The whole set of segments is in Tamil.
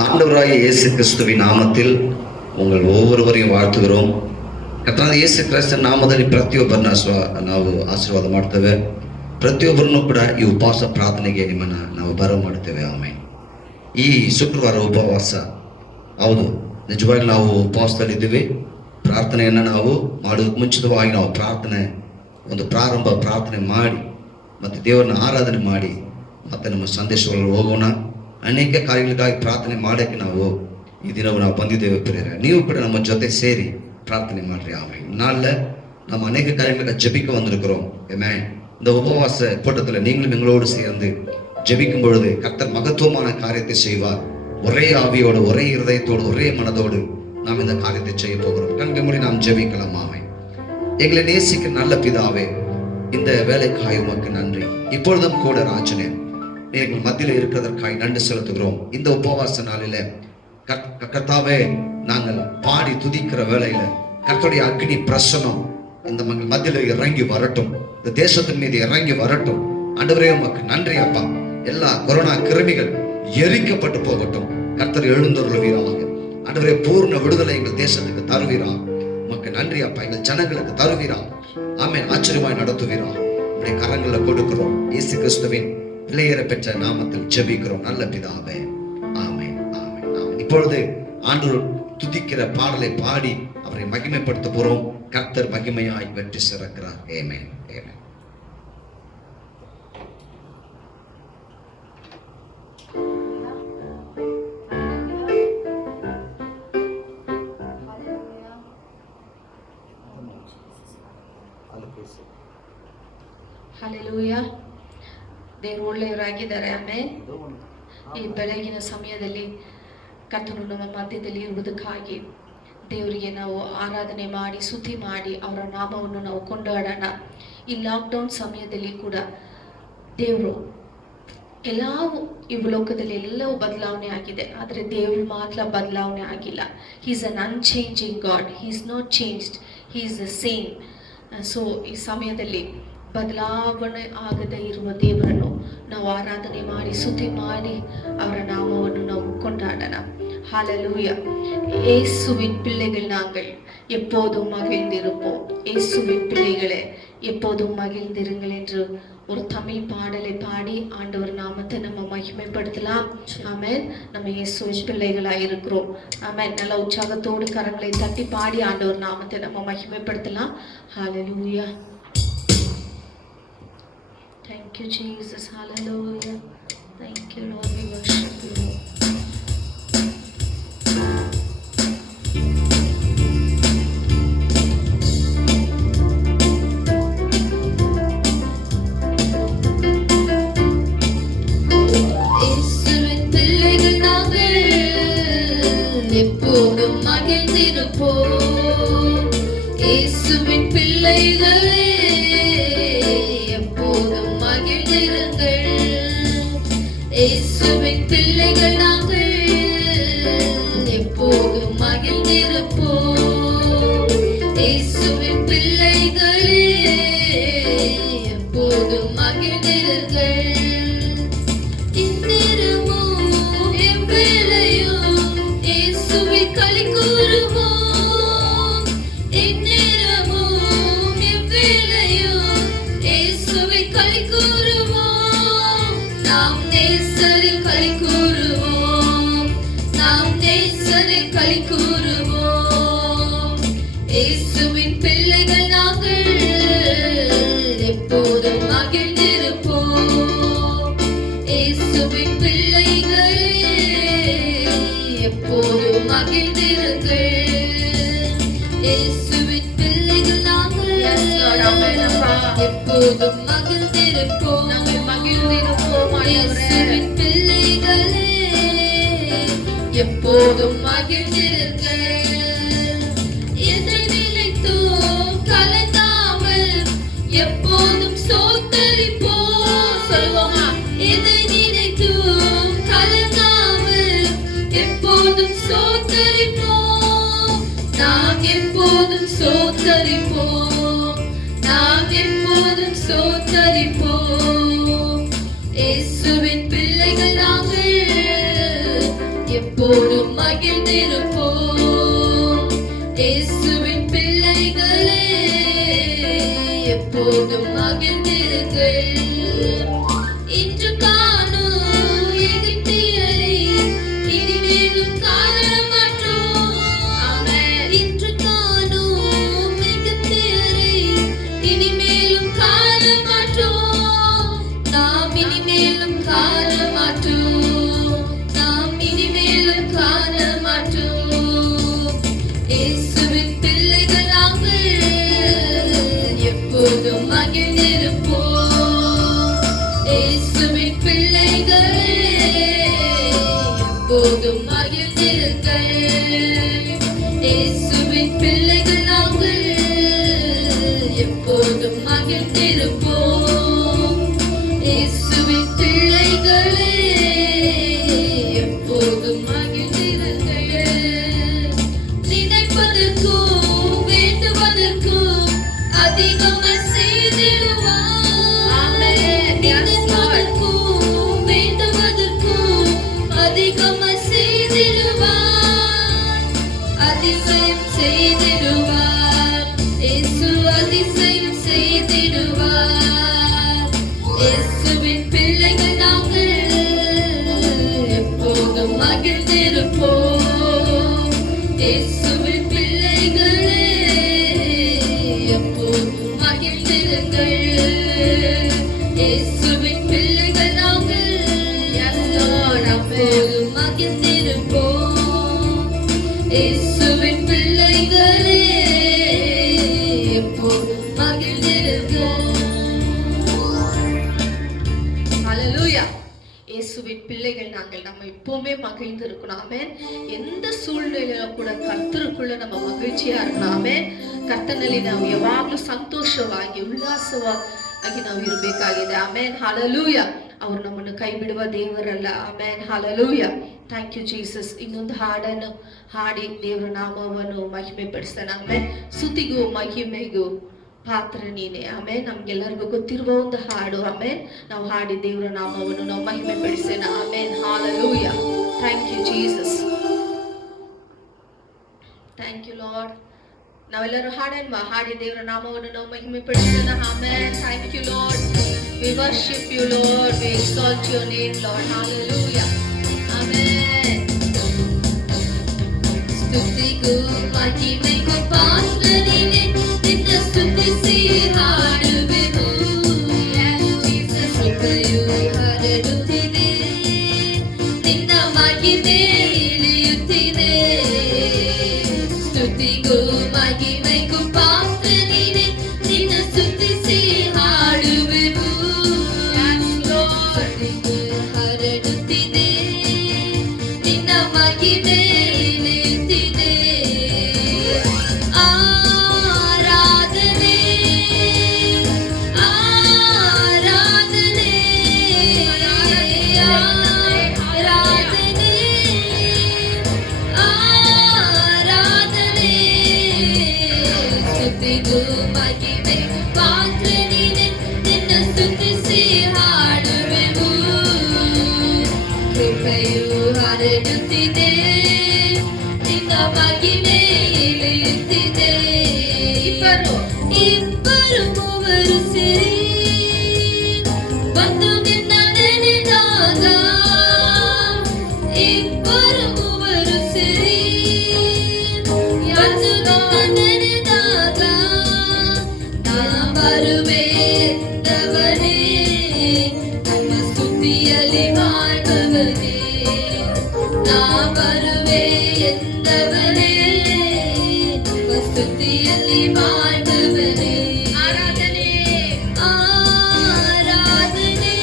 ஆண்டவராகிய இயேசு கிறிஸ்துவின் ನಾಮத்தில் உங்கள் ஒவ்வொருವರೆயும் வாழ்த்துகிறோம். ಕರ್ತನಾದ ಯೇಸು ಕ್ರಿಸ್ತನ ನಾಮದಲ್ಲಿ ಪ್ರತಿಯೊಬ್ಬರನ್ನ ನಾವು ಆಶೀರ್ವಾದ ಮಾಡ್ತೇವೆ. ಪ್ರತಿಯೊಬ್ಬರನ್ನು ಕೂಡ ಈ ಉಪವಾಸ ಪ್ರಾರ್ಥನೆಗೆ ನಿಮ್ಮನ್ನ ನಾವು ಬರೋ ಮಾಡ್ತೇವೆ. ಆಮೇಲೆ ಈ ಶುಕ್ರವಾರ ಉಪವಾಸ ಹೌದು, ನಿಜವಾಗಿ ನಾವು ಉಪವಾಸದಲ್ಲಿದ್ದೀವಿ. ಪ್ರಾರ್ಥನೆಯನ್ನು ನಾವು ಮಾಡೋದಕ್ಕೆ ಮುಂಚಿತವಾಗಿ ನಾವು ಒಂದು ಪ್ರಾರಂಭ ಪ್ರಾರ್ಥನೆ ಮಾಡಿ ಮತ್ತು ದೇವರನ್ನ ಆರಾಧನೆ ಮಾಡಿ ಮತ್ತೆ ನಮ್ಮ ಸಂದೇಶಗಳಲ್ಲಿ ಹೋಗೋಣ. ಅನೇಕ ಕಾರ್ಯಗಳಿಗಾಗಿ ಪ್ರಾರ್ಥನೆ ಮಾಡೋಕ್ಕೆ ನಾವು ಈ ದಿನವು ನಾವು ಬಂದಿದ್ದೇವೆ ಪ್ರಿಯರೇ. ನೀವು ಕೂಡ நம்ம ಜೊತೆ ಸೇರಿ பிரார்த்தனை ಮಾಡ್ರಿ. ஆமென். நாளில் நம்ம அநேக காரியங்களுக்கு ஜெபிக்க வந்திருக்கிறோம். ஆமென். இந்த உபவாச கூட்டத்தில் நீங்களும் எங்களோடு சேர்ந்து ஜெபிக்கும் பொழுது கர்த்தர் மகத்துவமான காரியத்தை செய்வார். ஒரே ஆவியோடு, ஒரே இருதயத்தோடு, ஒரே மனதோடு நாம் இந்த காரியத்தை செய்ய போகிறோம். கண்கள் மூடி நாம் ஜெபிக்கலாம். ஆமென். எங்களை நேசிக்க நல்ல பிதாவே, இந்த வேலைக்காய் உமக்கு நன்றி. இப்பொழுதும் கூட ராஜனே, எங்கள் மத்தியில் இருக்கிறதற்காய் நன்றி செலுத்துகிறோம். இந்த உபவாச நாளில கர்த்தாவே, நாங்கள் பாடி துதிக்கிற வேளையில கர்த்தருடைய அக்னி பிரசனம் இந்த மத்தியில இறங்கி வரட்டும், இந்த தேசத்தின் மீது இறங்கி வரட்டும். ஆண்டவரே உமக்கு நன்றி அப்பா. எல்லா கொரோனா கிருமிகள் எரிக்கப்பட்டு போகட்டும். கர்த்தர் எழுந்தருளுவீராக. ஆண்டவரே, பூர்ண விடுதலை எங்கள் தேசத்துக்கு தருவீரா. உமக்கு நன்றி அப்பா. எங்கள் ஜனங்களுக்கு தருவீரா. ஆமென். ஆச்சரியமாய் நடத்துவீரா. உடைய கரங்களை கொடுக்கிறோம். இயேசு கிறிஸ்துவின் விலையேற பெற்ற நாமத்தில் ஜெபிக்கிறோம் நல்ல பிதாவே. ஆமென். ஆமென். ஆமென். இப்பொழுது ஆண்டவர் துதிக்கிற பாடலை பாடி அவரை மகிமைப்படுத்த போறோம். கர்த்தர் மகிமையாய் வெற்றி சிறக்கிறார். ஆமென். ஆமென். ಹಲ್ಲೆಲೂಯಾ. ದೇವರು ಒಳ್ಳೆಯವರಾಗಿದ್ದಾರೆ. ಆಮೇಲೆ ಈ ಬೆಳಗಿನ ಸಮಯದಲ್ಲಿ ಕರ್ತನು ನಮ್ಮ ಮಧ್ಯದಲ್ಲಿ ಇರುವುದಕ್ಕಾಗಿ ದೇವರಿಗೆ ನಾವು ಆರಾಧನೆ ಮಾಡಿ ಸ್ತುತಿ ಮಾಡಿ ಅವರ ನಾಮವನ್ನು ನಾವು ಕೊಂಡಾಡೋಣ. ಈ ಲಾಕ್ಡೌನ್ ಸಮಯದಲ್ಲಿ ಕೂಡ ದೇವರು ಈ ಲೋಕದಲ್ಲಿ ಎಲ್ಲವೂ ಬದಲಾವಣೆ ಆಗಿದೆ, ಆದರೆ ದೇವರು ಮಾತ್ರ ಬದಲಾವಣೆ ಆಗಿಲ್ಲ. He is an unchanging god. He is not changed. He is the same. So ಈ ಸಮಯದಲ್ಲಿ ಬದಲಾವಣೆ ಆಗದೆ ಇರುವ ದೇವರನ್ನು ನಾವು ಆರಾಧನೆ ಮಾಡಿ ಸ್ತುತಿ ಮಾಡಿ ಅವರ ನಾಮವನ್ನು ನಾವು ಕೊಂಡಾಡೋಣ. ஹல்லேலூயா. இயேசுவின் பிள்ளைகள் நாங்கள் எப்போதும் மகிழ்ந்திருப்போம். இயேசுவின் பிள்ளைகளே எப்போதும் மகிழ்ந்திருங்கள் என்று ஒரு தமிழ் பாடலை பாடி ஆண்டவர் நாமத்தை நம்ம மகிமைப்படுத்தலாம். ஆமென். நம்ம இயேசுவின் பிள்ளைகளாக இருக்கிறோம். ஆமென். நல்ல உற்சாகத்தோடு கரங்களை தட்டி பாடி ஆண்டவர் நாமத்தை நம்ம மகிமைப்படுத்தலாம். ஹல்லேலூயா. Thank you Jesus. Hallelujah. Thank you Lord. We worship you Lord. இயேசுவின் பிள்ளைகள் நாங்கள் எப்போதும் மகிழ்ந்திருப்போம். இயேசுவின் பிள்ளைகளே எப்போதும் மகிழ்ந்திருங்கள். இயேசுவின் பிள்ளைகள் நாங்கள் எப்போதும் மகிழ்ந்திருப்போம். இயேசுவின் பிள்ளைகளே எப்போதும் மகிழ்ந்திருங்கள். இந்நேரமும் எவ்வேளையும் இயேசுவில் களி கூறுவோம். இந்நேரமும் எவ்வேளையும் இயேசுவில் களி கூறுவோம். நாம் நேசரில் களி கூறுவோம். நாம் நேசரில் களி கூறுவோம். இயேசுவின் பிள்ளைகள் நாங்கள் எப்போதும் மகிழ்ந்திருப்போம். இயேசுவின் பிள்ளைகளே எப்போதும் மகிழ்ந்திருங்கள். இயேசுவின் பிள்ளைகள் நாங்கள் எப்போதும் மகிழ்ந்திருப்போம். நாங்கள் மகிழ்ந்திருப்போம். இயேசுவின் பிள்ளைகளே எப்போதும் மகிழ்ந்திருங்கள். எதை நினைத்தோம் கலங்காமல் எப்போதும் சோத்தரிப்போம். சொல்லுவோமா? எதை நினைத்தோம் கலங்காமல் எப்போதும் சோத்தரிப்போம். நாம் எப்போதும் சோத்தரிப்போம். நாம் எப்போதும் சோத்தரிப்போம். இயேசுவின் பிள்ளைகள் நாங்கள் எப்போதும் மகிழ்ந்திருப்போம். இயேசுவின் பிள்ளைகளே, எப்போதும் மகிழ்ந்திருங்கள். இன்று காணும் எகிப்தியரை இனிமேலும் காண மாட்டோம். ஆமென். இன்று காணும் எகிப்தியரை இனிமேலும் காண மாட்டோம். நாம் இனிமேலும் காண மாட்டோம். நாம் இனிமேலும் காண மாட்டோம். இயேசுவின் பிள்ளைகள் நாங்கள் எப்போதும் மகிழ்ந்திருப்போம். இயேசுவின் பிள்ளைகளே, எப்போதும் மகிழ்ந்திருங்கள். இயேசுவின் பிள்ளைகள் நாங்கள் எப்போதும் மகிழ்ந்திருப்போம். இயேசுவின் பிள்ளைகளே, எப்போதும் மகிழ்ந்திருங்கள். நினைப்பதற்கும் வேண்டுவதற்கும் அதிகமாய் செய்திடுவார். நினைப்பதற்கும் வேண்டுவதற்கும் அதிகமாய் செய்திடுவார். அதிசயம் செய்திடுவார். இயேசு அதிசயம் செய்திடுவார். இயேசுவின் பிள்ளைகள் நாங்கள் எப்போதும் மகிழ்ந்திருப்போம். இயேசுவின் பிள்ளைகளே, எப்போதும் மகிழ்ந்திருங்கள். இயேசுவின் பிள்ளைகள் நாங்கள் எப்போதும் மகிழ்ந்திருப்போம். இயேசுவின் பிள்ளைகளே, எப்போதும் மகிழ்ந்திருங்கள். ஹல்லேலூயா. இயேசுவின் பிள்ளைகள் நாங்கள் நம்ம எப்பவுமே மகிழ்ந்து இருக்கணும். ஆமென். எந்த ಸೂழ்நிலையில ಕೂಡ ಕರ್ತರುக்குள்ள ನಮ್ಮ ಮಗಿழ்ಚಿಯಾ இருக்கணும். ಆಮೆನ್. ಕರ್ತನಲ್ಲಿ ನಾವು ಯಾವಾಗಲೂ ಸಂತೋಷವಾಗಿ ಉಲ್ಲಾಸವಾಗಿ ನಾವು ಇರಬೇಕಾಗಿದೆ. ಆಮೆನ್. ಹಲ್ಲೆಲೂಯಾ. ಅವರು ನಮ್ಮನ್ನು ಕೈ ಬಿಡುವ ದೇವರಲ್ಲ. Amen. Hallelujah. Thank you Jesus. ಇನ್ನೊಂದು ಹಾಡನ್ನು ಹಾಡಿ ದೇವರ ನಾಮವನ್ನು ಮಹಿಮೆ ಪಡಿಸೋಣ. ಆಮೆನ್. ಸ್ತುತಿಗೂ ಮಹಿಮೆಗೂ ಪಾತ್ರ ನೀನೆ. ಆಮೇಲೆ ನಮ್ಗೆಲ್ಲರಿಗೂ ಗೊತ್ತಿರುವ ಒಂದು ಹಾಡು. ಆಮೇಲೆ ನಾವು ಹಾಡಿ ದೇವರ ನಾಮವನ್ನು ನಾವು ಮಹಿಮೆ ಪಡಿಸೋಣ. ಆಮೇಲೆ hallelujah. Thank you Jesus. Thank you Lord. ನಾವೆಲ್ಲರೂ ಹಾಡೋಣ. ಹಾಡಿ ದೇವರ ನಾಮವನ್ನು ನಾವು ಮಹಿಮೆ ಪಡಿಸೋಣ. ಆಮೇಲೆ thank you Lord. We worship you Lord. We exalt your name Lord. Hallelujah. Amen. ಸ್ತುತಿಗೂ ಮಹಿಮೆಗೂ ಪಾತ್ರ ನೀನೆ. ನಿನ್ನ ಸ್ತುತಿಸಿ ಹಾಡುವೆವು. ಕೃಪೆಯು ಹರಡುತ್ತಿದೆ. ನಿನ್ನ ಮಹಿಮೆ ಇಳಿಯುತ್ತಿದೆ. ಸ್ತುತಿಗೂ ಮಹಿಮೆಗೂ ಪಾತ್ರ ನೀನೆ. ನಿನ್ನ ಸ್ತುತಿಸಿ ಹಾಡುವೆವು. ಸ್ತುತಿಗೂ ಹರಡುತ್ತಿದೆ. ನಿನ್ನ ಮಹಿಮೆ ಇಳಿಯುತ್ತಿದೆ. ಆರಾಧನೆ ಆರಾಧನೆ ಆರಾಧನೆ ಆರಾಧನೆ. ಸ್ತುತಿಗೂ ಮಹಿಮೆಗೂ ಪಾತ್ರ ನೀನೆ. ನಿನ್ನ ಸ್ತುತಿಸಿ ಹಾಡುವೆವು. ಕೃಪೆಯು ಹರಡುತ್ತಿದೆ. ನಿನ್ನ ಮಹಿಮೆ ಇಳಿಯುತ್ತಿದೆ. ಇಬ್ಬರು ಮೂವರು ಸೇರಿ ಬಂದು ನಿನ್ನ ನೆನೆದಾಗ. ಇಬ್ಬರು ಮೂವರು ಸೇರಿ ಬಂದು ನಿನ್ನ ನೆನೆದಾಗ. ನಾ ಬರುವೆ ಎಂದವನೇ. ನನ್ನ ಸ್ತುತಿಯಲ್ಲಿ ಮಾಡುವನೇ. ನಾ ಬರುವೆ ಎಂದವನೇ. ನಮ್ಮ ಸ್ತುತಿಯಲ್ಲಿ ಮಾಡುವನೇ. ಆರಾಧನೆ ಆರಾಧನೆ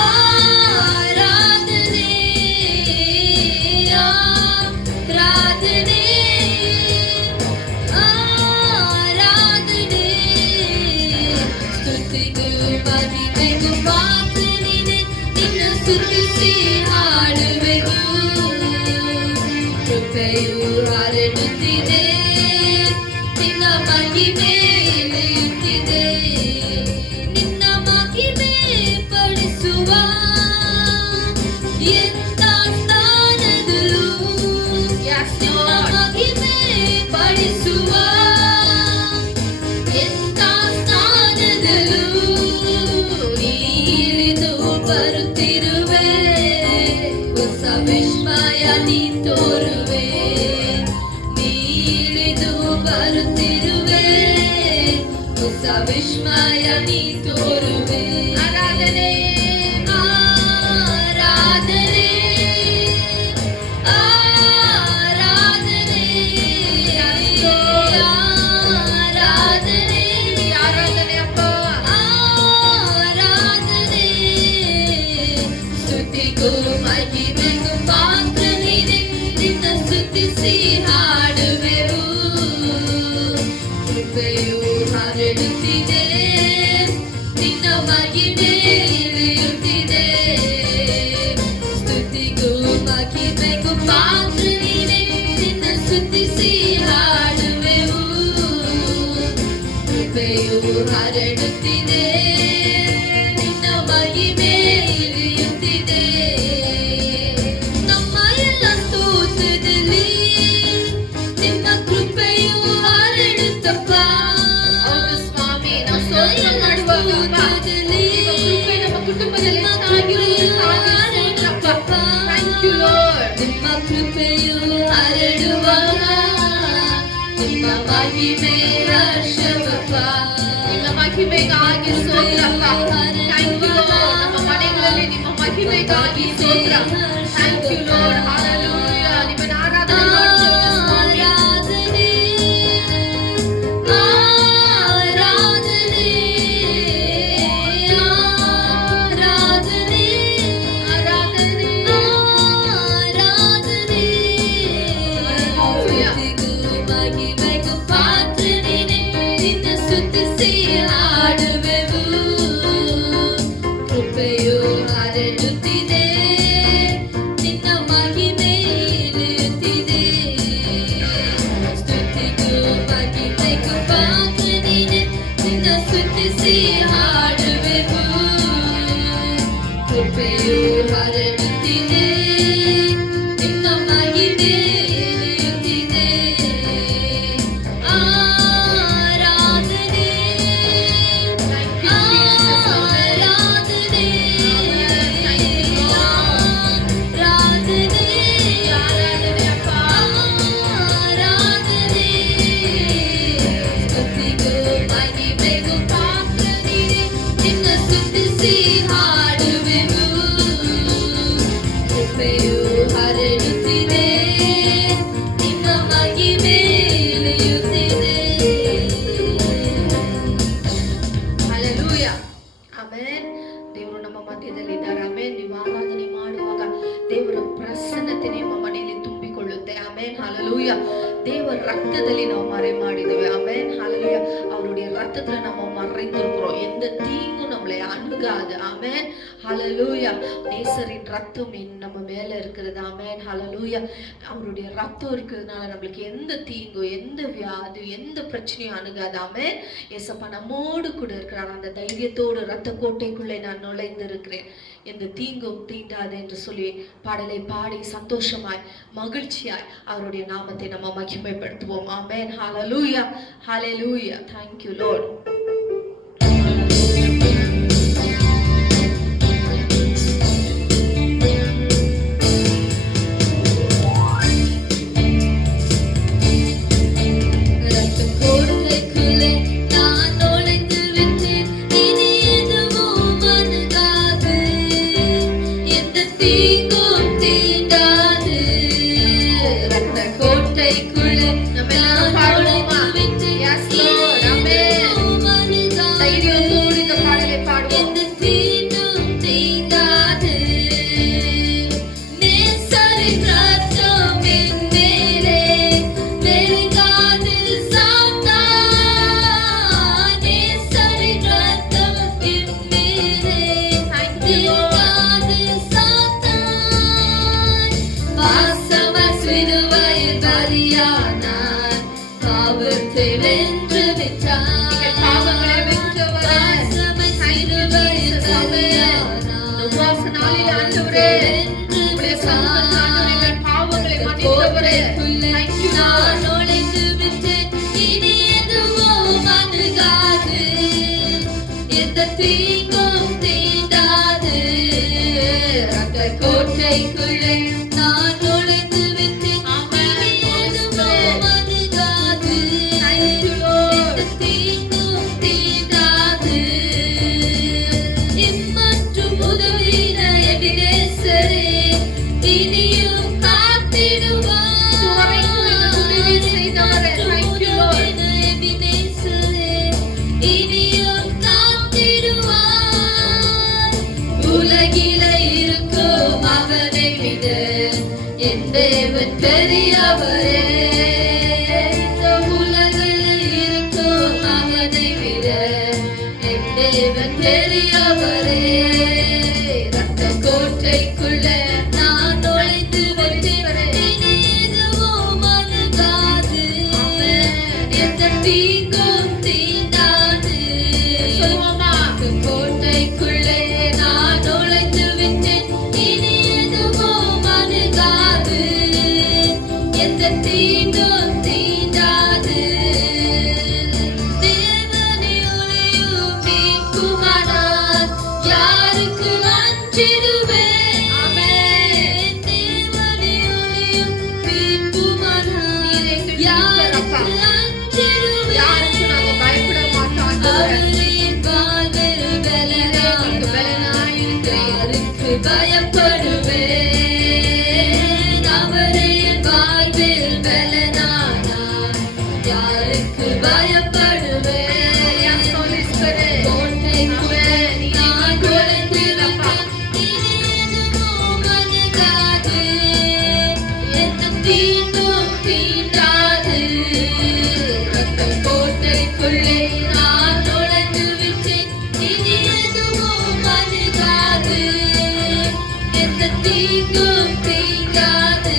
ಆರಾಧನೆ ಆರಾಧನೆ ಆರಾಧನೆ. ಸ್ತುತಿಗೂ ಮಹಿಮೆಗೂ ಪಾತ್ರ ನೀನೆ. ನಿನ್ನ ಸ್ತುತಿಸಿ ಹಾಡುವೆವು. ಕೃಪೆಯು ಹರಡುತ್ತಿದೆ. ನಿನ್ನ ಮಹಿಮೆ ಇಳಿಯುತ್ತಿದೆ. ನಿನ್ನ ಮಹಿಮೆ ಪಡಿಸುವ ಎಂತ ಬರುತ್ತಿರುವೆ, ಹೊಸ ವಿಸ್ಮಯ ನೀ ತೋರುವೆ. ನೀ ಇಳಿದು ಬರುತ್ತಿರುವೆ, ಹೊಸ ವಿಸ್ಮಯ ನೀ ತೋರುವೆ. ಆರಾಧನೆ ಆರಾಧನೆ ಆರಾಧನೆ ಆರಾಧನೆ ಆರಾಧನೆ ಅಪ್ಪ ಆರಾಧನೆ. ಸ್ತುತಿಗೂ ಮಹಿಮೆಗೂ ಪಾತ್ರ ನೀನೆ, ನಿನ್ನ ಸ್ತುತಿಸಿ ಹಾಡುವೆವು. ಕೃಪೆಯು ಹರಡುತ್ತಿದೆ, ನಿನ್ನ ಮಹಿಮೆ ಇಳಿಯುತ್ತಿದೆ. ಸ್ತುತಿಗೂ ಮಹಿಮೆಗೂ ಪಾತ್ರ ನೀನೆ, ನಿನ್ನ ಸ್ತುತಿಸಿ ಹಾಡುವೆವು. ಕೃಪೆಯು ಹರಡುತ್ತಿದೆ, ನಿನ್ನ ಮಹಿಮೆ ಇಳಿಯುತ್ತಿದೆ. ನಮ್ಮ ಎಲ್ಲ ಸ್ತೋತ್ರದಲ್ಲಿ ನಿನ್ನ ಕೃಪೆಯು ಹರಡುತ್ತಪ್ಪ. ಸ್ವಾಮಿ, ನಾವು ಸ್ತೋತ್ರ ಮಾಡುವಾಗ ನಿಮ್ಮ ಕೃಪೆ ನಮ್ಮ ಕುಟುಂಬದಲ್ಲಿ ಹೆಚ್ಚಾಗಿರುವುದಕ್ಕಾಗಿ ಥ್ಯಾಂಕ್ ಯು ಲಾರ್ಡ್. ನಿಮ್ಮ ಕೃಪೆಯು ಹರಡುವಾಗ ನಿಮ್ಮ ಮಹಿಮೆ ಹರ್ಷವಪ್ಪ. ನಿಮ್ಮ ಮಹಿಮೆಗಾಗಿ ಸ್ತೋತ್ರ ಥ್ಯಾಂಕ್ ಯು ಲಾರ್ಡ್. ನಮ್ಮ ಮನೆಗಳಲ್ಲಿ ನಿಮ್ಮ ಮಹಿಮೆಗಾಗಿ ಸ್ತೋತ್ರ ಥ್ಯಾಂಕ್ ಯು ಲಾರ್ಡ್. ಹಲ್ಲೆಲೂಯ. ನಿಮ್ಮನ್ನು ಆರಾಧನೆ ಮಾಡ್ತೇವೆ ಸ್ವಾಮಿ. ಆರಾಧನೆ ಆರಾಧನೆ ಆರಾಧನೆ ಆರಾಧನೆ ಆರಾಧನೆ. ಸ್ತುತಿಗೂ ಮಹಿಮೆಗೂ ಪಾತ್ರ ನೀನೆ, ನಿನ್ನ ಸ್ತುತಿಸಿ ಹಾಡುವೆವು. ಕೃಪೆಯು ಹರಡುತ್ತಿದೆ, ನಿನ್ನ ಮಹಿಮೆ ಇಳಿಯುತ್ತಿದೆ. ಸ್ತುತಿಗೂ ಮಹಿಮೆಗೂ ಪಾತ್ರ ನೀನೆ, ನಿನ್ನ ಸ್ತುತಿಸಿ ಹಾಡುವೆವು. ಕೃಪೆಯು ಹರಡುತ್ತಿದೆ, ನಿನ್ನ ಮಹಿಮೆ ಇಳಿಯುತ್ತಿದೆ. ಆರಾಧನೆ ಆರಾಧನೆ ಆರಾಧನೆ ಆರಾಧನೆ ಅಪ್ಪ ಆರಾಧನೆ. ಸ್ತುತಿಗೂ ಮಹಿಮೆಗೂ ಪಾತ್ರ ನೀನೆ, ನಿನ್ನ ಸ್ತುತಿಸಿ ಹಾಡುವೆವು. ಕೃಪೆಯು ಹರಡುತ್ತಿದೆ, ನಿನ್ನ ಮಹಿಮೆ ಇಳಿಯುತ್ತಿದೆ. ಹಲ್ಲೆಲೂಯ. ಆಮೆನ್. ದೇವರು ನಮ್ಮ ಮಧ್ಯದಲ್ಲಿದ್ದಾರೆ. ಆಮೆನ್. ನೀವು ಆರಾಧನೆ ಮಾಡುವಾಗ ದೇವರ ಪ್ರಸನ್ನತೆ ನಿಮ್ಮ ಮನೆಯಲ್ಲಿ ತುಂಬಿಕೊಳ್ಳುತ್ತೆ. ಆಮೆನ್. ಹಲ್ಲೆಲೂಯ. தேவ ரத்தத்திலே நாம் மறை ಮಾಡಿದ್ದೇವೆ. ஆமென். ஹalleluya. அவருடைய ரத்தத்துல நம்ம மறைந்திருக்கிறோம். எந்த தீங்கும் நம்மளை அணுகாது. ஆமென். ஹalleluya. நேசரின் ரத்தம் நம்ம மேல இருக்குது. ஆமென். ஹalleluya. அவருடைய ரத்தம் இருக்கிறதுனால நமக்கு எந்த தீங்கும், எந்த வியாதி, எந்த பிரச்சனையும் அணுகாது. ஆமென். ஏசப்பா நம்மோடு கூட இருக்கிறார். அந்த தைரியத்தோடு ரத்த கோட்டைக்குள்ளே நான் நுழைந்து இருக்கிறேன், எந்த தீங்கும் தீண்டாது என்று சொல்லி பாடலை பாடி சந்தோஷமாய் மகிழ்ச்சியாய் அவருடைய நாமத்தை நம்ம மகிமைப்படுத்துவோம். ஆமென். ஹalleluya. ஹalleluya. Thank you Lord. தீங்கும் தீண்டாது பெரியவரே இந்த உலகில் இருக்கும் அவனை விட என் தேவன் பெரியவரே ரத்த கோட்டைக்குள்ள நான் நுழைந்து விட்டேன் இனி எதுவும் அணுகாது எந்த தீங்கும் தீண்டாது கோட்டைக்குள்ளே நான் நுழைந்து விட்டேன் இனி எதுவும் அணுகாது எந்த தீங்கும் தீண்டாது தேவனே ஒளியும் மீட்குமானார் யாருக்கு அஞ்சிடுவேன் தேவனே ஒளியும் மீட்குமானார் யாருக்கு அஞ்சிடுவேன் அவரின் வாழ்வில் யாருக்கு பயப்படுவேன் அவரின் வாழ்வில் பலனானார் யாருக்கு பயப்படுவேன் கோட்டைக்குள்ளே நான் நுழைந்து விட்டேன் இனி எதுவும் அணுகாது எந்த தீங்கும் தீண்டாது ரத்த கோட்டைக்குள்ளே நான் நுழைந்து விட்டேன் இனி எதுவும் அணுகாது எந்த தீங்கும் தீண்டாது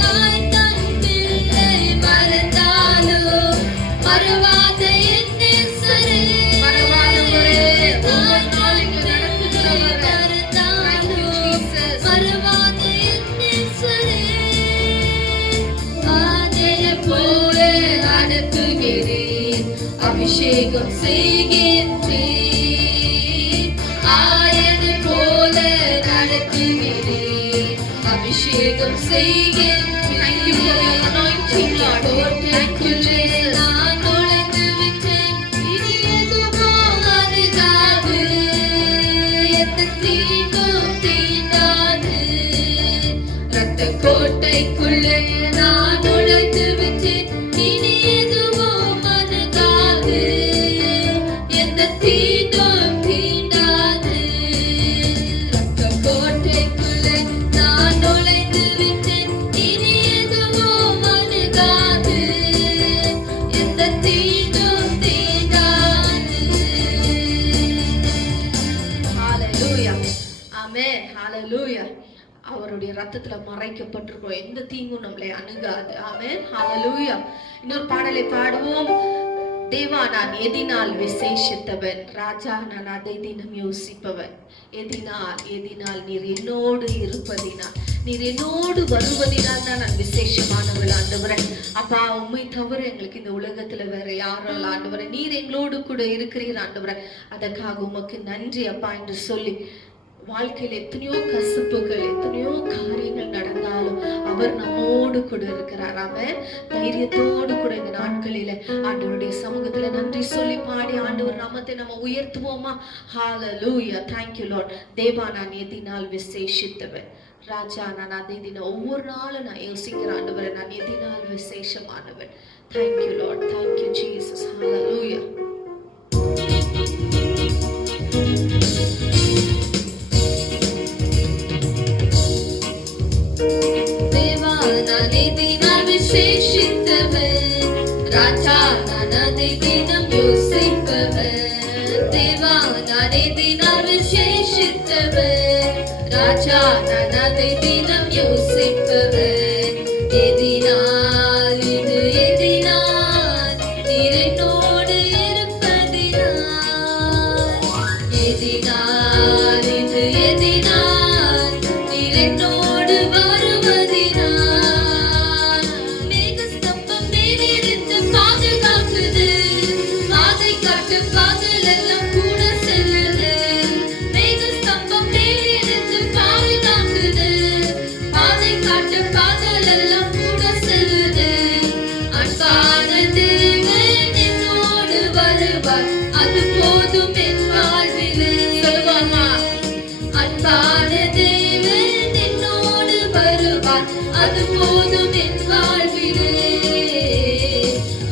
தாய் தன் பிள்ளை மறந்தாலும் மறவாத என் நேசரே தாய் தன் பிள்ளை மறந்தாலும் மறவாத என் நேசரே ஆணையை போல அனுப்புகிறேன் அபிஷேகம் செய்கின்றேன் ஆயனை போல நடத்துகிறேன் அபிஷேகம் செய்கின்றேன் கோட்டைக்குள்ளே நான் நுழைந்து விட்டேன் இனி எதுவும் அணுகாது எந்த தீங்கும் தீண்டாது ரத்த கோட்டைக்குள்ளே நான் நுழைந்து விட்டேன் இனி எதுவும் அணுகாது எந்த தீங்கும் தீண்டாது ரத்த கோட்டைக்குள்ளே நான் நுழைந்து விட்டேன் இனி எதுவும் அணுகாது எந்த தீங்கும் தீண்டாது ஹalleluya ஆமென் ஹalleluya அவருடைய ரத்தத்துல மறைக்கப்பட்டிருக்கோம் எந்த தீங்கும் நம்மளை அணுகாது ஆமென் ஹalleluya இன்னொரு பாடலை பாடுவோம் தேவா நான் எதினால் விசேஷித்தவன் ராஜா நான் அதை தினம் யோசிப்பவன் எதினால் நீர் என்னோடு இருப்பதினால் நீர் என்னோடு வருவதினால் தான் நான் விசேஷமானவள் ஆண்டவரே அப்பா உம்மை தவிர எங்களுக்கு இந்த உலகத்துல வேற யாரும் இல்ல ஆண்டவரே நீர் எங்களோடு கூட இருக்கிறீர் ஆண்டவரே அதற்காக உமக்கு நன்றி அப்பா என்று சொல்லி வாழ்க்கையில் எத்தனையோ கசப்புகள் எத்தனையோ காரியங்கள் நடந்தாலும் அவர் நம்மோடு கூட இருக்கிறார் அவன் தைரியத்தோடு கூட இந்த நாட்களில ஆண்டவருடைய சமூகத்துல நன்றி சொல்லி பாடி ஆண்டவர் நாமத்தை நம்ம உயர்த்துவோமா ஹalleluya thank you lord தேவா நான் எதினால் விசேஷித்தவன் ராஜா நான் அதை தினம் ஒவ்வொரு நாளும் நான் யோசிக்கிற ஆண்டவரை நான் எதினால் விசேஷமானவன் thank you lord thank you jesus hallelujah தேவா நான் எதினால் விசேஷித்தவன் ராஜா நான் அதை தினம் யோசிப்பவன் தேவா நான் எதினால் விசேஷித்தவன் ராஜா நான் அதை தினம் யோசிப்பவன் எதினால் இது எதினால் நீர் என்னோடு இருப்பதினால் எதினால் இது எதினால் நீர் என்னோடு வருவதினால் மேகஸ்தம்பம் மேலிருந்து பாதுகாக்குது பாதை காட்டு பாதல் எல்லாம் கூட செல்லுது மேகஸ்தம்பம் மேலிருந்து பாதுகாக்குது பாதை காட்டு பாதல் எல்லாம் கூட செல்லுது அன்பான தேவன் என்னோடு வருவார் அது போதும் என் வாழ்விலே சொல்லுவாமா அன்பான தேவன் என்னோடு வருவார் அது போதும் என் வாழ்விலே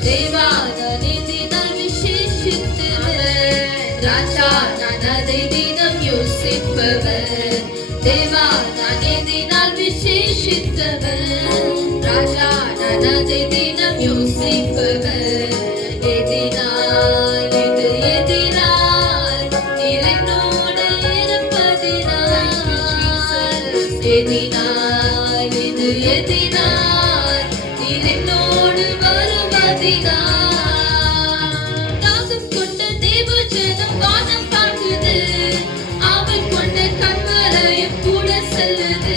தேவா நான் எதினால் விசேஷித்தவன் ராஜா நான் அதை தினம் யோசிப்பவன் தேவா நான் எதினால் விசேஷித்தவன் அதை தினம் யோசிப்பவர். எதினால் இது எதினால் நீர் என்னோடு இருப்பதினால். எதினால் இது எதினால் நீர் என்னோடு வருவதினால். தாகம் கொண்ட தேவ ஜனம் வானம் பார்க்குது, அவள் கொண்ட கண்மலையும் கூட செல்லுது.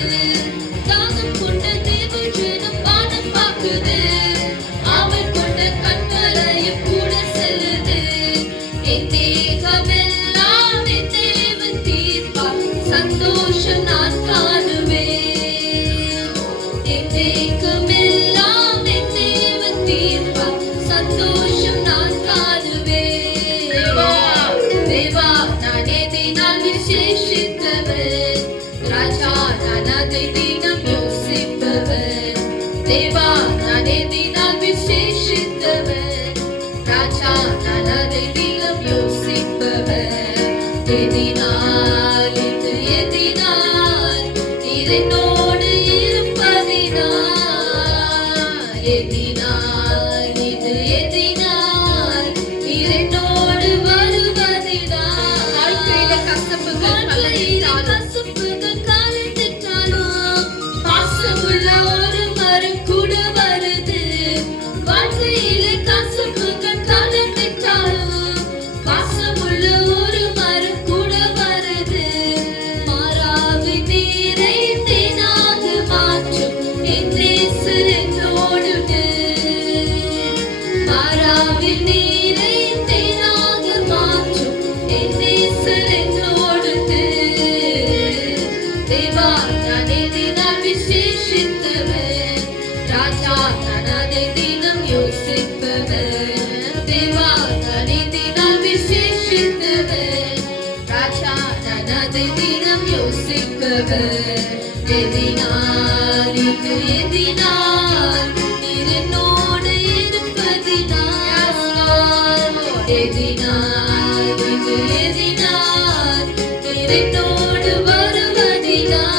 தாகம் கொண்ட தேவ ஜனம் வானம் பார்க்குது, அவள் கொண்ட கண்மலையும் கூட செல்லுது. என் தேகமெல்லாம் என் தேவன் தீர்ப்பார், சந்தோஷம் நான் காணுவேன். என் தேகமெல்லாம் என் தேவன் தீர்ப்பார், சந்தோஷம் நான் காணுவேன். தேவா நான் எதினால் விசேஷித்தவன், ராஜா நான் அதை தினம் யோசிப்பவன். தேவா நான் எதினால் விசேஷித்தவன், ராஜா நான் அதை தினம் யோசிப்பவன். எதினால் இது எதினால் நீர் என்னோடு இருப்பதினால். எதினால் இது எதினால் நீர் என்னோடு வருவதினால். வாழ்க்கையில கசப்புகள் கலந்துட்டாலும் பாசமுள்ள ஒரு மரம் கூட வருது. வாழ்க்கையில கசப்புகள் கலந்துட்டாலும் பாசமுள்ள ஒரு மரம் கூட வருது. மாறாவி நீரை தேனாக மாற்றும் என் நேசர் என்னோடு. மாறாவி நீரை தேனாக மாற்றும் என் நேசர் என்னோடு. தேவா நான் எதினால் விசேஷித்தவன், ராஜா நான் அதை தினம் யோசிப்பவன். தேவா நான் எதினால் விசேஷித்தவன், ராஜா நான் அதை தினம் யோசிப்பவன். எதினால் இது எதினால் நீர் என்னோடு இருப்பதினால். எதினால் இது எதினால் நீர் என்னோடு வருவதினால்.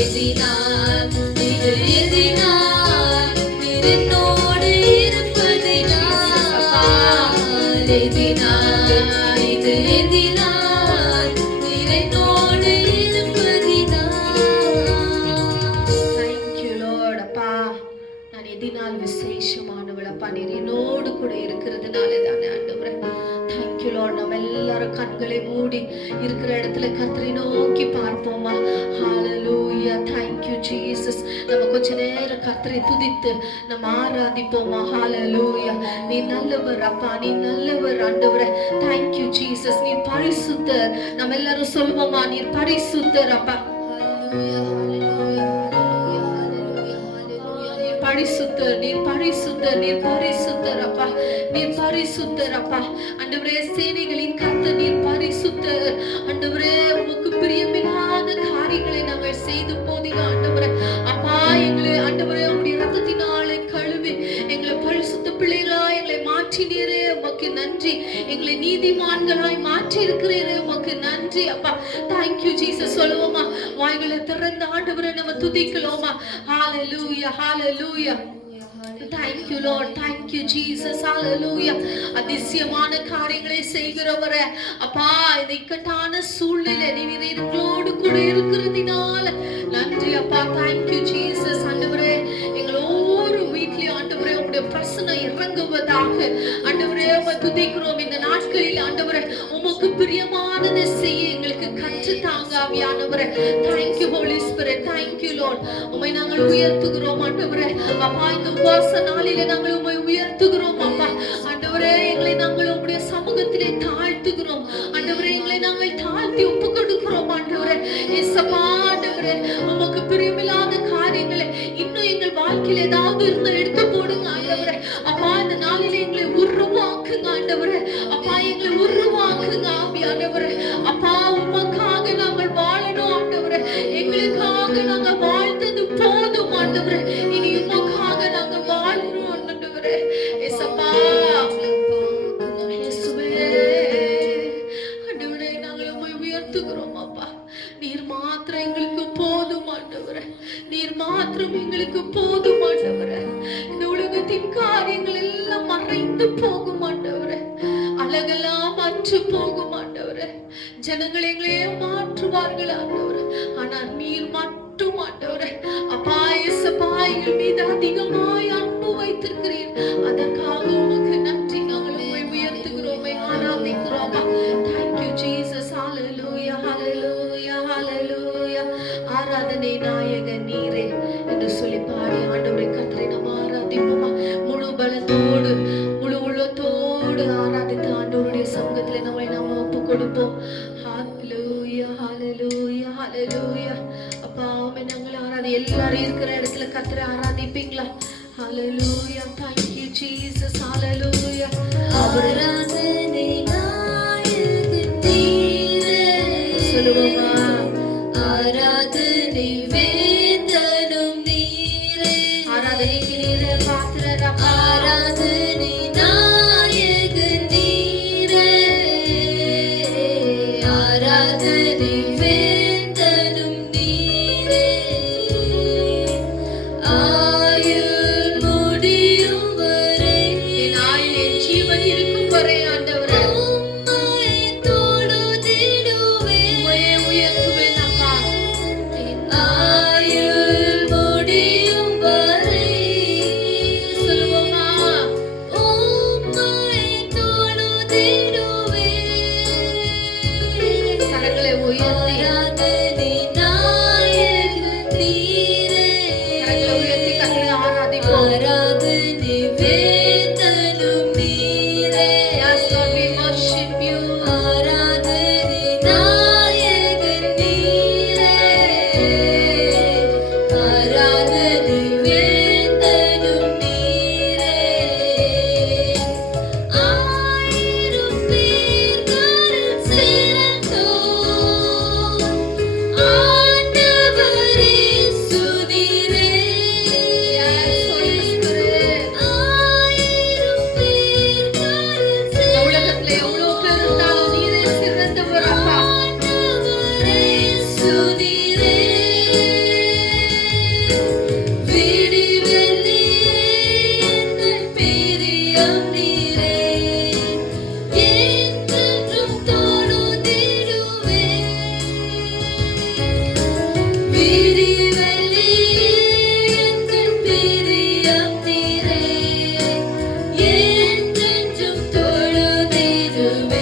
எதினால் இது எதினால் நீர் என்னோடு இருப்பதினால். எதினால் இது எதினால் நீர் என்னோடு இருப்பதினால். Thank you Lord. அப்பா நான் எதினால் விசேஷமானவள் அப்பா, நீர் என்னோடு கூட இருக்கிறதுனால தானே ஆண்டவரே. Thank you Lord. நம்ம எல்லாரும் கண்களை மூடி இருக்கிற இடத்துல கர்த்தரை நோக்கி பார்ப்போமா. Hallelujah. Thank you Jesus. நம்ம கொஞ்ச நேரம் கர்த்தரை துதித்து நம்ம ஆராதிப்போமா. Hallelujah. நீ நல்லவர் அப்பா, நீ நல்லவர் ஆண்டவரே. Thank you Jesus. நீ பரிசுத்தர். நம்ம எல்லாரும் சொல்வோமா, நீர் பரிசுத்தர் அப்பா. Hallelujah. Hallelujah. பரிசுத்தர், நீர் பரிசுத்தர், நீர் பரிசுத்தர் அப்பா, நீர் பரிசுத்தர் அப்பா. ஆண்டவரே சேனைகளின் கர்த்தர் நீர் பரிசுத்தர். ஆண்டவரே உமக்கு பிரியமில்லாத காரியங்களை நாங்கள் செய்து போதிங்க ஆண்டவரே. அப்பா எங்களை ஆண்டவரே உம்முடைய இரத்தத்தினாலே கழுவி எங்களை பரிசுத்த பிள்ளைகளாய் எங்களை மாற்றினீரே, உமக்கு நன்றி. எங்களை நீதிமான்களாய் மாற்றி இருக்கிறீரே, உமக்கு நன்றி அப்பா. Thank you Jesus. சொல்லுவோமா, வாய்களை திறந்த ஆண்டவரே நம்ம துதிக்கலாமா. Hallelujah. Hallelujah. Thank you Lord. Thank you Jesus. Hallelujah. அதிசயமான காரியங்களை செய்கிறவரே அப்பா, இந்த இக்கட்டான சூழ்நிலை நீர் எங்களோடு கூட இருக்கிறதினால நன்றி அப்பா. Thank you Jesus. ஆண்டவரே எங்கள் ஒவ்வொரு வீட்லயும் ஆண்டவரே உம்முடைய பிரசன்னம் இறங்குவதாக ஆண்டவரே உம்மை துதிக்கிறோம். இந்த நாட்களில் ஆண்டவரே உமக்கு பிரியமானதை செய்ய எங்களுக்கு கற்று தாங்க ஆவியானவரே. Thank you Holy Spirit. Thank you Lord. உம்மை நாங்கள் உயர்த்துகிறோம் ஆண்டவரே. அப்பா இந்த உபவாச நாளிலே நாங்கள் உம்மை உயர்த்துகிறோம் அப்பா. ஆண்டவரே எங்களை நாங்கள் உம்முடைய சமூகத்திலே தாழ்த்துகிறோம் ஆண்டவரே. எங்களை நாங்கள் தாழ்த்தி ஒப்பு கொடுக்கிறோம் ஆண்டவரே. இயேசப்பா ஆண்டவரே உமக்கு பிரியமில்லாத காரியங்களை இன்னும் எங்கள் வாழ்க்கையில ஏதாவது இருந்தா எடுத்து போடுங்க ஆண்டவரே. அப்பா இந்த நாளிலே எங்களை உருவாக்குங்க ஆண்டவரே. அப்பா எங்களை உருவாக்குங்க ஆவியானவரே. அப்பா உமக்காக நாங்கள் வாழணும் ஆண்டவரே. எங்களுக்காக நாங்க வாழ்ந்தது போதும் ஆண்டவரே. இனி உமக்காக நாங்க வாழணும் ஆண்டவரே. இயேசப்பா இயேசுவே ஆண்டவரே நாங்கள் உம்மை உயர்த்துகிறோம் அப்பா. நீர் மாத்திரம் எங்களுக்கு போதும் ஆண்டவரே. நீர் மாத்திரம் எங்களுக்கு போதும் ஆண்டவரே. போகும் ஆண்டவரே. அழகெல்லாம் அற்று போகும் ஆண்டவரே. ஜனங்கள் எங்களையே மாற்றுவார்கள் ஆண்டவரே. ஆனால் நீர் மட்டும் ஆண்டவரே அப்பா இயேசப்பா எங்கள் மீது அதிகமாய் அன்பு வைத்திருக்கிறீர். அதற்காக உமக்கு நன்றி. நாங்கள் உம்மை உயர்த்துகிறோமே, ஆராதிக்கிறோமா. Thank you Jesus. Hallelujah, hallelujah, hallelujah. ஆராதனை நாயகன் நீரே என்று சொல்லி பாடி ஆண்டவரை கர்த்தரை நாம் ஆராதிப்போமா. முழு பலத்தோடு முழு உள்ளத்தோடு ஆராதித்து ஆண்டவருடைய சமூகத்திலே நம்மை நாம் ஒப்பு கொடுப்போம். Hallelujah, hallelujah, hallelujah. அப்பா ஆமென். நாங்கள் எல்லாரும் இருக்கிற இடத்துல கர்த்தரை ஆராதிப்பீங்களா? Hallelujah, thank you Jesus. Hallelujah. ஆராதனை நாயகன் நீரே. சொல்லுவோமா. ஆராதனை வேந்தனும் நீரே. ஆராதனைக்கு நீரே பாத்திரரப்பா. ஆராதனை நாயகன் நீரே. ஆராதனை வேந்தனும் நீரே. ஆயுள் முடியும் வரை, என் ஆயுள் என் ஜீவன் இருக்கும் வரை ஆண்டவரே உம்மை தொழுதிடுவேன். உம்மையே உயர்த்துவேன் அப்பா. ஆயுள் முடியும் வரை சொல்லுவோமா. உம்மை தொழுதிடுவேன். கரங்களை உயர்த்தி ஆராதனை நாயகன் நீரே. கரங்களை உயர்த்தி கர்த்தரை ஆராதிப்போம். ஆராதனை வேந்தனும் நீரே. Yes Lord, we worship you. ஆராதனை நாயகன் நீரே. ஆராதனை வேந்தனும் நீரே. ஆயிரம் பேர்களில் சிறந்தோர் ஆண்டவரே சுதிரே. Yes, Holy Spirit. ஆயிரம் பேர்களில் இந்த உலகத்துல எவ்வளவு பேர் இருந்தாலும் நீரே சிறந்தவர் அப்பா. ஆண்டவரே சுதிரே. விடிவெள்ளியே எங்கள் பிரியம் நீரே. என்றென்றும் தொழுதிடுவேன். விடிவெள்ளியே எங்கள் பிரியம் நீரே. என்றென்றும் தொழுதிடுவேன்.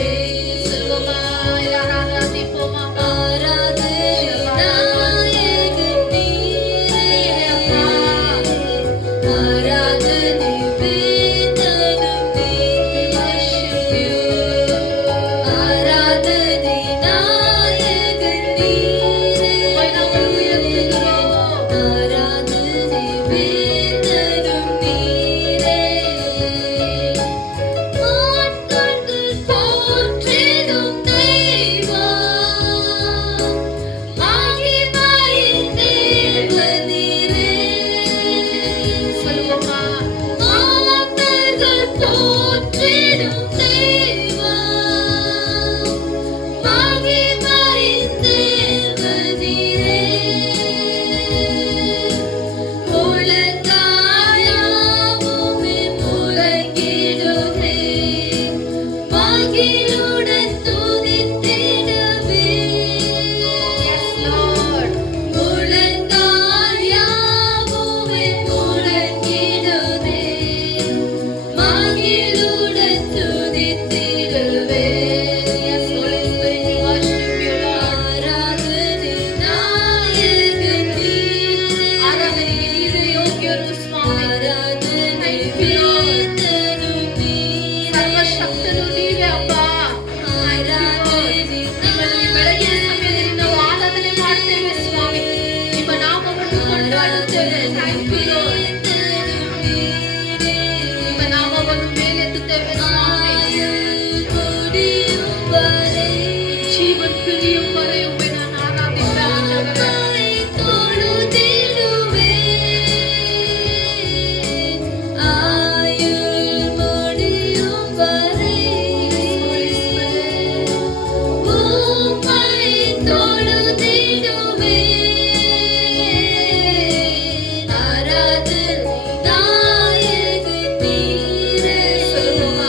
சொல்லுவோமா. எல்லாரும் ஆராதிப்போமா. ஆராதனை நாயகன் நீரே. ஆராதனை வேந்தனும் நீரே. ஆராதனை நாயகன் நீரே. உம்மை நாங்கள் உயர்த்துகிறோம். ஆராதனை வேந்தனும் நீரே. ஆட்கொண்டு போற்றிடும் தெய்வம் மகிமையின் தேவனீரே. சொல்லுவோமா. மாந்தர்கள் போற்றிடும் தெய்வம் மகிமையின் தேவனீரே. முழங்காயாவுமே முழங்கிடுவே. மகிழுடன் துதித்திடுவே. Yes Lord. முழங்காயாவுமே முழங்கிடுவே. மகிழுடன் துதித்திடுவே. Yes Holy Spirit, we worship you Lord. ஆராதனை நாயகன் நீரே. ஆராதனைக்கு நீரே யோக்கியர் சுவாமி. ஆராதனை Thank you, Lord. வேந்தனும் நீரே. ಸರ್ವಶಕ್ತನು ನೀವೇ ಅಪ್ಪ. ಆರಾಧನೆ ನಿಮ್ಮನ್ನು ಈ ಬೆಳಗಿನ ಸಮಯದಲ್ಲಿ ನಾವು ಆರಾಧನೆ ಮಾಡ್ತೇವೆ ಸ್ವಾಮಿ. ನಿಮ್ಮ ನಾಮವನ್ನು ಕೊಂಡಾಡುತ್ತೇವೆ. Thank you, Lord. ನಿಮ್ಮ ನಾಮವನ್ನು ಮೇಲೆತ್ತುತ್ತೇವೆ ಸ್ವಾಮಿ. ಜೀವನ್ ಪಿರಿயும் வரை உம்மை நான் ஆராதிப்பேன் ஆண்டவரே. ஆராதனை நாயகன் நீரே. சொல்லுவோமா.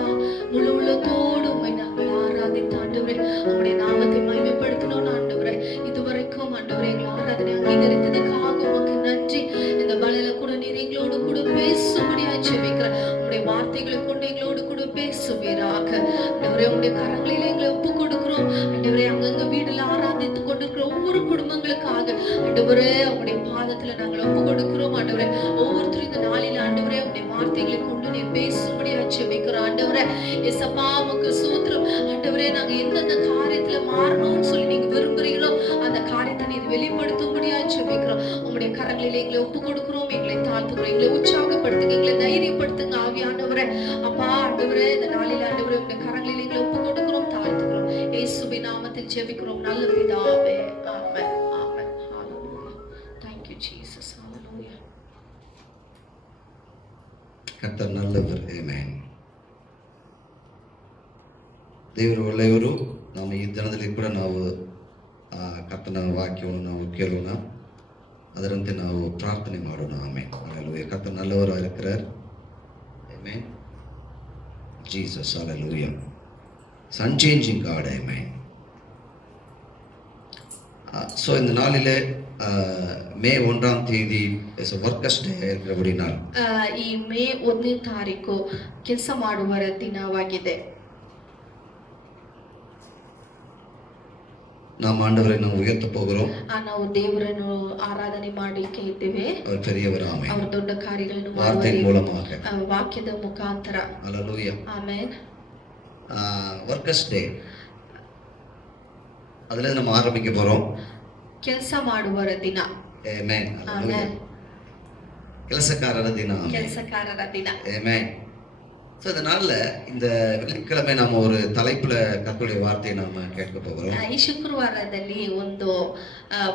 அப்பா முழு உள்ளத்தோடு உம்மை நாங்கள் ஆராதித்து ஆண்டவரே உம்முடைய நாமத்தை மகிமைப்படுத்தணும் ஆண்டவரே. இதுவரைக்கும் ஆண்டவரே எங்கள் ஆராதனை அங்கீகரித்ததுக்காக உமக்கு நன்றி. இந்த பலியில கூட நீர் எங்களோடு கூட பேசும்படியா ஜெபிக்கிறேன். உம்முடைய வார்த்தைகளை கொண்டு எங்களோடு கூட பேசுவீராக ஆண்டவரே. உம்முடைய கரங்களில் எங்களை ஒப்பு கொடுக்கிறோம் ஆண்டவரே. அங்கங்க வீடுல ஆராதித்து கொண்டிருக்கிற ஒவ்வொரு குடும்பங்களுக்காக ஆண்டவரே உம்முடைய பாதத்துல நாங்கள் ஒப்பு கொடுக்கிறோம் ஆண்டவரே. ஒவ்வொருத்தரும் இந்த நாளில் ஆண்டவரே உம்முடைய வார்த்தைகளை கொண்டு நீர் பேசும்படியா ஜெபிக்கிறோம் ஆண்டவரே. எசப்பா உமக்கு ஸ்தோத்திரம் ஆண்டவரே. நாங்க எந்தெந்த காரியத்துல மாறணும்னு சொல்லி நீங்க விரும்புறீங்களோ அந்த காரியத்தை நீர் வெளிப்படுத்தும்படியா ஜெபிக்கிறோம். உம்முடைய கரங்களில் எங்களை ஒப்பு கொடுக்கிறோம். எங்களை தாழ்த்துக்கிறோம். எங்களை உற்சாகப்படுத்துங்க. எங்களை தைரியப்படுத்துங்க ஆவியானவரே. அப்பா ஆண்டவரே இந்த நாளில் ஆண்டவரே உம்முடைய கரங்களில் எங்களை ஒப்பு கொடுக்கிறோம், தாழ்த்துக்கிறோம். இயேசுவின் நாமத்தில் ஜெபிக்கிறோம் நல்ல பிதாவே. Amen amen. ஹalleluya. Thank you Jesus. Hallelujah. ಕರ್ತರ್ ನಲ್ಲವರು. ಆಮೆನ್. ದೇವರು ಒಳ್ಳೆಯವರು. ನಾವು ಈ ದಿನದಲ್ಲಿ ಕೂಡ ನಾವು ಕರ್ತನ ವಾಕ್ಯವನ್ನು ನಾವು ಕೇಳೋಣ, ಅದರಂತೆ ನಾವು ಪ್ರಾರ್ಥನೆ ಮಾಡೋಣ. ಆಮೆನ್. ಹalleluya. ಕರ್ತர் நல்லவராக இருக்கிறார். ஆமென். ஜீசஸ். ஹalleluya. Unchanging God. ஆமென். ஸோ இந்த நாளிலே மே 1ஆம் தேதி ವರ್ಕರ್ಸ್ ಡೇ இருக்கிறபடினால் ಈ ಮೇ 1ನೇ ತಾರೀಕು ಕೆಲಸ ಮಾಡುವರ ದಿನವಾಗಿದೆ. நாம் ஆண்டவரை நாம் உயர்த்த போகிறோம். ನಾವು ದೇವರನ್ನು ಆರಾಧನೆ ಮಾಡಲಿಕ್ಕೆ ಇದ್ದೇವೆ. அவர் பெரியவர். ஆமென். ಅವರು ದೊಡ್ಡ ಕಾರ್ಯಗಳನ್ನು வார்த்தை மூலமாக. ವಾಕ್ಯದ ಮುಖಾಂತರ. ஹalleluya. ಆಮೆನ್. ವರ್ಕರ್ಸ್ ಡೇ அதில் நம்ம ஆரம்பிக்க போறோம். ಕೆಲಸ ಮಾಡುವರ ದಿನ. ಆಮೆನ್. ஹalleluya. ಆಮೆನ್. ಕೆಲಸக்காரರ ದಿನ. ಕೆಲಸಕಾರರ ದಿನ. ஆமென். ஸோ இந்த நாளில் இந்த வெள்ளிக்கிழமை நாம் ஒரு தலைப்புல கர்த்தருடைய வார்த்தையை நாம கேட்க போகிறோம். ಈ ಶುಕ್ರವಾರದಲ್ಲಿ ಒಂದು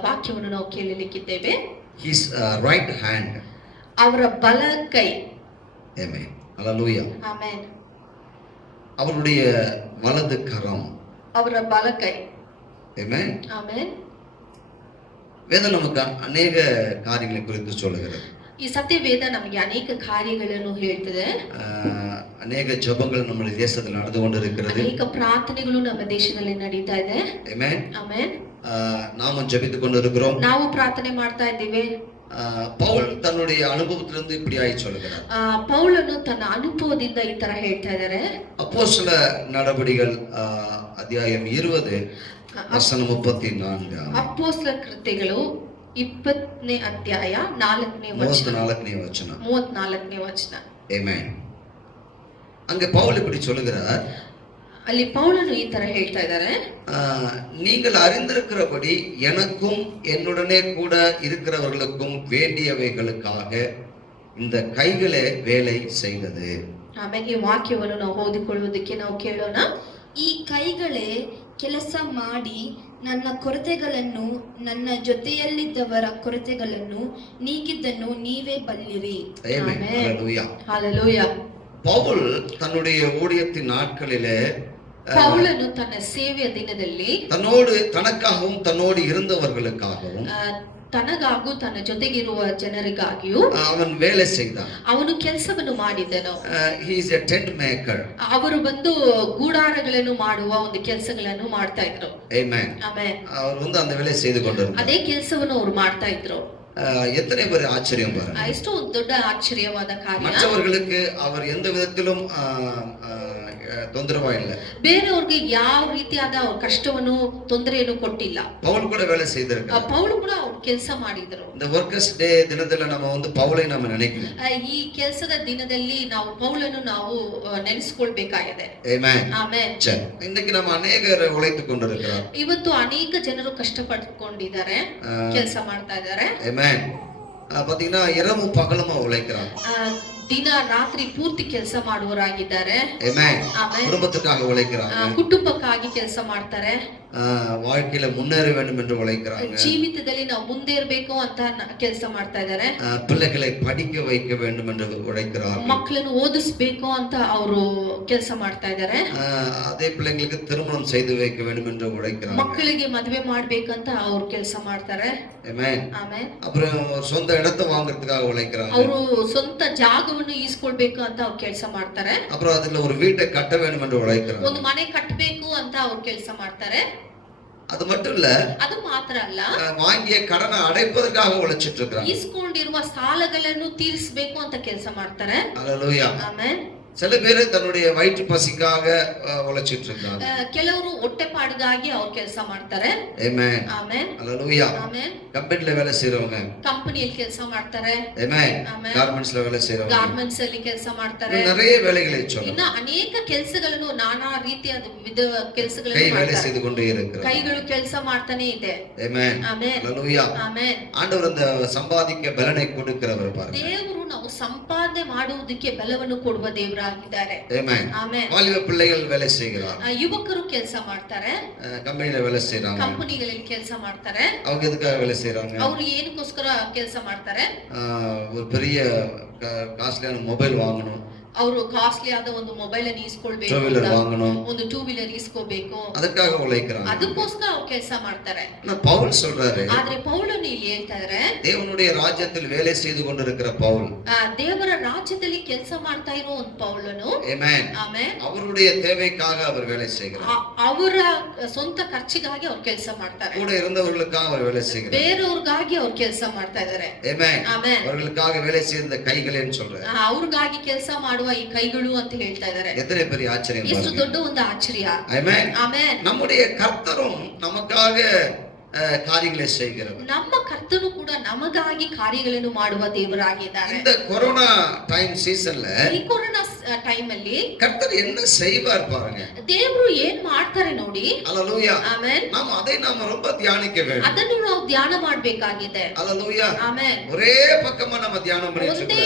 ವಾಕ್ಯವನ್ನು ನಾವು ಕೇಳಲಿಕ್ಕಿದ್ದೇವೆ. His right hand. ಅವರ ಬಲ ಕೈ. ஆமென். ஹalleluya. ಆಮೆನ್. அவருடைய வலது கரம். ಅವರ ಬಲ ಕೈ. ஆமென். ಆಮೆನ್. வேதம் நமக்கு அநேக காரியங்களை குறித்து சொல்லுகிறது. ಈ ಸತ್ಯವೇದ ನಮಗೆ ಅನೇಕ ಕಾರ್ಯಗಳನ್ನು ಹೇಳ್ತದೆ. அநேக ஜெபங்கள் நம்ம தேசத்தில் நடந்து கொண்டிருக்கிறது. ಅನೇಕ ಪ್ರಾರ್ಥನೆಗಳು ನಮ್ಮ ದೇಶದಲ್ಲಿ ನಡೀತಾ ಇದೆ. ஆமென். ಆಮೆನ್. நாமும் ஜெபித்துக் கொண்டிருக்கிறோம். ನಾವು ಪ್ರಾರ್ಥನೆ ಮಾಡ್ತಾ ಇದ್ದೀವಿ. பவுல் தன்னுடைய அனுபவத்திலிருந்து இப்படியாய் சொல்லுகிறார். ಪೌಲನು ತನ್ನ ಅನುಭವದಿಂದ ಈ ತರ ಹೇಳ್ತಾ ಇದ್ದಾರೆ. அப்போஸ்தல நடபடிகள் அத்தியாயம் 20 வசனம் 34. ಅಪೊಸ್ತಲ ಕೃತ್ಯಗಳು 20ನೇ ಅಧ್ಯಾಯ 4ನೇ ವಚನ. 34ನೇ ವಚನ. ಆಮೆನ್. அங்க பவுல் இப்படி சொல்லுகிறார். ಅಲ್ಲಿ ಪೌಲನು ಈ ತರ ಹೇಳ್ತಾ ಇದ್ದಾರೆ. நீங்கள் அறிந்திருக்கிறபடி எனக்கும் என்னுடனே கூட இருக்கிறவர்களுக்கும் வேண்டியவைகளுக்காக இந்த கைகளே வேலை செய்தது. ಆಮೇಲೆ ಈ ವಾಕ್ಯವನ್ನು ನಾವು ಓದಿಕೊಳ್ಳುವುದಕ್ಕೆ ನಾವು ಕೇಳೋಣ. ಈ ಕೈಗಳೇ ಕೆಲಸ ಮಾಡಿ ನನ್ನ ಕೊರತೆಗಳನ್ನು, ನನ್ನ ಜೊತೆಯಲ್ಲಿದ್ದವರ ಕೊರತೆಗಳನ್ನು ನೀಗಿದ್ದನ್ನು ನೀವೇ ಬಲ್ಲಿರಿ. ಆಮೆನ್. ஹalleluya. ஹalleluya. பவுல் தன்னுடைய ஊழியத்தின் நாட்களிலே ಪೌಲನು ತನ್ನ ಸೇವೆಯ ದಿನದಲ್ಲಿ தன்னோடு தனக்காகவும் தன்னோடு இருந்தவர்களுக்காகவும் ತನಗಾಗೂ ತನ್ನ ಜೊತೆಗಿರುವ ಜನರಿಗಾಗಿಯೂ அவன் வேலை செய்தான். ಅವನು ಕೆಲಸವನ್ನು ಮಾಡಿದನು. he is a tent maker. ಅವರು ಬಂದು ಗೂಡಾರಗಳನ್ನು ಮಾಡುವ ಒಂದು ಕೆಲಸಗಳನ್ನು ಮಾಡ್ತಾ ಇದ್ರು. amen. ಆಮೆನ್. அவர் அந்த வேலையை செய்து கொண்டிருந்தார். ಅದೇ ಕೆಲಸವನ್ನು ಅವರು ಮಾಡ್ತಾ ಇದ್ರು. எத்தனை பேர் ஆச்சரியம் பாருங்க. ಎಷ್ಟು ದೊಡ್ಡ ಆಶ್ಚರ್ಯವಾದ ಕಾರ್ಯ. மற்றவர்களுக்கு அவர் எந்த விதத்திலும் தொந்தரவா இல்லை. ಬೇರೆಯವರಿಗೆ ಯಾವ ರೀತಿಯಾದ ಕಷ್ಟವನ್ನು ತೊಂದರೆಯನ್ನು ಕೊಟ್ಟಿಲ್ಲ. பவுல் கூட வேலை செய்திருக்கார். ಪೌಲ್ ಕೂಡ ಅವ್ರು ಕೆಲಸ ಮಾಡಿದ್ರು. இந்த ವರ್ಕರ್ಸ್ ಡೇ ದಿನದಲ್ಲಿ நம்ம பவுலை நம்ம நினைக்கணும். ಈ ಕೆಲಸದ ದಿನದಲ್ಲಿ ನಾವು ಪೌಲನ್ನು ನಾವು ನೆನೆಸಿಕೊಳ್ಳಬೇಕಾಗಿದೆ. ಆಮೆನ್. ಆಮೆನ್. இன்னைக்கு நம்ம அநேகர் உழைத்துக் கொண்டிருக்கிறோம். ಇವತ್ತು ಅನೇಕ ಜನರು ಕಷ್ಟಪಟ್ಟುಕೊಂಡಿದ್ದಾರೆ, ಕೆಲಸ ಮಾಡ್ತಾ ಇದ್ದಾರೆ. ಆಮೆನ್. பாத்தீங்கன்னா இரவு பகலுமா உழைக்கிறாங்க. ದಿನ ರಾತ್ರಿ ಪೂರ್ತಿ ಕೆಲಸ ಮಾಡುವರಾಗಿದ್ದಾರೆ. ಆಮೆನ್. குடும்பத்துக்காக உழைக்கிறாங்க. ಕುಟುಂಬಕ್ಕಾಗಿ ಕೆಲಸ ಮಾಡ್ತಾರೆ. வாழ்க்கையில முன்னேற வேண்டும் என்று உழைக்கிறாங்க. ಜೀವಿತದಲ್ಲಿ ನಾವು ಮುಂದೇರಬೇಕು ಅಂತ ಕೆಲಸ ಮಾಡ್ತಾ ಇದ್ದಾರೆ. பிள்ளைகளை படிக்க வைக்க வேண்டும் என்று உழைக்கிறாங்க. ಮಕ್ಕಳನ್ನು ಓದಿಸಬೇಕು ಅಂತ ಅವರು ಕೆಲಸ ಮಾಡ್ತಾ ಇದ್ದಾರೆ. அதே பிள்ளைங்களுக்கு திருமணம் செய்து வைக்க வேண்டும் என்று உழைக்கிறாங்க. ಮಕ್ಕಳಿಗೆ ಮದುವೆ ಮಾಡ್ಬೇಕಂತ ಅವರು ಕೆಲಸ ಮಾಡ್ತಾರೆ. ಆಮೆನ್. ಆಮೆನ್. அப்புறம் சொந்த இடத்தை வாங்குறதுக்காக உழைக்கிறாங்க. ಅವರು ಸ್ವಂತ ಜಾಗ ಜಾಗವನ್ನು ಈಸ್ಕೊಳ್ಬೇಕು ಅಂತ ಅವ್ರು ಕೆಲಸ ಮಾಡ್ತಾರೆ. அப்புறம் அதுல ஒரு வீட்டை கட்ட வேண்டும் என்று உழைக்கிறாங்க. ಒಂದು ಮನೆ ಕಟ್ಟಬೇಕು ಅಂತ ಅವ್ರು ಕೆಲಸ ಮಾಡ್ತಾರೆ. அது மட்டும் இல்ல, ಅದು ಮಾತ್ರ ಅಲ್ಲ, வாங்கிய கடனை அடைப்பதற்காக உழைச்சிட்டு இருக்காங்க. ಈಸ್ಕೊಂಡಿರುವ ಸಾಲಗಳನ್ನು ತೀರಿಸಬೇಕು ಅಂತ ಕೆಲಸ ಮಾಡ್ತಾರೆ. அல்லேலூயா. ಆಮೆನ್. சில பேர் தன்னுடைய வயிற்று பசிக்காக உழைச்சிட்டு இருக்காங்க. ಕೆಲವರು ಹೊಟ್ಟೆಪಾಡಿಗಾಗಿ ಅವ್ರು ಕೆಲಸ ಮಾಡ್ತಾರೆ. ஆமென். ಆಮೆನ್. அல்லேலூயா. ಆಮೆನ್. கம்பெனில வேலை செய்றவங்க, ಕಂಪನಿಯಲ್ಲಿ ಕೆಲಸ ಮಾಡ್ತಾರೆ. ஆமென். ಆಮೆನ್. கார்மெண்ட்ஸ்ல வேலை செய்றவங்க, ಗಾರ್ಮೆಂಟ್ಸ್ ಅಲ್ಲಿ ಕೆಲಸ ಮಾಡ್ತಾರೆ. நிறைய வேலைகளை சொல்லலாம். ಇನ್ನ ಅನೇಕ ಕೆಲಸಗಳನ್ನು ನಾನಾ ರೀತಿಯಾದ ವಿಧ ಕೆಲಸಗಳನ್ನು கை வேலை ಮಾಡ್ತಾರೆ. செய்து கொண்டே இருக்கிறார். ಕೈಗಳು ಕೆಲಸ ಮಾಡ್ತಾನೆ ಇದೆ. ஆமென். ಆಮೆನ್. அல்லேலூயா. ಆಮೆನ್. ஆண்டவர் அந்த சம்பாதிக்க பலனை கொடுக்கிறவர் பாருங்க. ದೇವರು ನಾವು ಸಂಪಾದನೆ ಮಾಡುವುದಕ್ಕೆ ಬಲವನ್ನು ಕೊಡುವ ದೇವರಾಗಿದ್ದಾರೆ. ஆமென். ಆಮೆನ್. வாலிப பிள்ளைகள் வேலை செய்கிறார். ಯುವಕರು ಕೆಲಸ ಮಾಡ್ತಾರೆ. கம்பெனில வேலை செய்றாங்க. ಕಂಪನಿಗಳಲ್ಲಿ ಕೆಲಸ ಮಾಡ್ತಾರೆ. அவங்க எதுக்காக வேலை செய்றாங்க? ಅವರು ಏನಕ್ಕೋಸ್ಕರ ಕೆಲಸ ಮಾಡ್ತಾರೆ? ஒரு பெரிய காஸ்ட்லியான மொபைல் வாங்கணும், ಅವರು ಕಾಸ್ಟ್ಲಿ ಆದ ಒಂದು ಮೊಬೈಲ್ ಅನ್ನು டூ ಈಸ್ಕೊಳ್ಬೇಕು, வீலர் வாங்கணும், ಒಂದು 2 ವೀಲರ್ ಈಸ್ಕೋಬೇಕು, ಅದಕ್ಕಾக உழைக்கிறாங்க. ಅದಕ್ಕೋಸ್ಕರ ಅವ್ರು ಕೆಲಸ ಮಾಡ್ತಾರೆ. ஆனா பவுல் சொல்றாரு, ಆದ್ರೆ ಪೌಲನು ಇಲ್ಲಿ ಹೇಳ್ತಾ ಇದಾರೆ, தேவனுடைய ராஜ்யத்தில் வேலை செய்து கொண்டிருக்கிற பவுல், ದೇವರ ರಾಜ್ಯದಲ್ಲಿ ಕೆಲಸ ಮಾಡ್ತಾ ಇರೋ ಒಂದು ಪೌಲನು, ஆமென், ಆಮೆನ್, அவருடைய தேவைக்காக அவர் வேலை செய்கிறார். ಅವರ ಸ್ವಂತ ಖರ್ಚಿಗಾಗಿ ಅವ್ರು ಕೆಲಸ ಮಾಡ್ತಾರೆ. கூட இருந்தவர்களுக்காக அவர் வேலை செய்கிறார். ಬೇರೆಯವ್ರಿಗಾಗಿ ಅವ್ರು ಕೆಲಸ ಮಾಡ್ತಾ ಇದಾರೆ. ஆமென். ಆಮೆನ್. அவர்களுக்காக வேலை செய்த கைகளேன்னு சொல்றாரு. ಅವ್ರಿಗಾಗಿ ಕೆಲಸ ಮಾಡುವ ಈ ಕೈಗಳು ಅಂತ ಹೇಳ್ತಾ ಇದಾರೆ. எத்தனை பெரிய ஆச்சரியம் ಎಷ್ಟು பாருங்க. ದೊಡ್ಡ ಒಂದು ಆಶ್ಚರ್ಯ. ஆமென். ಆಮೆನ್. நம்முடைய கர்த்தரும் நமக்காக காரியங்களை செய்கிறவர். ನಮ್ಮ ಕರ್ತನು ಕೂಡ ನಮಗಾಗಿ ಕಾರ್ಯಗಳನ್ನು ಮಾಡುವ ದೇವರಾಗಿದ್ದಾರೆ. இந்த கொரோனா டைம் சீசன்ல ಈ ಕೊರೋನಾ ಟೈಮ್ ಅಲ್ಲಿ கர்த்தர் என்ன செய்வார் பாருங்க. ದೇವರು ಏನ್ ಮಾಡ್ತಾರೆ ನೋಡಿ. அல்லேலூயா. ಆಮೆನ್. அதை நாம ரொம்ப தியானிக்க வேண்டும். ಅದನ್ನು ನಾವು ಧ್ಯಾನ ಮಾಡಬೇಕಾಗಿದೆ. அல்லேலூயா. ಆಮೆನ್. ஒரே பக்கமா நம்ம தியானம் பண்ணிட்டு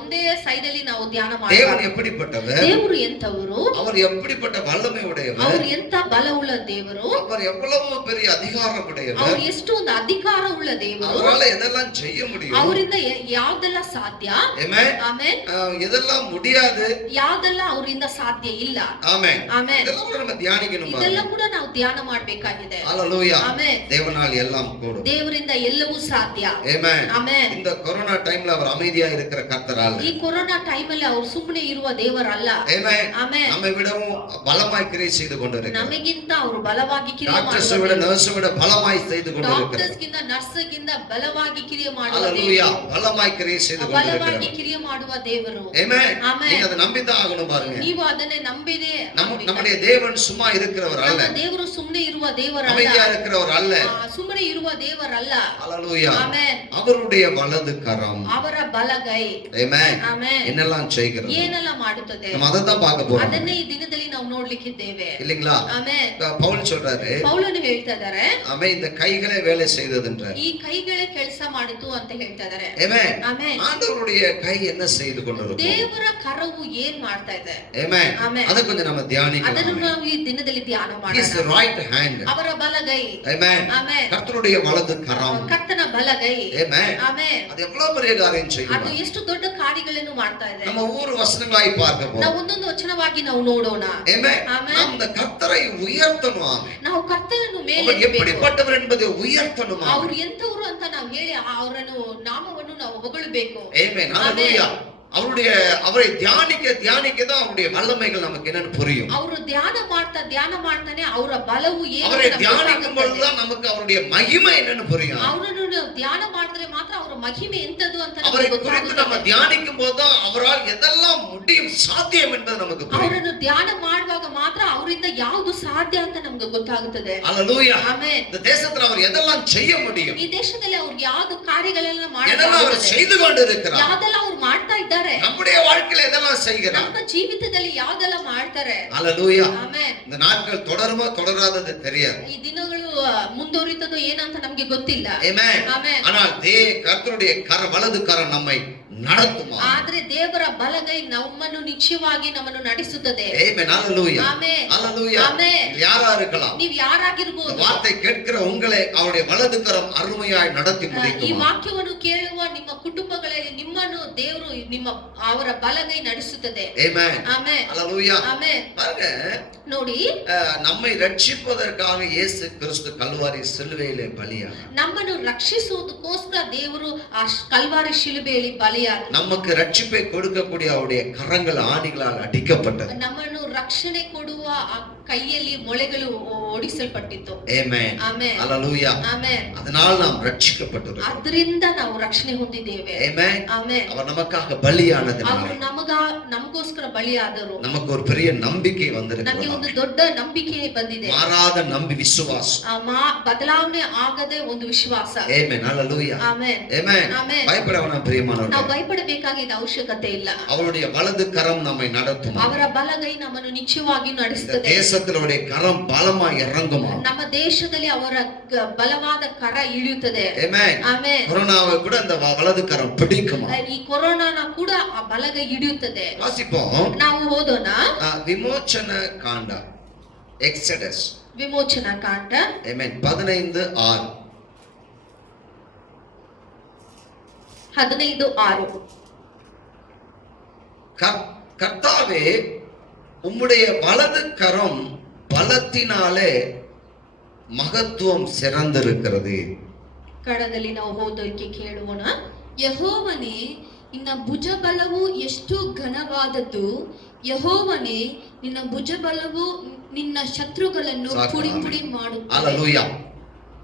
ಒಂದೇ ಸೈಡ್ ಅಲ್ಲಿ ನಾವು ಧ್ಯಾನ தேவன் ಮಾಡಬೇಕು. எப்படிப்பட்டவர்? ದೇವರು ಎಂತವರು? அவர் எப்படிப்பட்ட வல்லமை உடையவர்? ಅವರು ಎಂತ ಬಲವುಳ್ಳ ದೇವರು? அவர் எவ்வளவு பெரிய அதிகாரம் உடையவர்? ಅವರು ಎಷ್ಟು ಒಂದು ಅಧಿಕಾರ ಉಳ್ಳ ದೇವರು? அவரால எதெல்லாம் செய்ய முடியும்? ಅವರಿಂದ ಯಾವ್ದೆಲ್ಲ ಸಾಧ್ಯ? ஆமென். ಆಮೆನ್. எதெல்லாம் முடியாது? ಯಾವ್ದೆಲ್ಲ ಅವರಿಂದ ಸಾಧ್ಯ ಇಲ್ಲ? ஆமென். ಆಮೆನ್. இதெல்லாம் கூட நம்ம தியானிக்கணும் ಇದೆಲ್ಲ பாருங்க. ಕೂಡ ನಾವು ಧ್ಯಾನ ಮಾಡಬೇಕಾಗಿದೆ. அல்லேலூயா. ಆಮೆನ್. தேவனால் எல்லாம் கூடும். ದೇವರಿಂದ ಎಲ್ಲವೂ ಸಾಧ್ಯ. ஆமென். ಆಮೆನ್. இந்த கொரோனா டைம்ல அவர் அமைதியா இருக்கிற கர்த்தரால். ಈ ಕೊರೋನಾ ಟೈಮ್ ಅಲ್ಲಿ ಅವರು ಸುಮ್ಮನೆ ಇರುವ ದೇವರಲ್ಲ. ஆமென். ಆಮೆನ್. நம்மை விடவும் பலமாய் கிரியை செய்து கொண்டிருக்கிறார். ನಮಗಿಂತ ಅವರು ಬಲವಾಗಿ ಕ್ರಿಯೆ டாக்டர்ஸ் ಮಾಡುವ விட நர்ஸ் விட பலமாய் செய்து கொண்டிருக்கிறார். ಡಾಕ್ಟರ್ಸ್ ಗಿಂತ ನರ್ಸ್ ಗಿಂತ ಬಲವಾಗಿ ಕ್ರಿಯೆ ಮಾಡುವ அல்லேலூயா. ದೇವರು. பலமாய் கிரியை செய்து கொண்டிருக்கிறார். ಬಲವಾಗಿ ಕ್ರಿಯೆ ಮಾಡುವ ದೇವರು. ஆமென். ಆಮೆನ್. நீங்க அதை நம்பிதான் ஆகணும் பாருங்க. ನೀವು ಅದನ್ನೇ ನಂಬಿದೆ. நம்முடைய தேவன் சும்மா இருக்கிறவர் அல்ல. ನಮ್ಮ ದೇವರು ಸುಮ್ಮನೆ ಇರುವ ದೇವರಲ್ಲ. அமைதியா இருக்கிறவர் அல்ல. ಸುಮ್ಮನೆ ಇರುವ ದೇವರಲ್ಲ. அல்லேலூயா. ಆಮೆನ್. அவருடைய வலது கரம். ಅವರ ಬಲಗೈ. ஆமென். ಆಮೆನ್. என்னெல்லாம் செய்கிறது? ಏನೆಲ್ಲ ಮಾಡುತ್ತದೆ? நம்ம அதை தான் பார்க்க போறோம். ಅದನ್ನೇ ಈ ದಿನದಲ್ಲಿ ನಾವು ನೋಡ್ಲಿಕ್ಕಿದ್ದೇವೆ. இல்லீங்களா? ಆಮೆನ್. பவுல் சொல்றாரு, ಪೌಲನು ಹೇಳ್ತಾ ಇದ್ದಾರೆ, அவன் இந்த கைகளே வேலை செய்ததுன்றார். ಈ ಕೈಗಳೇ ಕೆಲಸ ಮಾಡಿತು ಅಂತ ಹೇಳ್ತಾ ಇದ್ದಾರೆ. ஆமென். ಆಮೆನ್. ஆண்டவருடைய கை என்ன செய்து கொண்டிருக்கும்? ದೇವರ ಕರವು ಏನ್ ಮಾಡ್ತಾ ಇದೆ? ஆமென். ಆಮೆನ್. அதை கொஞ்சம் நம்ம ಅದನ್ನು தியானிக்கலாம். ನಾವು ಈ ದಿನದಲ್ಲಿ ಧ್ಯಾನ His ಮಾಡೋಣ. right hand. ಅವರ ಬಲಗೈ. ஆமென். ಆಮೆನ್. கர்த்தருடைய வலது கரம். ಕರ್ತನ ಬಲಗೈ. ஆமென். ಆಮೆನ್. அது எவ்வளவு பெரிய காரியம் ಅದು செய்யும். ಎಷ್ಟು ದೊಡ್ಡ ಕಾರ್ಯಗಳನ್ನು ಮಾಡ್ತಾ ಇದೆ. நம்ம ஒவ்வொரு வசனங்களாய் பார்க்க ನಾವು போறோம். ಒಂದೊಂದು ವಚನವಾಗಿ ನಾವು ನೋಡೋಣ. ஆமென். ಆಮೆನ್. நாம் இந்த கர்த்தரை உயர்த்தணும். ನಾವು ಕರ್ತನನ್ನು ಮೇಲೆ அவர் ಎತ್ತಬೇಕು. எப்படிப்பட்டவர் என்பதை உயர்த்தணும். ಅವ್ರು ಎಂತವರು ಅಂತ ನಾವು ಹೇಳಿ ಅವರನ್ನು ನಾಮವನ್ನು ನಾವು ಹೊಗಳಬೇಕು. ஆமென். ஹalleluya. அவரை தியானிக்க தான் அவருடைய வல்லமைகள் நமக்கு என்னன்னு புரியும். ಅವರು ಧ್ಯಾನ ಮಾಡ್ತಾನೆ ಅವರ ಬಲವು ಏನು அவரை தியானிக்கும் பொழுதுதான் நமக்கு அவருடைய மகிமை என்னன்னு புரியும். ಅವರನ್ನು ಧ್ಯಾನ ಮಾಡಿದ್ರೆ ಮಾತ್ರ ಅವರ ಮಹಿಮೆ ಎಂತದು ಅಂತ அவரை ನಮಗೆ குறித்து ಗೊತ್ತಾಗುತ್ತದೆ. நம்ம தியானிக்கும் போதுதான் அவரால் எதெல்லாம் முடியும் சாத்தியம் என்பது நமக்கு புரியும். ಅವರನ್ನು ಧ್ಯಾನ ಮಾಡುವಾಗ ಮಾತ್ರ ಅವರಿಂದ ಯಾವುದು ಸಾಧ್ಯ ಅಂತ ನಮಗೆ ಗೊತ್ತಾಗುತ್ತದೆ. ஹalleluya. ಆಮೆನ್. இந்த தேசத்துல அவர் எதெல்லாம் செய்ய முடியும்? ಈ ದೇಶದಲ್ಲಿ ಅವ್ರು ಯಾವುದು ಕಾರ್ಯಗಳೆಲ್ಲ எதெல்லாம் அவர் ಮಾಡ್ತಾರೆ, செய்து கொண்டிருக்கிறார்? ಯಾವ್ದೆಲ್ಲ ಅವ್ರು ಮಾಡ್ತಾ ಇದ್ದಾರೆ, நம்முடைய வாழ்க்கையில எதெல்லாம் செய்கிறார்? ನಮ್ಮ ಜೀವಿತದಲ್ಲಿ ಯಾವ್ದೆಲ್ಲ ಮಾಡ್ತಾರೆ. ஹalleluya. ಆಮೆನ್. இந்த நாட்கள் தொடருமா தொடராதது தெரியாது. ಈ ದಿನಗಳು ಮುಂದುವರಿತದೋ ಏನಂತ ನಮಗೆ ಗೊತ್ತಿಲ್ಲ. ஆமென். ಆಮೆನ್. ஆனால் கர்த்தருடைய வலது கரம் நம்மை நடத்துமா. ಆದ್ರೆ ದೇವರ ಬಲಗೈ ನಮ್ಮನ್ನು ನಿಶ್ಚಯವಾಗಿ ನಮ್ಮನ್ನು ನಡೆಸುತ್ತದೆ. ஆமென். ஹalleluya. ಆಮೆನ್. ஹalleluya. ಆಮೆನ್. யாரா இருக்கலாம்? ನೀವು ಯಾರಾಗಿರಬಹುದು, வார்த்தை கேட்கிற உங்களை அவருடைய வலது கரம் அருமையாய் நடத்தி ಈ முடிக்கும். ವಾಕ್ಯವನ್ನು ಕೇಳುವ ನಿಮ್ಮ ಕುಟುಂಬಗಳಲ್ಲಿ ನಿಮ್ಮನ್ನು ದೇವರು ಅವರ ಬಲಗೈ ನಡೆಸುತ್ತದೆ. ஆமென். ಆಮೆನ್. ஹalleluya. ಆಮೆನ್. பாருங்க, ನೋಡಿ, நம்மை ரட்சிப்பதற்காக இயேசு கிறிஸ்து கல்வாரி சிலுவையிலே பலியானார். ನಮ್ಮನ್ನು ರಕ್ಷಿಸುವುದಕ್ಕೋಸ್ಕರ ದೇವರು ಆ ಕಲ್ವಾರಿ ಶಿಲುಬೆಯಲ್ಲಿ ಬಲಿಯಾದರು. முடியாது. நமக்கு ரட்சிப்பை கொடுக்கக்கூடிய அவருடைய கரங்கள் ஆணிகளால் அடிக்கப்பட்டது. ನಮ್ಮನ್ನು ರಕ್ಷಣೆ ಕೊಡುವ ಆ ಕೈಯಲ್ಲಿ ಮೊಳೆಗಳು ಓಡಿಸಲ್ಪಟ್ಟಿತ್ತು. ಆಮೆನ್. ಆಮೆನ್. ஹalleluya. ಆಮೆನ್. அதனால் நாம் ரட்சிக்கப்பட்டிருக்கிறோம். ಅದರಿಂದ ನಾವು ರಕ್ಷಣೆ ಹೊಂದಿದ್ದೇವೆ. ஆமென். ಆಮೆನ್. அவர் நமக்காக பலியானதுனால ಅವರು ನಮಗೋಸ್ಕರ ಬಲಿಯಾದರು. நமக்கு ஒரு பெரிய நம்பிக்கை ನಮಗೆ வந்திருக்கிறது. ಒಂದು ದೊಡ್ಡ ನಂಬಿಕೆ ಬಂದಿದೆ. மாறாத விசுவாசம். ಬದಲಾವಣೆ ಆಗದೆ ಒಂದು ವಿಶ್ವಾಸ. ஆமென். ஹalleluya. ಆಮೆನ್. ஆமென். ಆಮೆನ್. பயப்படவேண்டாம் பிரியமானவர்களே. ನಾವು ಭಯಪಡಬೇಕಾಗಿದ್ದ ಅವಶ್ಯಕತೆ ಇಲ್ಲ. அவருடைய வலது கரம் நம்மை நடத்தும். ಅವರ ಬಲಗೈ ನಮ್ಮನ್ನು ನಿಶ್ಚಯವಾಗಿ ನಡೆಸುತ್ತದೆ. தேசத்தில் அவருடைய கரம் பலமாய் இறங்குமா. ನಮ್ಮ ದೇಶದಲ್ಲಿ ಅವರ ಬಲವಾದ ಕರ ಇಳಿಯುತ್ತದೆ. ஆமென். ಆಮೆನ್. கொரோனாவை கூட அந்த வலது கரம் பிடிக்குமா. ಈ ಕೊರೋನಾನ ಕೂಡ ಆ ಬಲಗೈ ಹಿಡಿಯುತ್ತದೆ. வாசிப்போம். ನಾವು ಓದೋಣ. விமோச்சன காண்ட எக்ஸடஸ் ವಿಮೋಚನಾ ಕಾಂಡ. ஆமென். 15:6. 15:6. கர்த்தாவே உம்முடைய வலது கரம் பலத்தினாலே மகத்துவம் சிறந்திருக்கிறது. ಕಡದಲ್ಲಿ ನಾವು ಓದೋಕೆ ಕೇಳೋಣ. ಯೆಹೋವನೇ, ನಿನ್ನ ಭುಜಬಲವು ಎಷ್ಟು ಘನವಾದದ್ದು. ಯೆಹೋವನೇ, ನಿನ್ನ ಭುಜಬಲವು ನಿನ್ನ ಶತ್ರುಗಳನ್ನು ಪುಡಿ ಪುಡಿ ಮಾಡುತ್ತದೆ. ஹalleluya.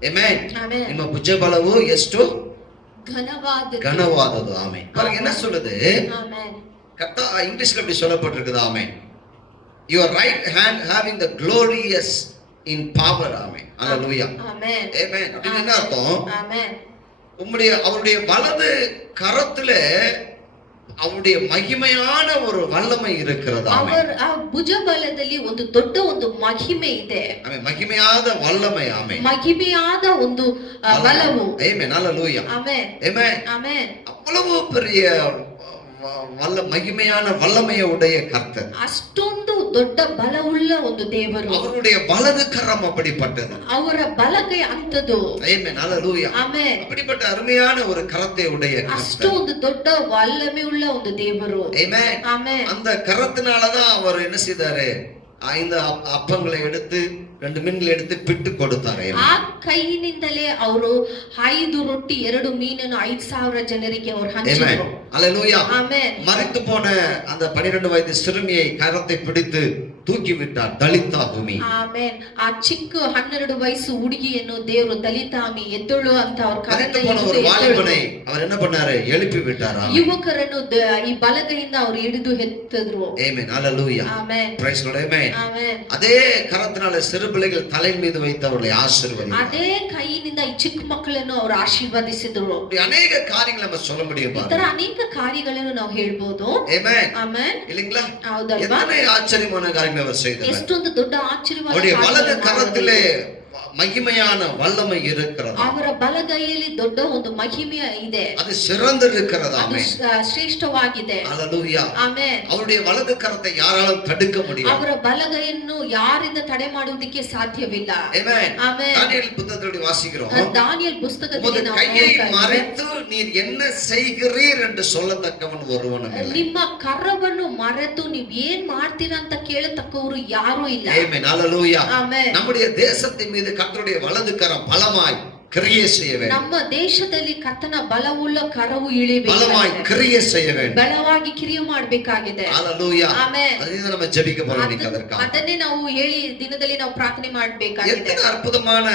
ஆமென். ಆಮೆನ್. ನಿಮ್ಮ ಭುಜಬಲವು ಎಷ್ಟು ಘನವಾದದ್ದು. ஆமென். பாருங்க என்ன சொல்லுது. ಆಮೆನ್. கர்த்தா இங்கிலீஷ்ல இப்படி சொல்லப்பட்டிருக்குது. Amen. Your right hand having the glorious in power. Amen. ஹalleluya. ಆಮೆನ್. ஆமென். அப்படின்னா என்ன அர்த்தம்? ಆಮೆನ್. அவருடைய வலது கரத்திலே அவருடைய மகிமையான ஒரு வல்லமை இருக்கிறது. ಅವರ ಆ ಭುಜಬಲದಲ್ಲಿ ಒಂದು ದೊಡ್ಡ ಒಂದು ಮಹಿಮೆ ಇದೆ. ஆமென். மகிமையாத வல்லமை. ஆமென். ಮಹಿಮೆಯಾದ ಒಂದು ಬಲವು. ஆமென். ஹalleluya. ಆಮೆನ್. ஆமென். ಆಮೆನ್. அவ்வளவு பெரிய மகிமையான வல்லமையை உடைய கர்த்தர். ಅಷ್ಟೊಂದು ದೊಡ್ಡ ಬಲವುಳ್ಳ ಒಂದು ದೇವರು. அவருடைய வலது கரம் அப்படிப்பட்டது. ಅವರ ಬಲಗೈ ಅಂತದ್ದು. ஆமென். ஹalleluya. ಆಮೆನ್. அப்படிப்பட்ட அருமையான ஒரு கரத்தை உடைய ಅಷ್ಟು கர்த்தர். ಒಂದು ದೊಡ್ಡ ವಲ್ಲಮೆಯುಳ್ಳ ಒಂದು ದೇವರು. ஆமென். ಆಮೆನ್. அந்த கரத்தினாலதான் அவர் என்ன செய்தாரு. 5 அப்பங்களை எடுத்து 2 மீன்களை எடுத்து பிட்டு கொடுத்தாரு. ಆ ಕೈಯಿನಿಂದಲೇ ಅವರು 5 ರೊಟ್ಟಿ 2 ಮೀನನ್ನು 5,000 ಜನರಿಗೆ ಅವರು ಹಂಚಿದರು. ஹalleluya. ಆಮೆನ್. மரித்து போன அந்த 12 வயது சிறுமியை கரத்தை பிடித்து தூக்கி விட்டார். தலிதா பூமி. ಆಮೆನ್. ಆ ಚಿಕ್ಕ 12 ವಯಸ್ಸು ಹುಡುಗಿಯನ್ನು ದೇವರು ದಲಿತಾಮಿ ಎದ್ದಳು ಅಂತ ಅವ್ರ மரித்து ಕರದಿಂದ போன ஒரு ಹಿಡಿದು வாலிபனை அவர் என்ன பண்ணாரு. எழுப்பி விட்டார். ಯುವಕರನ್ನು ಈ ಬಲಗೈಯಿಂದ ಅವರು ಹಿಡಿದು ಎತ್ತಿದ್ರು. ஆமென். ஹalleluya. Amen. Praise Lord. Amen. Amen. அதே கரத்தினால சிறு பிள்ளைகள் தலை மீது வைத்து அவர்களை ஆசீர்வதித்தார். ಅದೇ ಕೈயிನಿಂದ ಈ ಚಿಕ್ಕ ಮಕ್ಕಳನ್ನು ಅವರು ಆಶೀರ್ವದಿಸಿದ್ರು. இப்படி அநேக காரியங்களை நம்ம சொல்ல முடியும் ಈ ತರ பாருங்க. ಅನೇಕ ಕಾರ್ಯಗಳನ್ನು ನಾವು ಹೇಳ್ಬೋದು. ஆமென். ಆಮೆನ್. இல்லீங்களா? ಹೌದಲ್ವಾ? எத்தனை ஆச்சரியமான காரியங்களை அவர் செய்தார். ಎಷ್ಟೊಂದು ದೊಡ್ಡ ಆಶ್ಚರ್ಯವಾದ அவருடைய வலது ಕಾರ್ಯಗಳನ್ನು கரத்திலே ಮಾಡಿದ್ರು. மகிமையான வல்லமை இருக்கிறது. ಅವರ ಬಲಗೈಯಲ್ಲಿ ದೊಡ್ಡ ಒಂದು ಮಹಿಮೆ ಇದೆ. அது சிறந்திருக்கிறது. ಅದು ஆமென். ಶ್ರೇಷ್ಠವಾಗಿದೆ. ஹalleluya. ಆಮೆನ್. அவருடைய வலது கரத்தை யாராலும் தடுக்க முடியாது. ಅವರ ಬಲಗೈಯನ್ನು ಯಾರಿಂದ ತಡೆ ಮಾಡುವುದಕ್ಕೆ ಸಾಧ್ಯವಿಲ್ಲ. ஆமென். ಆಮೆನ್. தானியேல் புத்தகத்தில் வாசிக்கிறோம். ದಾನಿಯೇಲ್ ಪುಸ್ತಕದಲ್ಲಿ உமது ನಾವು கையை ನೋಡ್ತಾ ಇದ್ದೇವೆ. மறைத்து நீர் என்ன செய்கிறீர் என்று சொல்லத்தக்கவன் ஒருவனும் இல்லை. ನಿಮ್ಮ ಕರವನ್ನು ಮರೆತು ನೀವ್ ಏನ್ ಮಾಡ್ತೀರಾ ಅಂತ ಕೇಳತಕ್ಕವರು ಯಾರೂ ಇಲ್ಲ. ஆமென். ஹalleluya. ಆಮೆನ್. நம்முடைய தேசத்தின் மீது கர்த்தருடைய வலது கரம் பலமாய் கிரியை செய்ய வேண்டும். ನಮ್ಮ ದೇಶದಲ್ಲಿ ಕರ್ತನ ಬಲವುಳ್ಳ ಕರವು ಇಳಿಬೇಕು. பலமாய் கிரியை செய்ய வேண்டும். ಬಲವಾಗಿ ಕ್ರಿಯೆ ಮಾಡಬೇಕಾಗಿದೆ. ஹalleluya. ಆಮೆನ್. அதுதான் நம்ம ஜெபிக்க போறோம் இன்னைக்கு அதற்காக. ಅದನ್ನೇ ನಾವು ಹೇಳಿ ದಿನದಲ್ಲಿ ನಾವು ಪ್ರಾರ್ಥನೆ ಮಾಡಬೇಕಾಗಿದೆ. எத்தனை அற்புதமான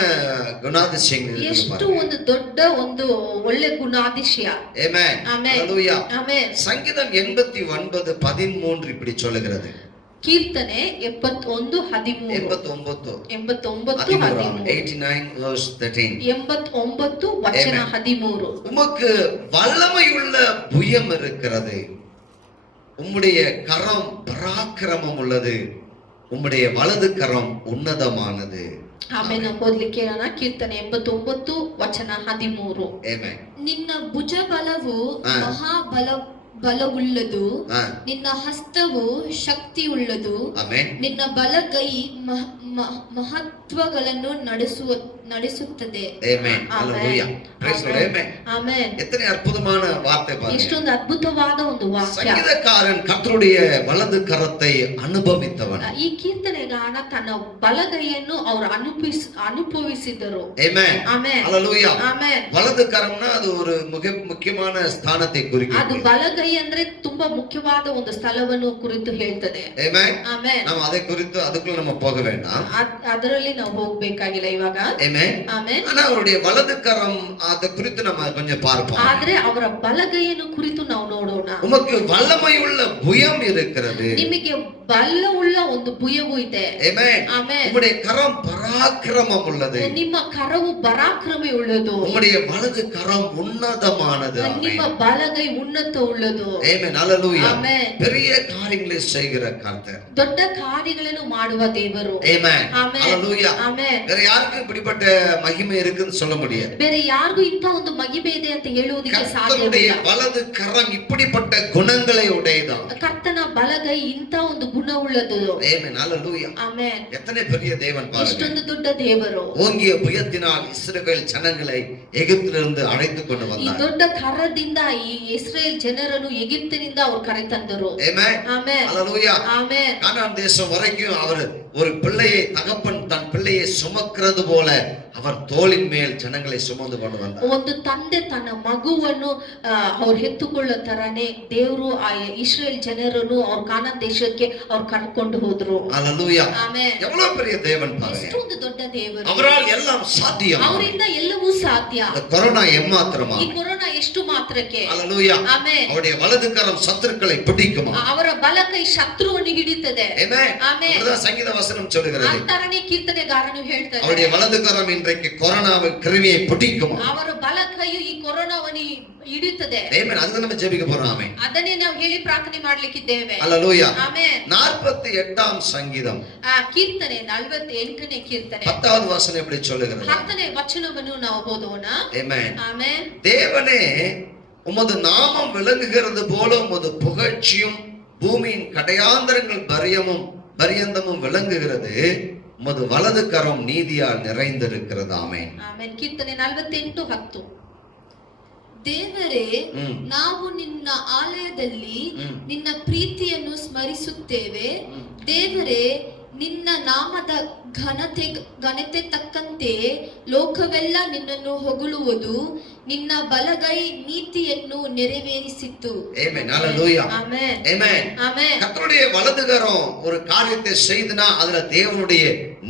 குணாதிசயங்கள் இருக்கு ಎಷ್ಟು பாருங்க. ಒಂದು ದೊಡ್ಡ ಒಂದು ಒಳ್ಳೆ ಗುಣಾದಿಶಯ. ஆமென். ಆಮೆನ್. ஹalleluya. ಆಮೆನ್. சங்கீதம் 89:13 இப்படி சொல்லுகிறது. ಕೀರ್ತನೆ 71:13. 89 89:13. 89 ವಚನ 13. உமக்கு வல்லமையுள்ள புயம் இருக்கிறது. உம்முடைய கரம் பராக்கிரமம் உள்ளது. உம்முடைய வலது கரம் உன்னதமானது. ಆಮೇಲೆ ಓದ್ಲಿಕ್ಕೆ ಹೇಳೋಣ. ಕೀರ್ತನೆ 89 ವಚನ 13. ஆமென். ನಿನ್ನ ಭುಜಬಲವು ಬಲವುಳ್ಳದು, ಹಾ. ನಿನ್ನ ಹಸ್ತವು ಶಕ್ತಿಯುಳ್ಳದು, ಆಮೆನ್. ನಿನ್ನ ಬಲಗೈ ಮಹತ್ವಗಳನ್ನು ನಡೆಸುತ್ತದೆ. Amen. Hallelujah. praise the Lord. ஆமென். எத்தனை அற்புதமான வார்த்தை பாருங்க. ಎಷ್ಟೊಂದು ಅದ್ಭುತವಾದ ಒಂದು ವಾಕ್ಯ. சங்கீதக்காரன் கர்த்தருடைய வலது கரத்தை அனுபவித்தவன். ಈ ಕೀರ್ತನೆಗಾರ ತನ್ನ ಬಲಗೈಯನ್ನು ಅವರು ಅನುಭವಿಸಿದರು. ಆಮೆನ್. ಆಮೆನ್. ஹalleluya. ಆಮೆನ್. வலது கரம்னா அது ஒரு மிக முக்கியமான ஸ்தானத்தை ಅದು குறிக்கிறது. ಬಲಗೈ ಅಂದ್ರೆ ತುಂಬಾ ಮುಖ್ಯವಾದ ಒಂದು ಸ್ಥಳವನ್ನು ಕುರಿತು ಹೇಳ್ತದೆ. ஆமென். ಆಮೆನ್. ನಾವು அதை குறித்து அதுக்குள்ள நம்ம போக வேண்டாம். ಅದರಲ್ಲಿ ನಾವು ಹೋಗ್ಬೇಕಾಗಿಲ್ಲ ಇವಾಗ. ஆமென். ಆಮೆನ್. ஆனா அவருடைய வலது கரம் அதை குறித்து நம்ம கொஞ்சம் பார்ப்போம். ಆದ್ರೆ ಅವರ ಬಲಗೈಯನ್ನು ಕುರಿತು ನಾವು ನೋಡೋಣ. உமக்கு வல்லமையுள்ள புயம் இருக்கிறது. ನಿಮಗೆ ಬಲವುಳ್ಳ ಒಂದು ಭುಜವು ಇದೆ. ஆமென். ಆಮೆನ್. உம்முடைய கரம் பராக்கிரமம் உள்ளது. ನಿಮ್ಮ ಕರವು ಪರಾಕ್ರಮಿ ಉಳ್ಳದು. உம்முடைய வலது கரம் உன்னதமானது. ನಿಮ್ಮ ಬಲಗೈ ಉನ್ನತ ಉಳ್ಳದು. ஆமென். ஹalleluya. ಆಮೆನ್. பெரிய காரியங்களை செய்கிற கர்த்தர். ದೊಡ್ಡ ಕಾರ್ಯಗಳನ್ನು ಮಾಡುವ ದೇವರು. ஆமென். ಆಮೆನ್. ஹalleluya. ಆಮೆನ್. வேற யாருக்கும் இப்படிப்பட்ட மகிமை இருக்குன்னு சொல்ல முடியாது. ಬೇರೆ ಯಾರಿಗೂ ಇಂಥ ಒಂದು ಮಹಿಮೆ ಇದೆ ಅಂತ ಹೇಳುವುದಕ್ಕೆ கர்த்தருடைய ಸಾಧ್ಯವಿಲ್ಲ. வலது கரம் இப்படிப்பட்ட குணங்களை உடையதான். ಕರ್ತನ ಬಲಗೈ ಇಂಥ ಒಂದು ಗುಣವುಳ್ಳದು. ஆமென். ஹalleluya. ಆಮೆನ್. எத்தனை பெரிய தேவன் பாருங்க. ಎಷ್ಟೊಂದು ದೊಡ್ಡ ದೇವರು. ஓங்கிய புயத்தினால் இஸ்ரவேல் ஜனங்களை எகிப்திலிருந்து அழைத்து கொண்டு ಈ வந்தார். ದೊಡ್ಡ ಕರದಿಂದ ಈ ಇಸ್ರೇಲ್ ಜನರನ್ನು ಎಗಿಪ್ತಿನಿಂದ ಅವರು ಕರೆತಂದರು. ஆமென். ಆಮೆನ್. ஹalleluya. ಆಮೆನ್. கானான் தேசம் வரைக்கும் அவர் ஒரு பிள்ளையை தகப்பன் தன் பிள்ளையை சுமக்கிறது போல அவர் தோளின் மேல் ஜனங்களை சுமந்து கொண்டு வந்தார். ಒಂದು ತಂದೆ ತನ್ನ ಮಗುವನ್ನು ಅವ್ರು ಎತ್ತುಕೊಳ್ಳೋ ತರನೇ ದೇವರು ಆ ಇಸ್ರೇಲ್ ಜನರನ್ನು ಅವ್ರ ಕಾನಾನ್ ದೇಶಕ್ಕೆ ಅವ್ರು ಕರ್ಕೊಂಡು ಹೋದ್ರು. ஹalleluya. ಆಮೆನ್. எவ்வளவு பெரிய தேவன் பாருங்க. ಎಷ್ಟೊಂದು ದೊಡ್ಡ ದೇವರು. அவரால் எல்லாம் சாத்தியம். ಅವರಿಂದ ಎಲ್ಲವೂ ಸಾಧ್ಯ. இந்த கொரோனா எம்மாத்திரமா. ಈ ಕೊರೋನಾ ಎಷ್ಟು ಮಾತ್ರಕ್ಕೆ. ஹalleluya. ಆಮೆನ್. அவருடைய வலது கரம் சத்துருக்களை பிடிக்குமா. ಅವರ ಬಲಕೈ ಶತ್ರುವನ್ನು ಹಿಡಿತದೆ. ஆமென். ಆಮೆನ್. அதுதான் சங்கீத வசனம் சொல்லுகிறது. ಅಂತರನೇ ಕೀರ್ತನೆಗಾರನು ಹೇಳ್ತಾರೆ. அவருடைய வலது கரம் இன்றைக்கு கொரோனாவை கிருமியை பிடிக்குமா. ಅವರ ಬಲಕೈಯು ಈ ಕೊರೋನಾವನ್ನು ಹಿಡಿತದೆ. ஆமென். அதுதான் நம்ம ஜெபிக்க போறோம். ஆமென். ಅದನ್ನೇ ನಾವು ಹೇಳಿ ಪ್ರಾರ್ಥನೆ ಮಾಡ್ಲಿಕ್ಕಿದ್ದೇವೆ. ஹalleluya. ಆಮೆನ್. 48ஆம் சங்கீதம் ಕೀರ್ತನೆ 48ನೇ ಕೀರ್ತನೆ 10வது வசனம் எப்படி சொல்லுகிறது. 10ನೇ ವಚನವನ್ನು ನಾವು ಓದೋಣ. ஆமென். ಆಮೆನ್. தேவனே உமது நாமம் விளங்குகிறது போல உமது புகழ்ச்சியும் பூமியின் கடையாந்தரங்கள் பரியந்தமும் விளங்குகிறது. உமது வலது கரம் நீதியால் நிறைந்திருக்கிறது. ஆமென். ಆಮೆನ್. ಕೀರ್ತನೆ 48:10. ದೇವರೇ, ನಾವು ನಿನ್ನ ಆಲಯದಲ್ಲಿ ನಿನ್ನ ಪ್ರೀತಿಯನ್ನು ಸ್ಮರಿಸುತ್ತೇವೆ. ದೇವರೇ, ನಿನ್ನ ನಾಮದ ಘನತೆ ತಕ್ಕಂತೆ ಲೋಕವೆಲ್ಲ ನಿನ್ನನ್ನು ಹೊಗಳುವುದು. ನಿನ್ನ ಬಲಗೈ ನೀತಿಯನ್ನು ನೆರವೇರಿಸಿತು. ஆமென். ஹalleluya. ಆಮೆನ್. ஆமென். ಆಮೆನ್. கர்த்தருடைய வலது கரம் ஒரு காரியத்தை செய்துனா அதுல தேவனுடைய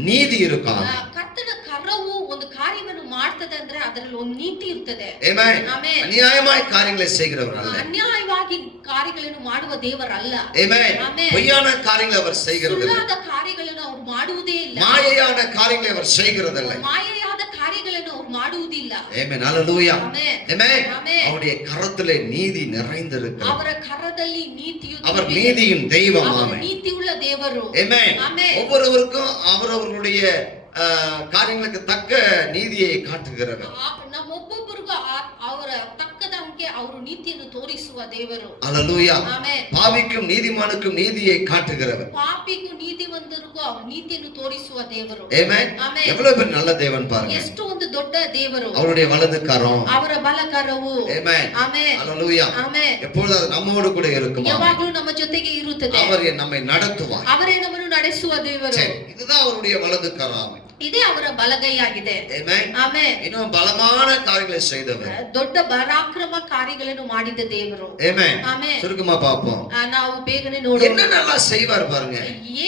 நீதி இருக்கும். ಕರ್ತನ ಕರವು ಒಂದು ಕಾರ್ಯವನ್ನು ಮಾಡ್ತದೆ ಅಂದ್ರೆ ಅದರಲ್ಲಿ ಒಂದು ನೀತಿ ಇರ್ತದೆ. ஆமென். ಆಮೆನ್. அநியாயமாய் காரியங்களை செய்கிறவர் அல்ல. ಅನ್ಯಾಯವಾಗಿ ಕಾರ್ಯಗಳನ್ನು ಮಾಡುವ ದೇವರಲ್ಲ. ஆமென். ಆಮೆನ್. பொய்யான காரியங்களை அவர் செய்கிறது இல்லை. ಸುಳ್ಳಾದ ಕಾರ್ಯಗಳನ್ನು ಅವರು ಮಾಡುವುದೇ ಇಲ್ಲ. மாயையான காரியங்களை அவர் செய்கிறதில்லை. ಮಾಯೆಯಾದ ಕಾರ್ಯಗಳನ್ನು ಅವರು ಮಾಡುವುದಿಲ್ಲ. ஆமென். ஹalleluya. ಆಮೆನ್. ஆமென். ಆಮೆನ್. அவருடைய கரத்திலே நீதி நிறைந்திருக்கிறது. ಅವರ ಕರದಲ್ಲಿ ನೀತಿಯು அவர் நீதியின் தெய்வம். ಅವರು ஆமென். ನೀತಿಯುಳ್ಳ ದೇವರು. ஆமென். ஆமென். ஒவ்வொருவருக்கும் அவரவர்களுடைய காரியங்களுக்கு தக்க நீதியை காட்டுகிறவர். ನಮ್ಮೊಬ್ಬೊಬ್ಬರಿಗೂ ಅವರ ತಕ್ಕದಂಗೆ ಅವರು ನೀತಿಯನ್ನು ತೋರಿಸುವ ದೇವರು. ஹalleluya. ಆಮೆನ್. பாவிக்கும் நீதிமானுக்கும் நீதியை காட்டுகிறவர். ಪಾಪಿಗೂ ನೀತಿವಂತರಿಗೂ ಅವರು ನೀತಿಯನ್ನು ತೋರಿಸುವ ದೇವರು. ஆமென். ಆಮೆನ್. எவ்வளவு பெரிய நல்ல தேவன் பாருங்க. ಎಷ್ಟು ಒಂದು ದೊಡ್ಡ ದೇವರು. அவருடைய வலது கரம். ಅವರ ಬಲಕರವು. ஆமென். ಆಮೆನ್. ஹalleluya. ಆಮೆನ್. எப்பொழுது அது நம்மோடு கூட இருக்கும். ಯಾವಾಗಲೂ ನಮ್ಮ ಜೊತೆಗೆ ಇರುತ್ತದೆ. அவர் நம்மை நடத்துவார். ಅವರೇ ನಮ್ಮನ್ನು ನಡೆಸುವ ದೇವರು. சரி, இதுதான் அவருடைய வலது கரம். ಇದೇ ಅವರ ಬಲಗೈಯಾಗಿದೆ. ஆமென். ಆಮೆನ್. இன்னும் பலமான காரியங்களை செய்தவர். ದೊಡ್ಡ ಪರಾಕ್ರಮ ಕಾರ್ಯಗಳನ್ನು ಮಾಡಿದ ದೇವರು. ஆமென். ಆಮೆನ್. சுருக்கமா பார்ப்போம். ನಾವು ಬೇಗನೆ ನೋಡೋಣ. என்னென்னலாம் செய்வார் பாருங்க.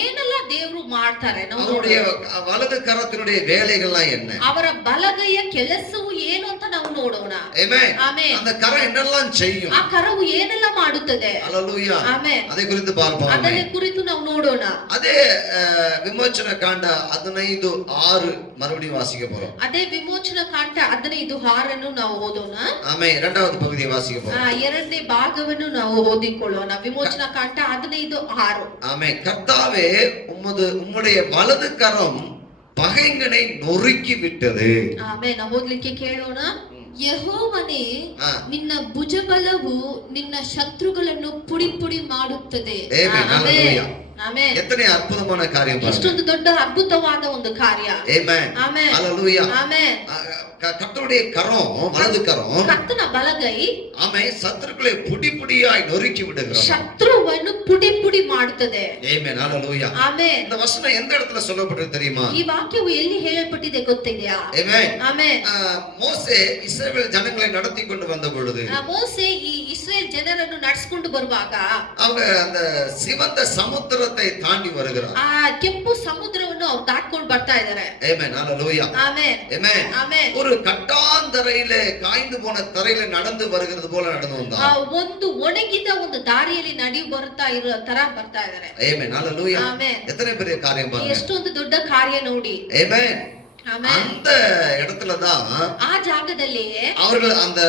ಏನೆಲ್ಲ ದೇವರು ಮಾಡ್ತಾರೆ ನಾವು அவருடைய ನೋಡೋಣ. வலது கரத்தினுடைய வேலைகள்லாம் என்ன. ಅವರ ಬಲಗೈಯ ಕೆಲಸವು ಏನು ಅಂತ ನಾವು ನೋಡೋಣ. ஆமென். ಆಮೆನ್. அந்த கரம் என்னெல்லாம் செய்யும். ಆ ಕರವು ಏನೆಲ್ಲ ಮಾಡುತ್ತದೆ. ஹalleluya. ಆಮೆನ್. அதை குறித்து பார்ப்போம். ಅದನ್ನ ಕುರಿತು ನಾವು ನೋಡೋಣ. அதே விமோச்சன காண்ட 15:6 மறுபடியும் வாசிக்க போறோம். ಅದೇ ವಿಮೋಚನ ಕಾಂಡ 15:6 ನಾವು ಓದೋಣ. ஆமென். இரண்டாவது பகுதியை வாசிக்க போறோம். ಎರಡನೇ ಭಾಗವನ್ನು ನಾವು ಓದಿಕೊಳ್ಳೋಣ. ವಿಮೋಚನ ಕಾಂಡ 15:6. ஆமென். கர்த்தாவே, உம்முடைய வலது கரம் பகைங்கனை நொறுக்கி விட்டது. ಆಮೇಲೆ ನಾವು ಓದ್ಲಿಕ್ಕೆ ಕೇಳೋಣ. ಯೆಹೋವನೇ, ಹಾ. ನಿನ್ನ ಭುಜಬಲವು ನಿನ್ನ ಶತ್ರುಗಳನ್ನು ಪುಡಿ ಪುಡಿ ಮಾಡುತ್ತದೆ. Amen. Hallelujah. ಆಮೆನ್. எத்தனை அற்புதமான காரியம் பாருங்க. ಎಷ್ಟೊಂದು ದೊಡ್ಡ ಅದ್ಭುತವಾದ ಒಂದು ಕಾರ್ಯ. Amen. ಆಮೆನ್. Hallelujah. ಆಮೆನ್. கர்த்தருடைய கரம், வலது கரம், ಕರ್ತನ ಬಲಗೈ ஆமென், சத்துருக்களை புடி புடியாய் நொறுக்கி விடுகிறது. ಶತ್ರುವನ್ನು ಪುಡಿ ಪುಡಿ ಮಾಡುತ್ತದೆ. Amen. Hallelujah. ಆಮೆನ್. இந்த வசனம் எந்த இடத்துல சொல்லப்பட்டிருக்கு தெரியுமா? ಈ ವಾಕ್ಯವು ಎಲ್ಲಿ ಹೇಳಲ್ಪಟ್ಟಿದೆ ಗೊತ್ತಿದೆಯಾ? Amen. ಆಮೆನ್. மோசே இஸ்ரவேல் ஜனங்களை நடத்தி கொண்டு வந்த பொழுது ಮೋಸೆ ಈ ಇಸ್ರೇಲ್ ಜನರನ್ನು ನಡೆಸಿಕೊಂಡು ಬರುವಾಗ அவங்க அந்த சிவந்த சமுத்திரத்தை தாண்டி வருகிறார். ಆ ಕೆಂಪು ಸಮುದ್ರವನ್ನು ಅವ್ರು ದಾಟ್ಕೊಂಡು ಬರ್ತಾ ಇದ್ದಾರೆ. Amen. Hallelujah. Amen. Amen. Amen. ஒரு கட்டாந்தரையிலே காய்ந்து போன தரையில நடந்து வருகிறது போல நடந்து வந்தார். ಒಂದು ಒಣಗಿದ ಒಂದು ದಾರಿಯಲ್ಲಿ ನಡೆಯು ಬರ್ತಾ ಇರೋ ತರ ಬರ್ತಾ ಇದ್ದಾರೆ. Amen. Hallelujah. ಆಮೆನ್. எத்தனை பெரிய காரியம் பாருங்க. ಎಷ್ಟೊಂದು ದೊಡ್ಡ ಕಾರ್ಯ ನೋಡಿ. Amen. ಆಮೆನ್. அந்த இடத்துல தான் ಆ ಜಾಗದಲ್ಲಿ அவர்கள் அந்த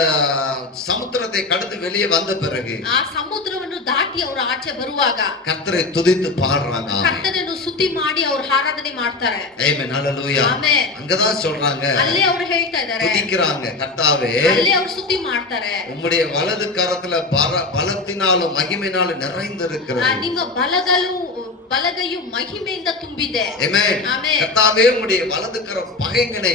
சமுத்திரத்தை கடந்து வெளியே வந்த பிறகு ಆ ಸಮುದ್ರವನ್ನು ದಾಟಿ ಅವರು ಆಚೆ ಬರುವಾಗ கர்த்தரை துதித்து பாடுறாங்க. ஆமென். ಕರ್ತನನ್ನು ಸ್ತುತಿ ಮಾಡಿ ಅವರು ಆರಾಧನೆ ಮಾಡ್ತಾರೆ. Amen. Hallelujah. ಆಮೆನ್. அங்கதான் சொல்றாங்க, ಅಲ್ಲೇ ಅವರು ಹೇಳ್ತಾ ಇದ್ದಾರೆ, துதிக்கிறாங்க, கர்த்தாவே ಅಲ್ಲೇ ಅವರು ಸ್ತುತಿ ಮಾಡ್ತಾರೆ. உம்முடைய வலது கரத்துல பலத்தினாலும் மகிமையினாலும் நிறைந்திருக்கிறது. ನಿಮ್ಮ ಬಲಗೈಯು ಮಹಿಮೆಯಿಂದ ತುಂಬಿದೆ. Amen. ಆಮೆನ್. கர்த்தாவே உம்முடைய வலது கரம் பகைஞனை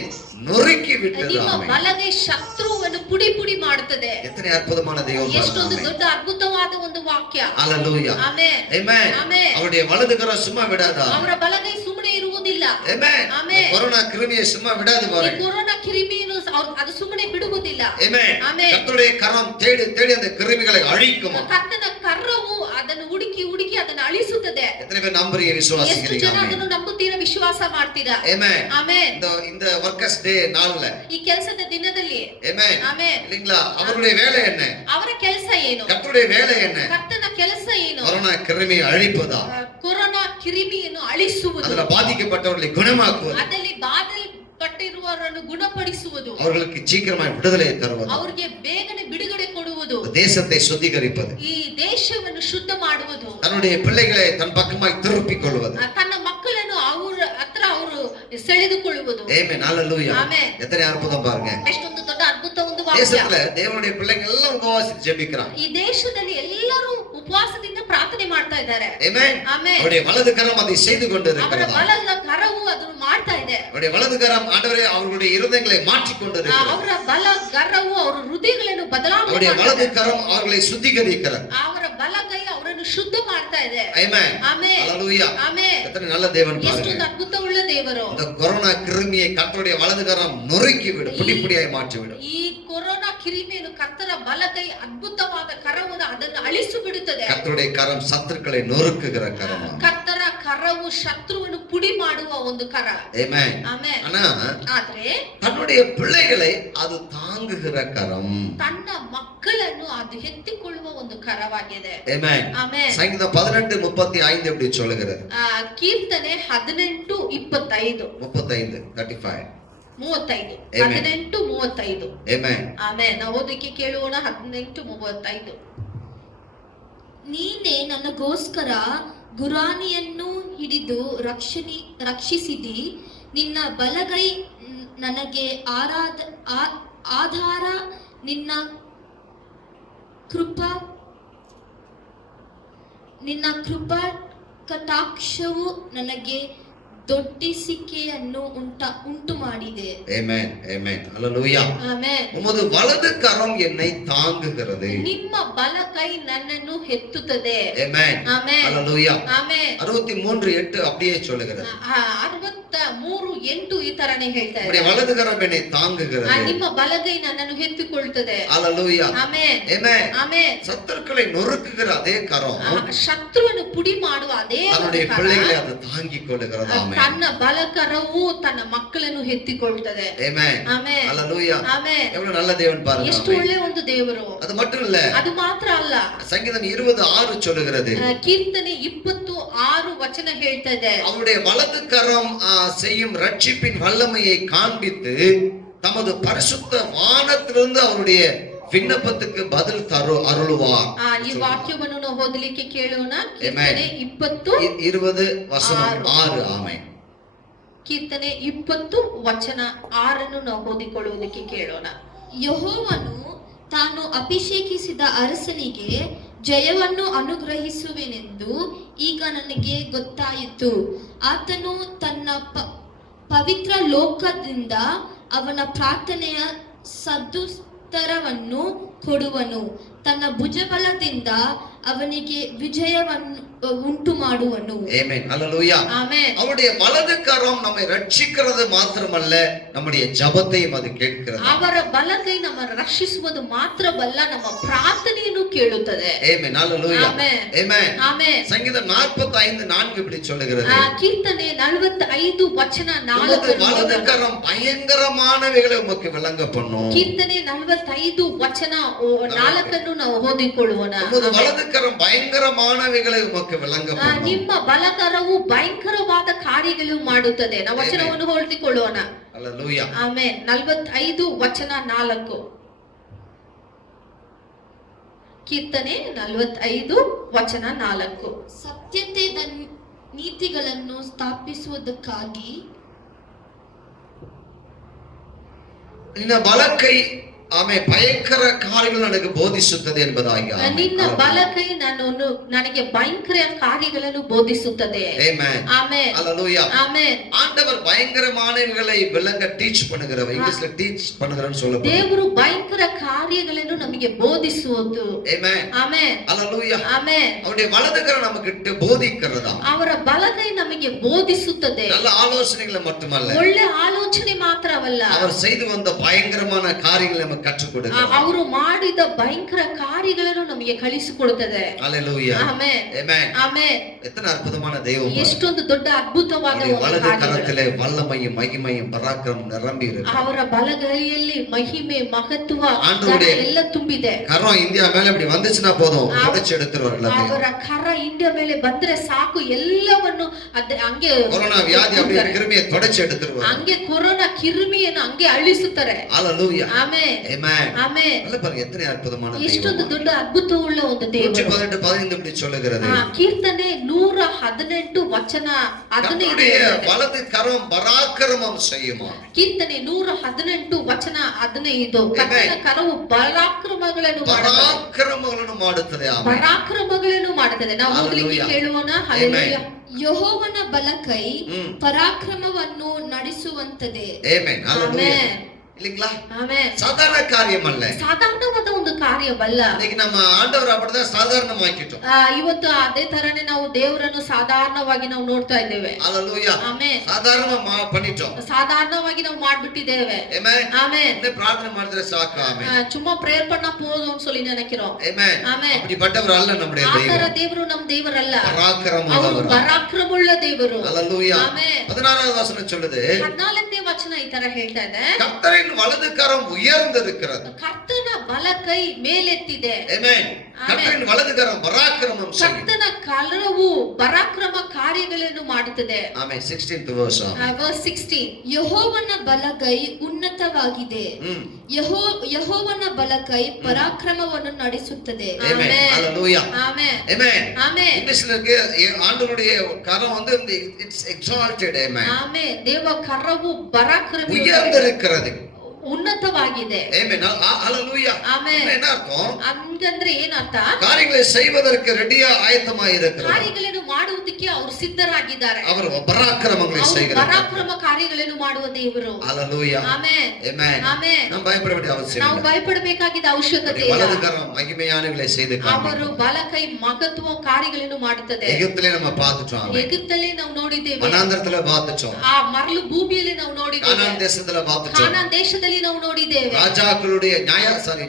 நொறுக்கி விட்டது. ನಿಮ್ಮ ஆமென். ಬಲಗೈ ಶತ್ರುವನ್ನು ಪುಡಿ ಪುಡಿ ಮಾಡುತ್ತದೆ. எத்தனை அற்புதமான தெய்வம் ಎಷ್ಟೊಂದು பாருங்க. ದೊಡ್ಡ ಅದ್ಭುತವಾದ ಒಂದು ವಾಕ್ಯ. Hallelujah. ಆಮೆನ್. Amen. ಆಮೆನ್. அவருடைய வலது கரம் சும்மா விடாதா? ಅವರ ಬಲಗೈ ಸುಮ್ಮನೆ ಇರುವುದಿಲ್ಲ. Amen. ಆಮೆನ್. கொரோனா கிருமியை சும்மா விடாது ಈ பாருங்க. ಕೊರೋನಾ ಕ್ರಿಮಿಯನ್ನು ಅದು ಸುಮ್ಮನೆ ಬಿಡುವುದಿಲ್ಲ. Amen. ಆಮೆನ್. கர்த்தருடைய கரம் தேடி தேடி அந்த கிருமிகளை அழிக்கும். ಕರ್ತನ ಕರವು ಅದನ್ನು ಹುಡುಕಿ ಹುಡುಕಿ ಅದನ್ನು ಅಳಿಸುತ್ತದೆ. எத்தனை பேர் நம்புறீங்க, ಎಷ್ಟು விசுவாசிக்கிறீங்க? ಜನ ஆமென். ಅದನ್ನು ನಂಬುತ್ತೀರಾ, ವಿಶ್ವಾಸ ಮಾಡ್ತೀರಾ? Amen. ಆಮೆನ್. இந்த வர்க்கர்ஸ் டே நாள்ல ಈ ಕೆಲಸದ ದಿನದಲ್ಲಿ Amen. ಆಮೆನ್. இல்லீங்களா? அவருடைய வேலை என்ன? ಅವರ ಕೆಲಸ ಏನು? கர்த்தருடைய வேலை என்ன? ಕರ್ತನ ಕೆಲಸ ಏನು? கொரோனா கிருமியை அழிப்பதா? ಕೊರೋನಾ ಕಿರಿಮಿಯನ್ನು ಅಳಿಸುವುದು. அதுல பாதிக்கப்பட்டவர்களை குணமாக்குவது, ಅದರಲ್ಲಿ ಬಾಧಲ್ಪಟ್ಟಿರುವವರನ್ನು ಗುಣಪಡಿಸುವುದು, அவர்களுக்கு சீக்கிரமாய் விடுதலை தருவது, ಅವರಿಗೆ ಬೇಗನೆ ಬಿಡುಗಡೆ ಕೊಡುವುದು, தேசத்தை சுத்திகரிப்பது, ಈ ದೇಶವನ್ನು ಶುದ್ಧ ಮಾಡುವುದು, தன்னுடைய பிள்ளைகளை தன் பக்கமாய் திருப்பிக் கொள்வது. ತನ್ನ ಮಕ್ಕಳನ್ನು ಅವರ ಹತ್ರ ಅವರು ಸೆಳೆದುಕೊಳ್ಳುವುದು. Amen. Hallelujah. ಆಮೆನ್. எத்தனை அற்புதம் பாருங்க. ಎಷ್ಟೊಂದು ದೊಡ್ಡ ಅದ್ಭುತ ಒಂದು ವಾಕ್ಯ. தேசத்துல தேவனுடைய பிள்ளைங்க எல்லாம் உபவாசித்து ஜெபிக்கிறாங்க. ಈ ದೇಶದಲ್ಲಿ ಎಲ್ಲರೂ ಉಪವಾಸದಿಂದ ಪ್ರಾರ್ಥನೆ ಮಾಡ್ತಾ ಇದ್ದಾರೆ. Amen. ಆಮೆನ್. அவருடைய வலது கரம் அதை செய்து ಅವರ கொண்டிருக்கிறது. ಬಲದ ಕರವು ಅದನ್ನು ಮಾಡ್ತಾ ಇದೆ. அவருடைய வலது கரம் ஆண்டவரே அவர்களுடைய இருதயங்களை மாற்றிக் கொண்டிருக்கிறது. ಅವರ ಬಲ ಕರವು ಅವರ ಹೃದಯಗಳನ್ನು ಬದಲಾವಣೆ அவருடைய ಮಾಡ್ತಾ வலது ಇದೆ. கரம் அவர்களை சுத்திகரிக்கிறது. ಅವರ ಬಲಗೈ ಅವರನ್ನು ಶುದ್ಧ ಮಾಡ್ತಾ ಇದೆ. Amen. ಆಮೆನ್. Hallelujah. ಆಮೆನ್. எத்தனை நல்ல தேவன் ಎಷ್ಟೊಂದು பாருங்க. ಅದ್ಭುತವುಳ್ಳ ದೇವರು. இந்த கொரோனா கிருமியை கர்த்தருடைய வலது கரம் நொறுக்கி விடும், புடி புடியாய் மாற்றி விடும். ಈ ಕೊರೋನಾ ಕಿರಿಮಿಯನ್ನು ಕರ್ತರ ಬಲಗೈ ಅದ್ಭುತವಾದ ಕರವನ್ನು ಅದನ್ನು ಅಳಿಸಿ ಬಿಡುತ್ತದೆ. கர்த்தருடைய கரம் சத்துருக்களை நொறுக்குகிற கரம். ಕರ್ತರ ಕರವು ಶತ್ರುವನ್ನು ಪುಡಿ ಮಾಡುವ ಒಂದು ಕರ. Amen. ಆಮೆನ್. ஆனா ಆದ್ರೆ தன்னுடைய பிள்ளைகளை அது தாங்குகிற கரம். ತನ್ನ ಮಕ್ಕಳನ್ನು ಅದು ಎತ್ತಿಕೊಳ್ಳುವ ಒಂದು ಕರವಾಗಿದೆ. Amen. ಆಮೆನ್. சங்கீதம் 18:35 எப்படி சொல்லுகிறது? ಕೀರ್ತನೆ 18:25 35. 35 Amen. 18:35. Amen. ಆಮೆನ್. ನಾವು ಓದಕ್ಕೆ ಕೇಳೋಣ 18:35. ನೀನೇ ನನಗೋಸ್ಕರ ಗುರಾಣಿಯನ್ನು ಹಿಡಿದು ರಕ್ಷಿಸಿದಿ. ನಿನ್ನ ಬಲಗೈ ನನಗೆ ಆಧಾರ. ನಿನ್ನ ಕೃಪಾ ಕಟಾಕ್ಷವು ನನಗೆ ದೊಡ್ಡಿಸಿಕೆಯನ್ನು ಉಂಟು ಮಾಡಿದೆ. Amen. Amen. Hallelujah. ಆಮೆನ್. உமது வலது கரம் என்னை தாங்குகிறது. ನಿಮ್ಮ ಬಲಗೈ ನನ್ನನ್ನು ಎತ್ತುತ್ತದೆ. Amen. ಆಮೆನ್. Hallelujah. ಆಮೆನ್. 63:8 அப்படியே சொல்லுகிறது. 63:8 ಈ ತರನೇ ಹೇಳ್ತಾ உம்முடைய ಇದೆ. வலது கரம் என்னை தாங்குகிறது. ನಿಮ್ಮ ಬಲಗೈ ನನ್ನನ್ನು ಎತ್ತಿಕೊಳ್ಳುತ್ತದೆ. Hallelujah. ಆಮೆನ್. Amen. ಆಮೆನ್. சத்துருக்களை நொறுக்குகிற அதே கரம் ಶತ್ರುವನ್ನು ಪುಡಿ ಮಾಡುವ ಅದೇ தன்னுடைய ಕರ, பிள்ளைகளை அது தாங்கிக் கொள்ளுகிறது. ஆமென். ತನ್ನ ಬಲಕರವು ತನ್ನ ಮಕ್ಕಳನ್ನು ಎತ್ತಿಕೊಳ್ತದೆ. Amen. ಆಮೆನ್. Hallelujah. ಆಮೆನ್. எவ்வளவு நல்ல தேவன் பாருங்க. ಎಷ್ಟು ಒಳ್ಳೆ ಒಂದು ದೇವರು. அது மட்டும் இல்ல, ಅದು ಮಾತ್ರ ಅಲ್ಲ, சங்கீதம் 20:6 சொல்லுகிறது, ಕೀರ್ತನೆ 26 ಹೇಳ್ತಾ ಇದೆ, அவருடைய வலது கரம் செய்யும் ரட்சிப்பின் வல்லமையை காண்பித்து தமது பரிசுத்த வானத்திலிருந்து அவருடைய விண்ணப்பத்துக்கு பதில் அருளுவார். ಈ ವಾಕ್ಯವನ್ನು ನಾವು ಓದಲಿಕ್ಕೆ ಕೇಳೋಣ. ಕೀರ್ತನೆ 20:6. ಆಮೆನ್. ಕೀರ್ತನೆ 20:6 ನಾವು ಓದಿಕೊಳ್ಳುವುದಕ್ಕೆ ಕೇಳೋಣ. ಯೆಹೋವನು ತಾನು ಅಭಿಷೇಕಿಸಿದ ಅರಸನಿಗೆ ಜಯವನ್ನು ಅನುಗ್ರಹಿಸುವೆನೆಂದು ಈಗ ನನಗೆ ಗೊತ್ತಾಯಿತು. ಆತನು ತನ್ನ ಪವಿತ್ರ ಲೋಕದಿಂದ ಅವನ ಪ್ರಾರ್ಥನೆಯ ಸದುತ್ತರವನ್ನು ಕೊಡುವನು. ತನ್ನ ಭುಜಬಲದಿಂದ ಅವನಿಗೆ ವಿಜಯವನ್ನು உண்டு ಮಾಡುವನು. ஆமென். ஹல்லேலூயா. ஆமென். அவருடைய வலது கரம் நம்மை ரட்சிக்கிறது மாத்திரமல்ல, நம்முடைய ஜெபத்தையும் அது கேட்கிறது. ಅವರ ಬಲಗೈ ನಮ್ಮ ರಕ್ಷಿಸುವುದು ಮಾತ್ರವಲ್ಲ, ನಮ್ಮ ಪ್ರಾರ್ಥನೆಯನ್ನು ಕೇಳುತ್ತದೆ. ஆமென். ஹல்லேலூயா. ஆமென். ஆமென். ಆಮೆನ್. சங்கீதம் 45:4 இப்படி சொல்லுகிறது. ಕೀರ್ತನೆ 45:4 உமது வலது கரம் பயங்கரமானவைகளை உமக்கு விளங்க பண்ணும். ಕೀರ್ತನೆ 45:4 ನಾವು ಓದಿಕೊಳ್ಳೋಣ. உமது வலது கரம் பயங்கரமானவைகளை உமக்கு விளங்க பண்ணும். ನಿಮ್ಮ ಬಲಕರವು ಭಯಂಕರವಾದ ಕಾರ್ಯಗಳು ಮಾಡುತ್ತದೆ. ನಾವು ವಚನವನ್ನು ಓದಿಕೊಳ್ಳೋಣ. ஹல்லேலூயா. ಆಮೆನ್. 45:4 ಕೀರ್ತನೆ 45:4 ಸತ್ಯತೆ ನೀತಿಗಳನ್ನು ಸ್ಥಾಪಿಸುವುದಕ್ಕಾಗಿ ನಿನ್ನ ಬಲಕೈ பயங்கர காரியங்கள் எனக்கு போதிಸುತ್ತದೆ என்பதாக. ನಿನ್ನ ಬಲಕೈ ನನಗೆ ಭಯಂಕರ ಕಾರ್ಯಗಳನ್ನು ಬೋಧಿಸುತ್ತದೆ. ஆமென். ஆமென். ஹல்லேலூயா. ஆமென். ஆண்டவர் பயங்கரமானவைகளை விளங்க டீச் பண்ணுகிறவர். இங்கிலீஷ்ல டீச் பண்ணுகிறன்னு சொல்லப்படுது. ದೇವರು ಭಯಂಕರ ಕಾರ್ಯಗಳನ್ನು ನಮಗೆ ಬೋಧಿಸುವುದು. ஆமென். ஆமென். ஹல்லேலூயா. ஆமென். அவருடைய வலதுகரம் நமக்கு போதிக்கிறதா. ಅವರ ಬಲಗೈ ನಮಗೆ ಬೋಧಿಸುತ್ತದೆ. நல்ல ஆலோசனைகளை மட்டுமல்ல, ಒಳ್ಳೆ ಆಲೋಚನೆ ಮಾತ್ರವಲ್ಲ, அவர் செய்து வந்த பயங்கரமான காரியங்களை நமக்கு கற்றுக் கொடுக்கிறார். ಅವರು ಮಾಡಿದ ಭಯಂಕರ ಕಾರ್ಯಗಳನ್ನು ನಮಗೆ ಕಲಿಸಿಕೊಡುತ್ತದೆ. ஹல்லேலூயா. ಆಮೆನ್. ஆமென். ಆಮೆನ್. எத்தனை அற்புதமான தெய்வம். ಎಷ್ಟೊಂದು ದೊಡ್ಡ ಅದ್ಭುತವಾದ வலது கரத்திலே வல்லமையும் மகிமையும் பராக்கிரமம் நிரம்பி இருக்கு. ಅವರ ಬಲಗೈಯಲ್ಲಿ ಮಹಿಮೆ ಮಹತ್ವ ஆண்டவருடைய ಎಲ್ಲ ತುಂಬಿದೆ. கரம் இந்தியா மேல இப்படி வந்துச்சுன்னா போதும், தொடச்சு எடுத்துருவார் எல்லாத்தையும். ಅವರ ಕರ ಇಂಡಿಯಾ ಮೇಲೆ ಬಂದ್ರೆ ಸಾಕು, ಎಲ್ಲವನ್ನು ಹಂಗೆ கொரோனா வியாதி அப்படியே கிருமியை தொடச்சு எடுத்துருவார். ಹಂಗೆ ಕೊರೋನಾ ಕಿರುಮಿಯನ್ನು ಹಂಗೆ ಅಳಿಸುತ್ತಾರೆ. ஹல்லேலூயா. ಆಮೆನ್. ஆமென். ಆಮೆನ್. நல்ல பாருங்க எத்தனை அற்புதமான ಎಷ್ಟೊಂದು தெய்வம். ದೊಡ್ಡ ಅದ್ಭುತವುಳ್ಳ ಒಂದು ದೇವರು. 118:15 இப்படி சொல்லுகிறது. ಕೀರ್ತನೆ 118 ವಚನ 15 வலது கரம் பராக்கிரமம் செய்யுமா. ಕೀರ್ತನೆ 118 ವಚನ 15 ಕರ್ತನ ಕರವು ಪರಾಕ್ರಮಗಳನ್ನು ಮಾಡುತ್ತದೆ. ಪರಾಕ್ರಮಗಳನ್ನು ಮಾಡುತ್ತದೆ. ನಾವು ಓದಲಿಕ್ಕೆ ಕೇಳುವೋಣ. ಹಲ್ಲೆಲೂಯಾ. ಯೆಹೋವನ ಬಲಕೈ ಪರಾಕ್ರಮವನ್ನು ನಡೆಸುವಂತದೆ. ಆಮೆನ್. ಹಲ್ಲೆಲೂಯಾ. இல்லீங்களா? ஆமென். சாதாரண காரியம் அல்ல. ಸಾಧಾರಣವಾದ ಒಂದು ಕಾರ್ಯವಲ್ಲ. இன்னைக்கு நம்ம ஆண்டவர் அப்படிதான் சாதாரணமாக்கிட்டோம். ಇವತ್ತು ಅದೇ ತರನೇ ನಾವು ದೇವರನ್ನು ಸಾಧಾರಣವಾಗಿ ನಾವು ನೋಡ್ತಾ ಇದ್ದೇವೆ. ஹல்லேலூயா. ಆಮೆನ್. சாதாரணமா பண்ணிட்டோம். ಸಾಧಾರಣವಾಗಿ ನಾವು ಮಾಡ್ಬಿಟ್ಟಿದ್ದೇವೆ. ஆமென். ஆமென். இந்த பிரார்த்தனை ಮಾಡಿದ್ರೆ ಸಾಕು. ஆமென். சும்மா பிரேயர் பண்ணா போதும்னு சொல்லி நினைக்கிறோம். ஆமென். ஆமென். அப்படிப்பட்டவர் அல்ல நம்முடைய தெய்வம். ಆತರ ದೇವರು ನಮ್ಮ ದೇವರಲ್ಲ. பராக்கிரமமுள்ளவர். ಪರಾಕ್ರಮವುಳ್ಳ ದೇವರು. ஹல்லேலூயா. ಆಮೆನ್. 16வது வசனம் சொல்லுது. 14ನೇ ವಚನ ಈ ತರ ಹೇಳ್ತಾ ಇದೆ. கர்த்தரின் வலது கரம் உயர்ந்திருக்கிறது. ಕರ್ತನ ಬಲಕೈ ಮೇಲೆತ್ತಿದೆ. ஆமென். கர்த்தரின் வலது கரம் பராக்கிரமம் செய்யும். ಕರ್ತನ ಕರವು ಪರಾಕ್ರಮ ಕಾರ್ಯಗಳನ್ನು ಮಾಡುತ್ತದೆ. ஆமென். 16th verse. verse 16. ಯೆಹೋವನ ಬಲಗೈ ಉನ್ನತವಾಗಿದೆ. ಯೆಹೋವನ ಬಲಗೈ ಪರಾಕ್ರಮವನ್ನು ನಡೆಸುತ್ತದೆ. ஆமென். ஹல்லேலூயா. ஆமென். ஆமென். ஆமென். இங்கிலீஷ்ல இருக்கு ஆண்டவருடைய கரம் வந்து இட்ஸ் எக்ஸால்டட். ஆமென். ಆಮೆನ್. ದೇವ ಕರವು ಪರಾಕ್ರಮ உயர்ந்திருக்கிறது. ಉನ್ನತವಾಗಿದೆ. ஆமென். ஹல்லேலூயா. ಆಮೆನ್. என்ன அர்த்தம்? ಹಂಗಂದ್ರೆ ಏನರ್ಥ? காரியங்களை செய்வதற்கு ரெடியா ஆயத்தமாக இருக்கிறார். ಕಾರ್ಯಗಳನ್ನು ಮಾಡುವುದಕ್ಕೆ ಅವರು ಸಿದ್ಧರಾಗಿದ್ದಾರೆ. அவர் பராக்கிரமங்களை செய்கிறார். ಪರಾಕ್ರಮ ಕಾರ್ಯಗಳನ್ನು ಮಾಡುವ ದೇವರು. ஹல்லேலூயா. ಆಮೆನ್. ஆமென். ಆಮೆನ್. நாம் பயப்பட வேண்டிய அவசியம் ನಾವು இல்லை. ಭಯಪಡಬೇಕಾಗಿದ್ದ ಅವಶ್ಯಕತೆ ಇಲ್ಲ. வலது கரம் மகிமையானவைகளை செய்து ಅವರು ಬಲಕೈ ಮಹತ್ವ ಕಾರ್ಯಗಳನ್ನು ಮಾಡುತ್ತದೆ. எகிப்திலே நம்ம பார்த்துட்டோம். ಎಗಿಪ್ತಲ್ಲಿ ನಾವು ನೋಡಿದ್ದೇವೆ. வனாந்தரத்துல பார்த்துட்டோம். ಆ ಮರಳು ಭೂಮಿಯಲ್ಲಿ ನಾವು ನೋಡಿದ್ದೇವೆ. கானான் தேசத்துல பார்த்துட்டோம். ಕಾನಾನ್ ದೇಶದಲ್ಲಿ ನಾವು ನೋಡಿದ್ದೇವೆ. ராஜாக்களுடைய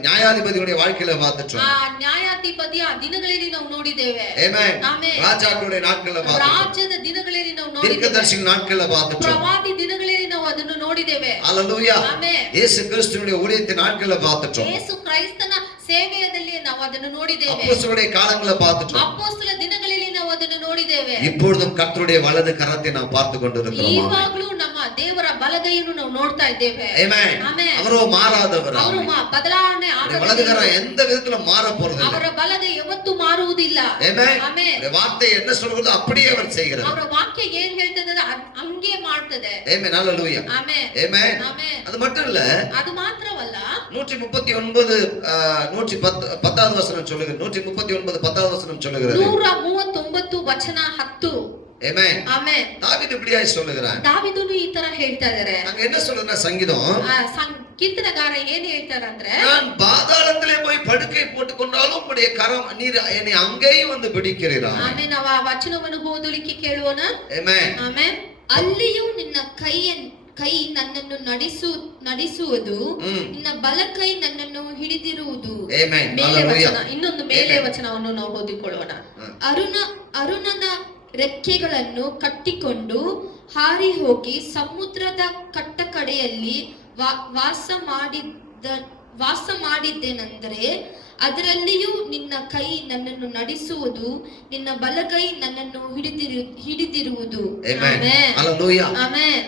நியாயாதிபதிகளுடைய வாழ்க்கையில பார்த்துட்டோம். ಆ ನ್ಯಾಯಾಧಿಪತಿಯ ದಿನಗಳಲ್ಲಿ ನಾವು ನೋಡಿದ್ದೇವೆ. ஆமென். ಆಮೆನ್. ராஜாக்களுடைய நாட்கள பார்த்துட்டோம். ರಾಜ್ಯದ ದಿನಗಳಲ್ಲಿ ನಾವು ನೋಡಿದ್ದೇವೆ. தீர்க்கதரிசி நாட்கள பார்த்துட்டோம். ಪ್ರವಾದಿ ದಿನಗಳಲ್ಲಿ ನಾವು ಅದನ್ನು ನೋಡಿದ್ದೇವೆ. ஹல்லேலூயா. ಆಮೆನ್. இயேசு கிறிஸ்துவினுடைய ஊழியத்தின் நாட்கள பார்த்துட்டோம். ಯೇಸು ಕ್ರೈಸ್ತನ ಸೇವೆಯಲ್ಲಿ ನಾವು ಅದನ್ನು ನೋಡಿದ್ದೇವೆ. அப்போஸ்தலருடைய காலங்கள பார்த்துட்டோம். ಅಪೊಸ್ತಲ ದಿನಗಳಲ್ಲಿ ನಾವು ಅದನ್ನು ನೋಡಿದ್ದೇವೆ. இப்பொழுதும் கர்த்தருடைய வலது கரத்தை நாம் பார்த்து கொண்டிருக்கிறோம். ಈವಾಗಲೂ ನಮ್ಮ ದೇವರ ಬಲಗೈಯನ್ನು ನಾವು ನೋಡ್ತಾ ಇದ್ದೇವೆ. ஆமென். ಆಮೆನ್. அவரோ மாறாதவர். ಅವರು ಬದಲಾವಣೆ வலது கரம் ಆಗದೆ எந்த விதத்துல மாற போறது இல்லை. ಅವರ ಬಲಗೈ ಯಾವತ್ತೂ ಮಾರುವುದಿಲ್ಲ. ஆமென். ಆಮೆನ್. அவருடைய வார்த்தை என்ன சொல்றதோ அப்படியே அவர் செய்கிறார். ಅವರ ವಾಕ್ಯ ಏನ್ ಹೇಳ್ತದೆ ಹಂಗೆ ಮಾಡ್ತದೆ. ஆமென். ஹல்லேலூயா. ಆಮೆನ್. ஆமென். ಆಮೆನ್. அது மட்டும் இல்ல, ಅದು ಮಾತ್ರವಲ್ಲ, 139 110வது வசனம் சொல்லுகிறது. 139 10வது வசனம் சொல்லுகிறது. 139 ವಚನ 10. ஆமென். ಆಮೆನ್. தாவீது இப்படியாய் சொல்லுகிறான். ದಾವೀದನು ಈ ತರ ಹೇಳ್ತಾ ಇದ್ದಾರೆ. அங்க என்ன சொல்லுதுன்னா சங்கீதம், ಕೀರ್ತನಗಾರ ಏನ್ ಹೇಳ್ತಾರೆ ಅಂದ್ರೆ, நான் பாதாளத்திலே போய் படுக்கை போட்டுக் கொண்டாலும் உம்முடைய கரம் நீர் என்னை அங்கேயும் வந்து பிடிக்கிறீரா. ಆಮೆನ್. ನಾವು ಆ ವಚನವನ್ನು ಓದಲಿಕ್ಕೆ ಕೇಳೋಣ. ஆமென். ಆಮೆನ್. ಅಲ್ಲಿಯೂ ನಿನ್ನ ಕೈ ನನ್ನನ್ನು ನಡೆಸುವುದು, ನಿನ್ನ ಬಲಕೈ ನನ್ನನ್ನು ಹಿಡಿದಿರುವುದು. ஆமென். ಮೇಲೆ ஹalleluya. ವಚನ, ಇನ್ನೊಂದು ಮೇಲೆ ವಚನವನ್ನು ನಾವು ಓದಿಕೊಳ್ಳೋಣ. ಅರುಣನ ರೆಕ್ಕೆಗಳನ್ನು ಕಟ್ಟಿಕೊಂಡು ಹಾರಿ ಹೋಗಿ ಸಮುದ್ರದ ಕಟ್ಟಕಡೆಯಲ್ಲಿ ವಾಸ ಮಾಡಿದ್ದೇನೆಂದರೆ ಅದರಲ್ಲಿಯೂ ನಿನ್ನ ಕೈ ನನ್ನನ್ನು ನಡೆಸುವುದು, ನಿನ್ನ ಬಲಗೈ ನನ್ನನ್ನು ಹಿಡಿದಿರುವುದು. ஆமென். ஹalleluya. ಆಮೆನ್.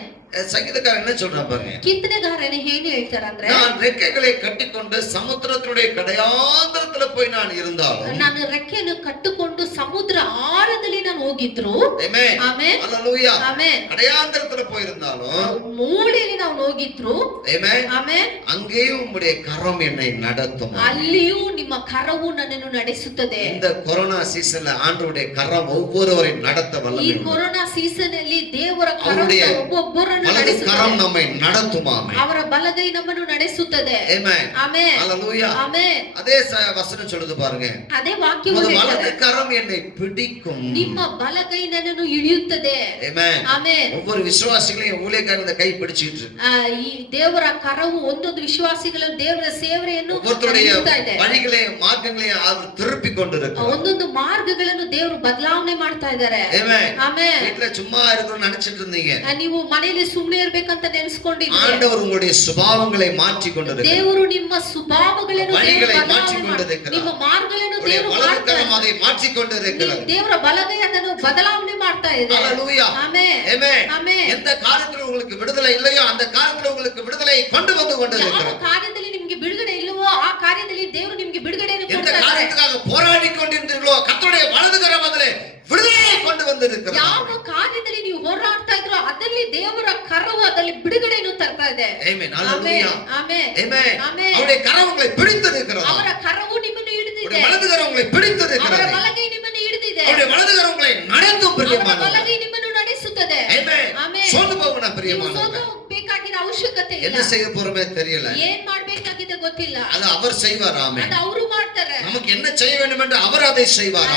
சங்கீதக்காரன் என்ன சொல்றான் பாருங்க. ಕೀರ್ತನೆಗಾರನೇ ಏನು ಹೇಳ್ತಾರೆ ಅಂದ್ರೆ, நான் ரெக்கைகளை கட்டிக்கொண்டு சமுத்திரத்தினுடைய கடையாந்தரத்துல போய் நான் இருந்தாலும், ನಾನು ರೆಕ್ಕೆಯನ್ನು ಕಟ್ಟಿಕೊಂಡು ಸಮುದ್ರ ಆಳದಲ್ಲಿ ನಾನು ಹೋಗಿದ್ರು, ஆமென். ಆಮೆನ್, ஹalleluya. ಆಮೆನ್, கடையாந்தரத்துல போயிருந்தாலும், ಮೂಲೆಯಲ್ಲಿ ನಾವು ಹೋಗಿದ್ರು, ஆமென், ಆಮೆನ್, அங்கேயும் உம்முடைய கரம் என்னை நடத்தும். ಅಲ್ಲಿಯೂ ನಿಮ್ಮ ಕರವು ನನ್ನನ್ನು ನಡೆಸುತ್ತದೆ. இந்த கொரோனா சீசன்ல ஆண்டவருடைய கரம் ஒவ்வொருவரையும் நடத்த ಈ வல்லமை. ಕೊರೋನಾ ಸೀಸನ್ ಅಲ್ಲಿ ದೇವರ ಕರವು அவருடைய ಒಬ್ಬೊಬ್ಬರನ್ನು வலது ನಡೆಸುತ್ತದೆ. கரம் நம்மை நடத்துமாமே. ಅವರ ಬಲಗೈ ನಮ್ಮನ್ನು ನಡೆಸುತ್ತದೆ. ஆமென். ಆಮೆನ್, ஹalleluya. ಆಮೆನ್. அதே வசனம் சொல்லுது பாருங்க. ಅದೇ ವಾಕ್ಯವು உமது ಹೇಳ್ತದೆ, வலது கரம் என்னை பிடிக்கும். ನಿಮ್ಮ ಬಲಗೈ ನನ್ನನ್ನು ಹಿಡಿಯುತ್ತದೆ. ஆமென். ಆಮೆನ್. ஒவ்வொரு விசுவாசிகளையும் ஊழியக்காரன் இந்த கை பிடிச்சிட்டு இருக்கு. ಈ ದೇವರ ಕರವು ಒಂದೊಂದು ವಿಶ್ವಾಸಿಗಳು ದೇವರ ಸೇವೆಯನ್ನು ஒவ்வொருத்தருடைய ನಡೆಸುತ್ತಾ ಇದೆ. வழிகளையும் மார்க்கங்களையும் அவர் திருப்பி கொண்டிருக்கிறார். ಒಂದೊಂದು ಮಾರ್ಗಗಳನ್ನು ದೇವರು ಬದಲಾವಣೆ ಮಾಡ್ತಾ ಇದ್ದಾರೆ. ஆமென். ಆಮೆನ್. வீட்ல சும்மா இருக்கணும்னு நினைச்சிட்டு இருந்தீங்க, ನೀವು ಮನೆಯಲ್ಲಿ ಸುಮ್ಮನೆ ಇರ್ಬೇಕಂತ ನೆನೆಸ್ಕೊಂಡಿದ್ದೀರಿ. ஆண்டவர் உங்களுடைய சுபாவங்களை மாற்றி கொண்டிருக்கிறார். ದೇವರು ನಿಮ್ಮ ಸ್ವಭಾವಗಳನ್ನು வழிகளை ದೇವರು மாற்றி ಬದಲಾವಣೆ கொண்டிருக்கிறார். ನಿಮ್ಮ ಮಾರ್ಗಗಳನ್ನು உங்களுடைய ದೇವರು வலது ಮಾಡ್ತಾ கரம் அதை மாற்றி கொண்டிருக்கிறது. ದೇವರ ಬಲಗೈ ಅದನ್ನು ಬದಲಾವಣೆ ಮಾಡ್ತಾ ಇದೆ. ஹalleluya. ಆಮೆನ್, ஆமென். ಆಮೆನ್. எந்த காரியத்துல உங்களுக்கு விடுதலை இல்லையோ அந்த காரியத்துல உங்களுக்கு விடுதலை கொண்டு வந்து ಯಾವ கொண்டிருக்கிறார். ಕಾರ್ಯದಲ್ಲಿ ನಿಮಗೆ ಬಿಡುಗಡೆ ಇಲ್ಲವೋ ಆ ಕಾರ್ಯದಲ್ಲಿ ದೇವರು ನಿಮಗೆ ಬಿಡುಗಡೆಯನ್ನು எந்த ಕೊಡ್ತಾ ಇದ್ದಾರೆ. காரியத்துக்காக போராடி கொண்டிருந்தீர்களோ கர்த்தருடைய வலது கரம் அதிலே விடுதலையை கொண்டு வந்திருக்கிறது. ಯಾವ ಕಾರ್ಯದಲ್ಲಿ ನೀವು ಹೋರಾಡ್ತಾ ಇದ್ರೋ ಅದರಲ್ಲಿ ದೇವರ ಕರವು ಅದರಲ್ಲಿ ಬಿಡುಗಡೆಯನ್ನು ತರ್ತಾ ಇದೆ. ஆமென். ஹalleluya. ಆಮೆನ್, ஆமென். ಆಮೆನ್. அவருடைய கரம் உங்களை பிடித்திருக்கிறது. ಅವರ ಕರವು ನಿಮ್ಮನ್ನು ಹಿಡಿದಿದೆ. அவருடைய வலது கரம் உங்களை ಅವರ பிடித்திருக்கிறது. ಬಲಗೈ ನಿಮ್ಮನ್ನು ಹಿಡಿದಿದೆ. அவருடைய வலது கரம் உங்களை நடத்தும் ಅವರ பிரியமானவர்களே. ಬಲಗೈ ನಿಮ್ಮನ್ನು ನಡೆಸುತ್ತದೆ. ஆமென். ಆಮೆನ್. ಸೋಲು போகணும் ನೀವು பிரியமானவர்களே. ಸೋಲಬೇಕಾಗಿರೋ ಅವಶ್ಯಕತೆ ಇಲ್ಲ. என்ன செய்ய போறோமே தெரியல. ಏನ್ ಮಾಡ್ಬೇಕಾಗಿದೆ ಗೊತ್ತಿಲ್ಲ. அது அவர் செய்வார். ஆமென். ಅದು ಅವರು ಮಾಡ್ತಾರೆ. நமக்கு என்ன செய்ய வேண்டும் என்று அவர் அதை செய்வார்.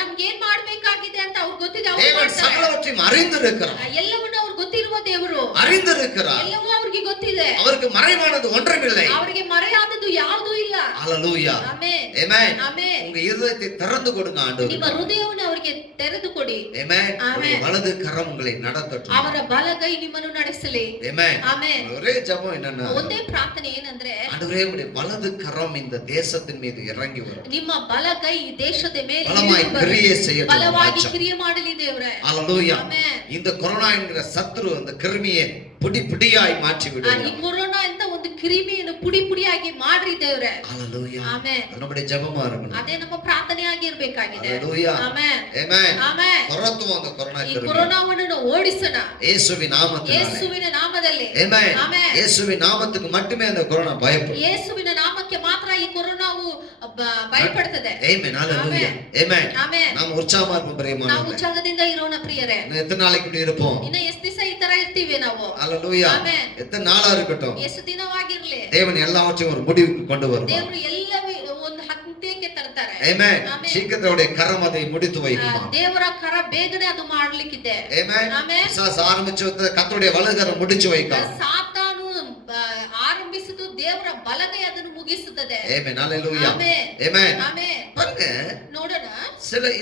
ನಮ್ಗೆ ಏನ್ ಮಾಡ್ಬೇಕಾಗಿದೆ ಅಂತ ಅವ್ರು ಗೊತ್ತಿದೆ, ಅವ್ರು தேவன் ಮಾಡ್ತಾರೆ. சகலவற்றையும் அறிந்திருக்கிறார். ಎಲ್ಲವನ್ನೂ ಅವ್ರು ಗೊತ್ತಿರುವ ದೇವರು, அறிந்திருக்கிறார். ಎಲ್ಲವೂ ಅವ್ರಿಗೆ ಗೊತ್ತಿದೆ. அவருக்கு மறைவானது ஒன்றுமில்லை. ಅವರಿಗೆ ಮರೆಯಾದದ್ದು ಯಾವುದೂ ಇಲ್ಲ. ஹalleluya. ಆಮೆನ್, ஆமென். ಆಮೆನ್. உங்க இதயத்தை திறந்து கொடுங்க ஆண்டவரே. ನಿಮ್ಮ ಹೃದಯವನ್ನು ಅವರಿಗೆ ತೆರೆದು ಕೊಡಿ. ஆமென். ஆமென். உங்களுடைய வலது கரம் உங்களை நடத்தட்டும். ಅವರ ಬಲಗೈ ನಿಮ್ಮನ್ನು ನಡೆಸಲಿ. ஆமென். ಆಮೆನ್. ஒரே ஜெபம் என்னன்னா, ಒಂದೇ ಪ್ರಾರ್ಥನೆ ಏನಂದ್ರೆ, ஆண்டவரே உங்களுடைய வலது கரம் இந்த தேசத்தின் மீது இறங்கி வரும். ನಿಮ್ಮ ಬಲಗೈ ಈ ದೇಶದ ಮೇಲೆ பலமாய் ಇಳಿದು ಬರಲಿ. கிரியை செய்யட்டும். ಬಲವಾಗಿ ராஜா. ಕ್ರಿಯೆ ಮಾಡಲಿ ದೇವರೇ. ஹalleluya. ಆಮೆನ್. இந்த கொரோனா என்கிற சத்துரு அந்த கிருமியை பிடியாய் மாற்றி ಈ விடுவார். ಕೊರೋನಾ ಅಂತ ಒಂದು ಕ್ರಿಮಿಯನ್ನು ಪುಡಿ ಪುಡಿಯಾಗಿ ಮಾಡ್ರಿ ದೇವ್ರೆ. ஹalleluya. ಆಮೆನ್. அது நம்முடைய ஜெபமா இருக்கணும். ಅದೇ ನಮ್ಮ ಪ್ರಾರ್ಥನೆ ಆಗಿರ್ಬೇಕಾಗಿದೆ. ஹalleluya. ಆಮೆನ್, ஆமென். ಆಮೆನ್. துரத்துவோம் அந்த கொரோனா ಈ கிருமி. ಕೊರೋನಾವನ್ನು ನಾವು ಓಡಿಸೋಣ இயேசுவின் நாமத்தினாலே. ಯೇಸುವಿನ ನಾಮದಲ್ಲಿ. ஆமென். ಆಮೆನ್. இயேசுவின் நாமத்துக்கு மட்டுமே அந்த கொரோனா பயப்படும். ಯೇಸುವಿನ ನಾಮಕ್ಕೆ ಮಾತ್ರ ಈ ಕೊರೋನಾವು ಭಯಪಡುತ್ತದೆ. ஆமென். ஹalleluya. ஆமென். ಆಮೆನ್. நாம் உற்சாகமா இருப்போம் ನಾವು பிரியமானவர்களே. ಉತ್ಸಾಹದಿಂದ ಇರೋಣ ಪ್ರಿಯರೇ. இன்னும் எத்தனை நாளைக்கு இப்படி இருப்போம்? ಇನ್ನ ಎಷ್ಟು ದಿವಸ ಈ ತರ ಇರ್ತೀವಿ ನಾವು? ஹalleluya. ಆಮೆನ್. எத்தனை நாளா இருக்கட்டும், ಎಷ್ಟು ದಿನವಾಗಿರ್ಲಿ தேவன் எல்லாவற்றையும் ஒரு முடிவுக்கு கொண்டு வருவார். ದೇವರು ಎಲ್ಲವೂ ಒಂದು ಹಂತಕ್ಕೆ ತರ್ತಾರೆ. ஆமென். ಆಮೆನ್. சீக்கிரத்தோட கரம் அதை முடித்து வைக்குமா. ದೇವರ ಕರ ಬೇಗನೆ ಅದು ಮಾಡ್ಲಿಕ್ಕಿದೆ. ஆமென். ಆಮೆನ್. பிசாசு ஆரம்பிச்சு கர்த்தருடைய வலது கரம் முடிச்சு வைக்கும். ಸಾತಾನು ಆರಂಭಿಸಿದ್ದು ದೇವರ ಬಲಗೈ ಅದನ್ನು ಮುಗಿಸುತ್ತದೆ. ஆமென். ஹalleluya. ಆಮೆನ್, ஆமென். ಆಮೆನ್. பாருங்க, ನೋಡೋಣ.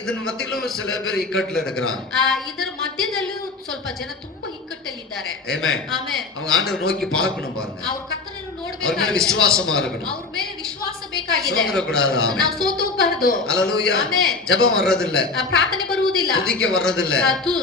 இதன் மத்தியிலும் சில பேர் இக்கட்ல இருக்கிறாங்க. ಇದರ ಮಧ್ಯದಲ್ಲೂ ಸ್ವಲ್ಪ ಜನ ತುಂಬಾ ಇಕ್ಕಟ್ಟಲ್ಲಿದ್ದಾರೆ. ஆமென். ಆಮೆನ್. அவங்க ஆண்டவரை நோக்கி பார்க்கணும் பாருங்க. ಅವ್ರ ಕರ್ತನನ್ನು அவர் மேல ನೋಡ್ಬೇಕಾಗಿದೆ. விசுவாசமா இருக்கணும். ಅವ್ರ ಮೇಲೆ ವಿಶ್ವಾಸ ಬೇಕಾಗಿದೆ. ಹೋಗ್ಬೇಕಾಗಿದೆ. சோதரக்கூடாது. ஆமென். ನಾವು ಸೋತು ಹೋಗ್ಬಾರ್ದು. ஹalleluya. ಆಮೆನ್. ஜெபம் வர்றதில்ல, ಪ್ರಾರ್ಥನೆ ಬರುವುದಿಲ್ಲ, துதிக்க வர்றதில்ல,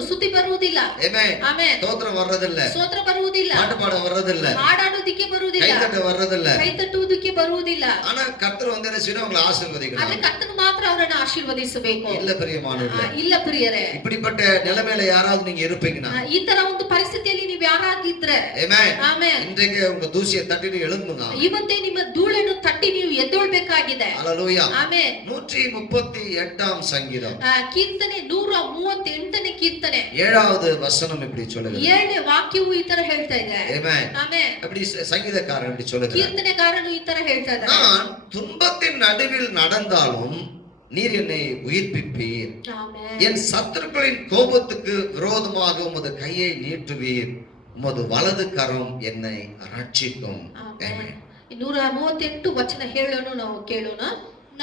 ಸ್ತುತಿ ಬರುವುದಿಲ್ಲ, ஆமென். ಆಮೆನ್. ஸ்தோத்திரம் வர்றதில்ல, ಸ್ತೋತ್ರ ಬರುವುದಿಲ್ಲ, பாட்டு பாட வர்றதில்ல, ಹಾಡಾಡೋದಿಕ್ಕೆ ಬರುವುದಿಲ್ಲ, கைத்தட்ட வர்றதில்ல. ಕೈ ತಟ್ಟುವುದಕ್ಕೆ ಬರುವುದಿಲ್ಲ. ஆனா கர்த்தர் வந்து என்ன செய்யணும், உங்களை ಆದ್ರೆ ஆசீர்வதிக்கணும். ಕರ್ತನು ಮಾತ್ರ ಅವರನ್ನು ಆಶೀರ್ವದಿಸಬೇಕು. இல்ல பிரியமானவர்களே, ಇಲ್ಲ ಪ್ರಿಯರೇ, இப்படிப்பட்ட நிலைமையில யாராவது நீங்க இருப்பீங்கன்னா, ಈ ತರ ಒಂದು ಪರಿಸ್ಥಿತಿಯಲ್ಲಿ ನೀವು ಯಾರಾಗಿದ್ರೆ ஆமென், ಆಮೆನ್, இன்றைக்கு உங்க தூசியை தட்டிட்டு எழும்புங்க. ಇವತ್ತೇ ನಿಮ್ಮ ಧೂಳನ್ನು ತಟ್ಟಿ ನೀವು ಎದ್ದೇಳ್ಬೇಕಾಗಿದೆ. ஹalleluya. ಆಮೆನ್. 138ஆம் சங்கீதம் ಕೀರ್ತನೆ 138ನೇ ಕೀರ್ತನೆ 7வது வசனம் இப்படி சொல்லுது. 7ನೇ ವಾಕ್ಯವು ಈ ತರ ಹೇಳ್ತಾ ಇದೆ. ஆமென். ಆಮೆನ್. அப்படி சங்கீதக்காரன் இப்படி சொல்லுகிறார், ಕೀರ್ತನೆಗಾರನು ಈ ತರ ಹೇಳ್ತಾ ಇದ್ದಾರೆ. நான் துன்பத்தின் நடுவில் நடந்தாலும் நீர் என்னை உயிர்ப்பிப்பீர், ಆಮೆನ್. என் சத்துருக்களின் கோபத்துக்கு விரோதமாக உமது கையை நீட்டுவீர், உமது வலது கரம் என்னை ரட்சிக்கும். ಆಮೆನ್. ஆமென். 138 ವಚನ ಹೇಳೋಣ, ನಾವು ಕೇಳೋಣ.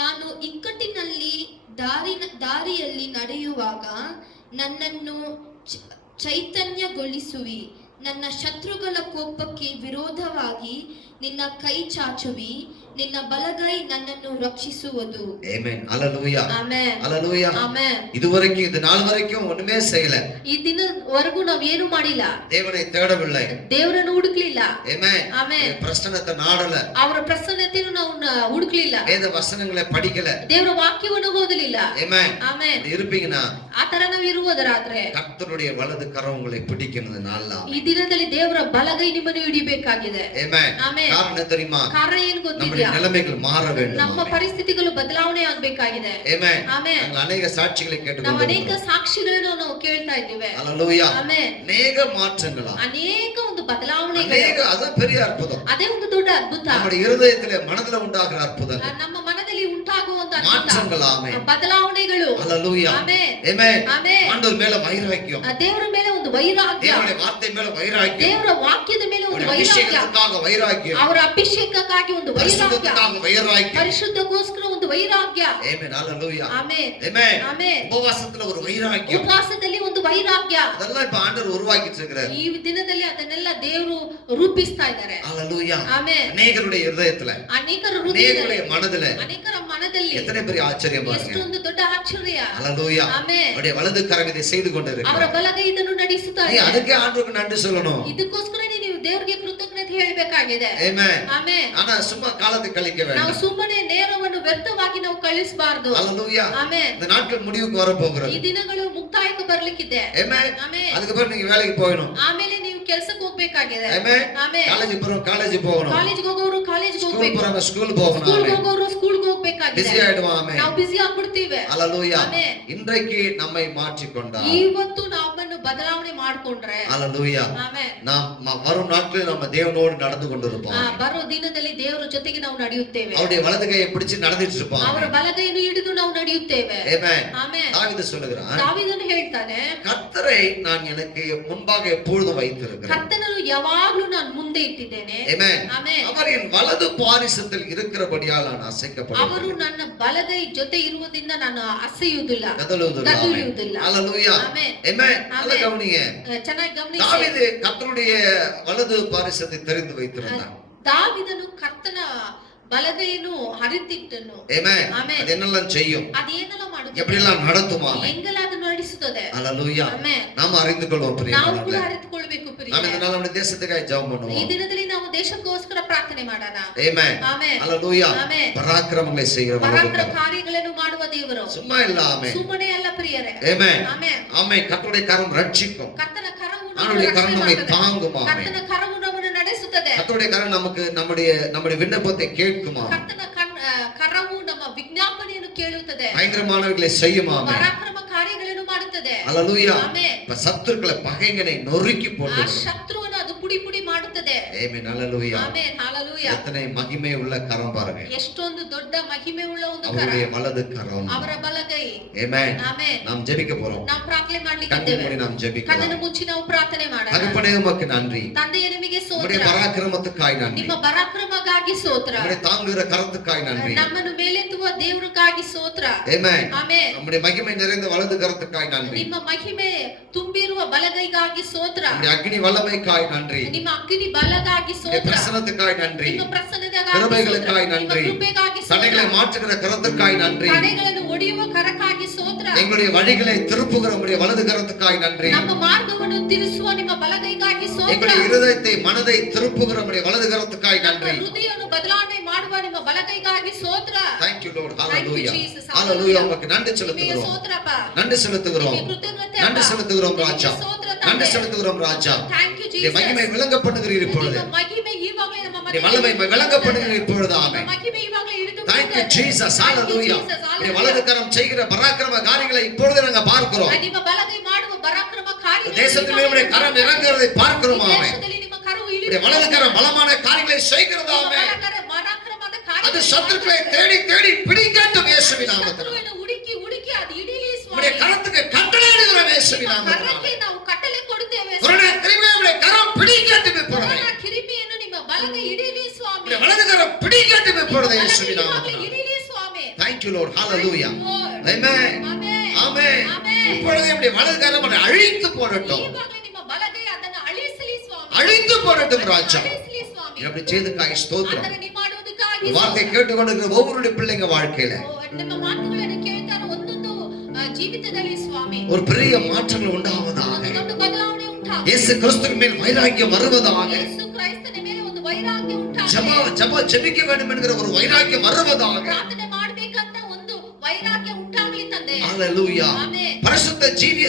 ನಾನು ಇಕ್ಕಟ್ಟಿನಲ್ಲಿ ದಾರಿಯಲ್ಲಿ ನಡೆಯುವಾಗ ನನ್ನನ್ನು ಚೈತನ್ಯಗೊಳಿಸುವಿ, ನನ್ನ ಶತ್ರುಗಳ ಕೋಪಕ್ಕೆ ವಿರೋಧವಾಗಿ ನಿನ್ನ ಕೈ ಚಾಚುವಿ, ನಿನ್ನ ಬಲಗೈ ನನ್ನನ್ನು ರಕ್ಷಿಸುವುದು. ஆமென். ஹalleluya. ಆಮೆನ್. ஹalleluya. ಆಮೆನ್. இதுவரைக்கும் இது நாள் வரைக்கும் ஒண்ணுமே செய்யல, ಈ ದಿನವರೆಗೂ ನಾವು ಏನು ಮಾಡಿಲ್ಲ, தேவனை தேடவில்லை. ದೇವರನ್ನು ಹುಡುಕ್ಲಿಲ್ಲ. ஆமென். ಆಮೆನ್. பிரசன்னத்தை நாடல, ಅವರ ಪ್ರಸನ್ನತೆಯನ್ನು ನಾವು ಹುಡುಕ್ಲಿಲ್ಲ, வேத வசனங்களை படிக்கல. ದೇವರ ವಾಕ್ಯವನ್ನು ಓದಲಿಲ್ಲ. ஆமென். ಆಮೆನ್. அப்படி இருப்பீங்கன்னா ಆ ತರ ನಾವು ಇರುವುದರಾದ್ರೆ கர்த்தருடைய வலது கரம் உங்களை பிடிக்கிறது நாளா. ಈ ದಿನದಲ್ಲಿ ದೇವರ ಬಲಗೈ ನಿಮ್ಮನ್ನು ಹಿಡಿಬೇಕಾಗಿದೆ. ஆமென். ಆಮೆನ್. காரணம் என்ன தெரியுமா? ಕಾರಣ ಏನು நம்முடைய ಗೊತ್ತಿದ್ಯಾ? நிலைமைகள் மாற வேண்டும். ನಮ್ಮ ಪರಿಸ್ಥಿತಿಗಳು ಬದಲಾವಣೆ ಆಗ್ಬೇಕಾಗಿದೆ. ஆமென். ಆಮೆನ್. நாங்கள் அநேக சாட்சிகளை ನಾವು கேட்டுக்கொண்டிருக்கிறோம். ಅನೇಕ ಸಾಕ್ಷಿಗಳನ್ನು ನಾವು ಕೇಳ್ತಾ ಇದ್ದೇವೆ. ஹalleluya. ಆಮೆನ್. அநேக மாற்றங்களா, ಅನೇಕ ಒಂದು ಬದಲಾವಣೆಗಳು, அநேக அது பெரிய அற்புதம். ಅದೇ ಒಂದು ದೊಡ್ಡ ಅದ್ಭುತ. நம்முடைய இருதயத்திலே மனதில உண்டாகிற அற்புதம், ನಮ್ಮ ಮನದಲ್ಲಿ ಉಂಟಾಗುವಂತ ಅದ್ಭುತ, மாற்றங்கள். ஆமென். ಬದಲಾವಣೆಗಳು. ஹalleluya. ಆಮೆನ್. ஆமென். ಆಮೆನ್. ஆண்டவர் மேல வைராக்கியம், ದೇವರ ಮೇಲೆ ಒಂದು ವೈರಾಗ್ಯ, தேவனுடைய வார்த்தை மேல வைராக்கியம், ದೇವರ ವಾಕ್ಯದ ಮೇಲೆ ಒಂದು அவருடைய ವೈರಾಗ್ಯ, அபிஷேகத்துக்காக வைராக்கியம், ಅವರ ಅಭಿಷೇಕಕ್ಕಾಗಿ ಒಂದು ವೈರಾಗ್ಯ, பரிசுத்தத்துக்காக வைராக்கியம். ಪರಿಶುದ್ಧಗೋಸ್ಕರ ಒಂದು ವೈರಾಗ್ಯ. ஆமென். ஹalleluya. ಆಮೆನ್. ஆமென். ಆಮೆನ್. உபவாசத்துல ஒரு வைராக்கியம், ಉಪವಾಸದಲ್ಲಿ ಒಂದು ವೈರಾಗ್ಯ. அதெல்லாம் இப்ப ஆண்டவர் உருவாக்கிட்டு இருக்கிறார். ಈ ದಿನದಲ್ಲಿ ಅದನ್ನೆಲ್ಲ ದೇವರು ರೂಪಿಸ್ತಾ ಇದ್ದಾರೆ. ஹalleluya. ಆಮೆನ್. அநேகருடைய இருதயத்துல, ಅನೇಕರ அநேகருடைய ಹೃದಯದಲ್ಲಿ, மனதில ಅನೇಕರ ಮನದಲ್ಲಿ எத்தனை பெரிய ஆச்சரியம் பாருங்க. ಎಷ್ಟೊಂದು ದೊಡ್ಡ ಆಶ್ಚರ್ಯ. ஹalleluya. ಆಮೆನ್. அவருடைய வலது கரம் இதை செய்து ಅವರ கொண்டிருக்கிறார். ಬಲಗೈ ಇದನ್ನು ನಡೆಸುತ್ತಾ நீ ಇದೆ. அதுக்கே ஆண்டவருக்கு நன்றி சொல்லணும். ಇದಕ್ಕೋಸ್ಕರ ನೀವು ದೇವರಿಗೆ ಕೃತಜ್ಞತೆ ಹೇಳಬೇಕಾಗಿದೆ. ஆமென். ಆಮೆನ್. ஆனா சும்மா காலத்தை கழிக்க ನಾವು வேண்டாம். ಸುಮ್ಮನೆ ನೇರವನ್ನು ವ್ಯರ್ಥವಾಗಿ ನಾವು ಕಳಿಸಬಾರದು. ஹalleluya. ಆಮೆನ್. இந்த நாட்கள் முடிவுக்கு வர ಈ போகிறது. ದಿನಗಳು ಮುಕ್ತಾಯಕ್ಕೆ ಬರ್ಲಿಕ್ಕಿದೆ. ஆமென். ಆಮೆನ್. அதுக்கப்புறம் நீங்க வேலைக்கு போகணும். ಆಮೇಲೆ ನೀವು ಕೆಲಸಕ್ಕೆ ಹೋಗ್ಬೇಕಾಗಿದೆ. ஆமென். ಆಮೆನ್. காலேஜ் போறோம், காலேஜ் போகணும். ಕಾಲೇಜ್ಗೆ ಹೋಗೋರು ಕಾಲೇಜ್ಗೆ ஸ்கூல் ಹೋಗ್ಬೇಕು, போறவங்க ஸ்கூல் போகணும். ಸ್ಕೂಲ್ಗೆ ஆமென். ಹೋಗೋರು ಸ್ಕೂಲ್ಗೆ ಹೋಗ್ಬೇಕಾಗಿದೆ. பிஸி ஆயிடுவோம். ஆமென். ನಾವು ಬಿಸಿ ಆಗ್ಬಿಡ್ತೀವಿ. ஹalleluya. ஆமென். இன்றைக்கு நம்மை மாற்றிக்கொண்டார். ಇವತ್ತು ನಮ್ಮನ್ನು ಬದಲಾವಣೆ ಮಾಡ್ಕೊಂಡ್ರೆ ஹalleluya. ಆಮೆನ್. நாம் வரும் நாட்களில் நம்ம தேவனோடு நடந்து கொண்டிருப்போம். ಬರೋ ದಿನದಲ್ಲಿ ದೇವರ ಜೊತೆಗೆ ನಾವು ನಡೆಯುತ್ತೇವೆ. அவருடைய வலது கையை பிடிச்சு நடந்துட்டு இருப்போம். ಅವರ ಬಲಗೈಯನ್ನು ಹಿಡಿದು ನಾವು ನಡೆಯುತ್ತೇವೆ. ஆமென். ಆಮೆನ್. தாவீது சொல்லுகிறான், ದಾವೀದನು ಹೇಳ್ತಾನೆ, கர்த்தரை நான் எனக்கு முன்பாக எப்பொழுதும் வைத்திருக்கிறேன். ಕರ್ತನನ್ನು ಯಾವಾಗ್ಲೂ ನಾನು ಮುಂದೆ ಇಟ್ಟಿದ್ದೇನೆ. ஆமென். ಆಮೆನ್. அவர் என் வலது பாரிசத்தில் இருக்கிறபடியால் நான் ಅವರು அசைக்கப்படுகிறேன். ನನ್ನ ಬಲಗೈ ಜೊತೆ ಇರುವುದರಿಂದ ನಾನು ಅಸೆಯುವುದಿಲ್ಲ, கதறுவதில்லை. ஆமென். ಕದಲುವುದಿಲ್ಲ. ஹalleluya. ಆಮೆನ್. ஆமென். நல்ல ஆமென். கவனிங்க. ಚೆನ್ನಾಗಿ ಗಮನಿಸಿ. தாவீது கர்த்தருடைய வலது பாரிசத்தை தெரிந்து வைத்திருந்தான். ದಾವಿದನು ಕರ್ತನ ಬಲಗೈಯನ್ನು ಹರಿತಿಟ್ಟನು. ஆமென். ஆமென். அது என்னெல்லாம் செய்யும், ಅದೇನೆಲ್ಲ ಮಾಡುತ್ತದೆ, எப்படியெல்லாம் நடத்தும். ஆமென். ಹೆಂಗೆಲ್ಲ ಅದನ್ನು ನಡೆಸುತ್ತದೆ. ஹalleluya. ಆಮೆನ್. நாம் அறிந்து கொள்வோம் ನಾವು ಕೂಡ பிரியமானவர்களே. ಅರಿತುಕೊಳ್ಬೇಕು நாம் ಪ್ರಿಯರೇ. இந்த நாள் நம்முடைய தேசத்துக்காக ஜெபம் ಈ பண்ணுவோம். ದಿನದಲ್ಲಿ ನಾವು ದೇಶಕ್ಕೋಸ್ಕರ ಪ್ರಾರ್ಥನೆ ಮಾಡೋಣ. ஆமென். ಆಮೆನ್. ஹalleluya. ಆಮೆನ್. பராக்கிரமங்களை செய்கிறவர் ಪರಾಕ್ರಮ ಕಾರ್ಯಗಳನ್ನು ಮಾಡುವ ದೇವರು, சும்மா இல்ல. ஆமென். ಸುಮ್ಮನೆ ಅಲ್ಲ ಪ್ರಿಯರೇ. ஆமென். ಆಮೆನ್. ஆமென். கர்த்தருடைய கரம் ரட்சிக்கும். ಕರ್ತನ ಕರವು அவருடைய ನಮ್ಮನ್ನು கரம் ರಕ್ಷಣೆ நம்மை ಮಾಡುತ್ತದೆ. தாங்கும். ஆமென். ಕರ್ತನ ಕರವು ನಮ್ಮನ್ನು ನಡೆಸುತ್ತದೆ. கர்த்தருடைய கரம் நமக்கு நம்முடைய விண்ணப்பத்தை கேட்குமா, ಕರ್ತನ ಕರವು ನಮ್ಮ ವಿಜ್ಞಾಪನೆಯನ್ನು ಕೇಳುತ್ತದೆ. பயங்கரமானவர்களை செய்யும். ஆமென். ಪರಾಕ್ರಮ ಕಾರ್ಯಗಳನ್ನು ಮಾಡುತ್ತದೆ. ஹalleluya. ಆಮೆನ್. இப்ப சத்துருக்களை பகைங்களை நொறுக்கி ಆ போட்டு. ಶತ್ರುವನ್ನು ಅದು ಪುಡಿ ಪುಡಿ ಮಾಡುತ್ತದೆ. ஆமென். ஹalleluya. ಆಮೆನ್. ಹಾಲೆಲೂಯಾ. எத்தனை மகிமை உள்ள கரம் பாருங்க. ಎಷ್ಟೊಂದು ದೊಡ್ಡ ಮಹಿಮೆ ಉಳ್ಳ ಒಂದು ಕರ, அவருடைய வலது கரம். ಅವರ ಬಲಗೈ. ஆமென். ಆಮೆನ್. நாம் ஜெபிக்க போறோம். ನಾವು ಪ್ರಾರ್ಥನೆ கண்ணை ಮಾಡ್ಲಿಕ್ಕಿದ್ದೇವೆ. மூடி நாம் ಕಣ್ಣನ್ನು ஜெபிக்கலாம். ಮುಚ್ಚಿ ನಾವು ಪ್ರಾರ್ಥನೆ ಮಾಡೋಣ. தகப்பனே உமக்கு நன்றி. ತಂದೆಯ ನಿಮಗೆ உம்முடைய ಸ್ತೋತ್ರ. பராக்கிரமத்துக்காய் நன்றி. ನಿಮ್ಮ ಪರಾಕ್ರಮಕ್ಕಾಗಿ ಸ್ತೋತ್ರ. உம்முடைய தாங்குகிற கரத்துக்காய் நன்றி. ನಮ್ಮನ್ನು ಮೇಲೆತ್ತುವ ದೇವರಿಗಾಗಿ ಸ್ತೋತ್ರ. ஆமென். ಆಮೆನ್. உம்முடைய மகிமை நிறைந்த வலது கரத்துக்காய் நன்றி. ನಿಮ್ಮ ಮಹಿಮೆ ತುಂಬಿರುವ ಬಲಗೈಗಾಗಿ ಸ್ತೋತ್ರ. உம்முடைய அக்னி வல்லமைக்காய் நன்றி. ನಿಮ್ಮ ಅಗ್ನಿ ಬಲಗಾಗಿ உம்முடைய ಸ್ತೋತ್ರ. பிரசன்னத்துக்காய் நன்றி. ನಿಮ್ಮ ಪ್ರಸನ್ನತೆಗಾಗಿ கிருபைகளுக்காய் ಸ್ತೋತ್ರ. நன்றி. ನಿಮ್ಮ ಕೃಪೆಗಾಗಿ தடைகளை ಸ್ತೋತ್ರ. மாற்றுகிற கரத்துக்காய் நன்றி. ತಡೆಗಳನ್ನು ಒಡೆಯುವ ಕರಕ್ಕಾಗಿ ಸ್ತೋತ್ರ. எங்களுடைய வழிகளை திருப்புகிற உம்முடைய வலது கரத்துக்காய் நன்றி. ನಮ್ಮ ಮಾರ್ಗವನ್ನು ತಿರುಗಿಸುವ ನಿಮ್ಮ ಬಲಗೈಗಾಗಿ ಸ್ತೋತ್ರ. எங்களுடைய இருதயத்தை மனதை திருப்புகிற உம்முடைய வலது கரத்துக்காய் ನಮ್ಮ நன்றி. ಹೃದಯವನ್ನು ಬದಲಾವಣೆ ಮಾಡುವ ನಿಮ್ಮ ಬಲಗೈಗಾಗಿ ಸ್ತೋತ್ರ. Thank you Lord. Thank you, Hallelujah. Jesus. Hallelujah. உங்களுக்கு நன்றி ನಿಮಗೆ செலுத்துகிறோம். ಸ್ತೋತ್ರಪ್ಪ. நன்றி செலுத்துகிறோம். ನಿಮಗೆ ಕೃತಜ್ಞತೆ நன்றி ಅಪ್ಪ. செலுத்துகிறோம் ನಿಮಗೆ ராஜா. ಸ್ತೋತ್ರ நன்றி ತಂದೆ. செலுத்துகிறோம் ராஜா. Thank you, உம்முடைய Jesus. மகிமை விளங்க பண்ணுகிறீர் இப்பொழுது. ನಿಮ್ಮ ಮಹಿಮೆ ಈವಾಗಲೇ ನಮ್ಮ உம்முடைய ಮಧ್ಯದಲ್ಲಿ வல்லமை விளங்க பண்ணுகிறீர் இப்பொழுது. ನಿಮ್ಮ ஆமென். ಮಹಿಮೆ ಈವಾಗಲೇ ಇಳಿದು Thank you ಬರುತ್ತದೆ. Jesus. Thank you, Hallelujah. Jesus. உம்முடைய Hallelujah. வலது கரம் செய்கிற பராக்கிரம காரியங்களை இப்பொழுது நாங்க பார்க்கிறோம். ನಿಮ್ಮ ಬಲಗೈ ಮಾಡುವ ಪರಾಕ್ರಮ ಕಾರ್ಯಗಳನ್ನು தேசத்திலே உம்முடைய கரம் இறங்குறதை பார்க்கிறோம். ಈ ஆமென். ದೇಶದಲ್ಲಿ ನಿಮ್ಮ ಕರವು உம்முடைய ಇಳಿದು வலது கரம் பலமான காரியங்களை செய்கிறது. ನಿಮ್ಮ ஆமென். ಪರಾಕ್ರಮದ அது ಕಾರ್ಯಗಳನ್ನು சத்துருக்களை தேடி தேடி பிடிக்கட்டும் இயேசுவின் நாமத்தில். ಶತ್ರುವನ್ನು ಹುಡುಕಿ ಹುಡುಕಿ ಅದು ಇಡೀಲಿ உம்முடைய ಸ್ವಾಮಿ. கரத்துக்கு கட்டளையிடுகிறோம் இயேசுவின் ನಿಮ್ಮ நாமத்தில். ಕರಕ್ಕೆ ನಾವು ಕಟ್ಟಳೆ ಕೊಡುತ್ತೇವೆ கொரோனா கிருபை உம்முடைய கரம் பிடிக்கட்டும் இப்பொழுது. ಕೊರೋನಾ ಕಿರಿಮಿಯನ್ನು ನಿಮ್ಮ ಬಲಗೈ ಇಡೀಲಿ ಸ್ವಾಮಿ. உம்முடைய வலது கரம் பிடிக்கட்டும் இப்பொழுது இயேசுவின் ಬಲಗೈ நாமத்தில். ಇಡೀಲಿ ಸ್ವಾಮಿ. Thank you Lord. Hallelujah. Lord. Amen. Amen. Amen. Amen. இப்பொழுது நம்முடைய வலது கரம் அதை அழித்து போடட்டும். ಈವಾಗಲೇ ನಿಮ್ಮ ಬಲಗೈ ಅದನ್ನು ಅಳಿಸಲಿ ಸ್ವಾಮಿ. அழித்து போடட்டும் ராஜா. ಅಳಿಸಲಿ ಸ್ವಾಮಿ. அப்படி செய்ததுக்காக ஸ்தோத்திரம். ಅದನ್ನು ನೀವು ಮಾಡುವುದಕ್ಕಾಗಿ இந்த வார்த்தை கேட்டுக்கொண்டிருக்கிற ஒவ்வொருடைய பிள்ளைங்க வாழ்க்கையில ನಿಮ್ಮ ಮಾತುಗಳನ್ನು ಕೇಳ್ತಾರ ಒಂದೊಂದು ಜೀವಿತದಲ್ಲಿ ಸ್ವಾಮಿ ஒரு பெரிய மாற்றங்கள் உண்டாவதாக. ಒಂದು ದೊಡ್ಡ ಬದಲಾವಣೆ ಉಂಟಾಗಲಿ. இயேசு கிறிஸ்துவின் மேல் வைராக்கியம் வருவதாக. ಯೇಸು ಕ್ರೈಸ್ತನ ಮೇಲೆ ಒಂದು ವೈರಾಗ್ಯ ಉಂಟಾಗಲಿ. ஜெபிக்க வேண்டும் என்கிற ஒரு வைராக்கியம் வருவதாக. ಪ್ರಾರ್ಥನೆ ಮಾಡಬೇಕಂತ ಒಂದು ವೈರಾಗ್ಯ ಉಂಟಾಗಲಿ ತಂದೆ. ஹalleluya. ಆಮೆನ್. பரிசுத்த ஜீவிய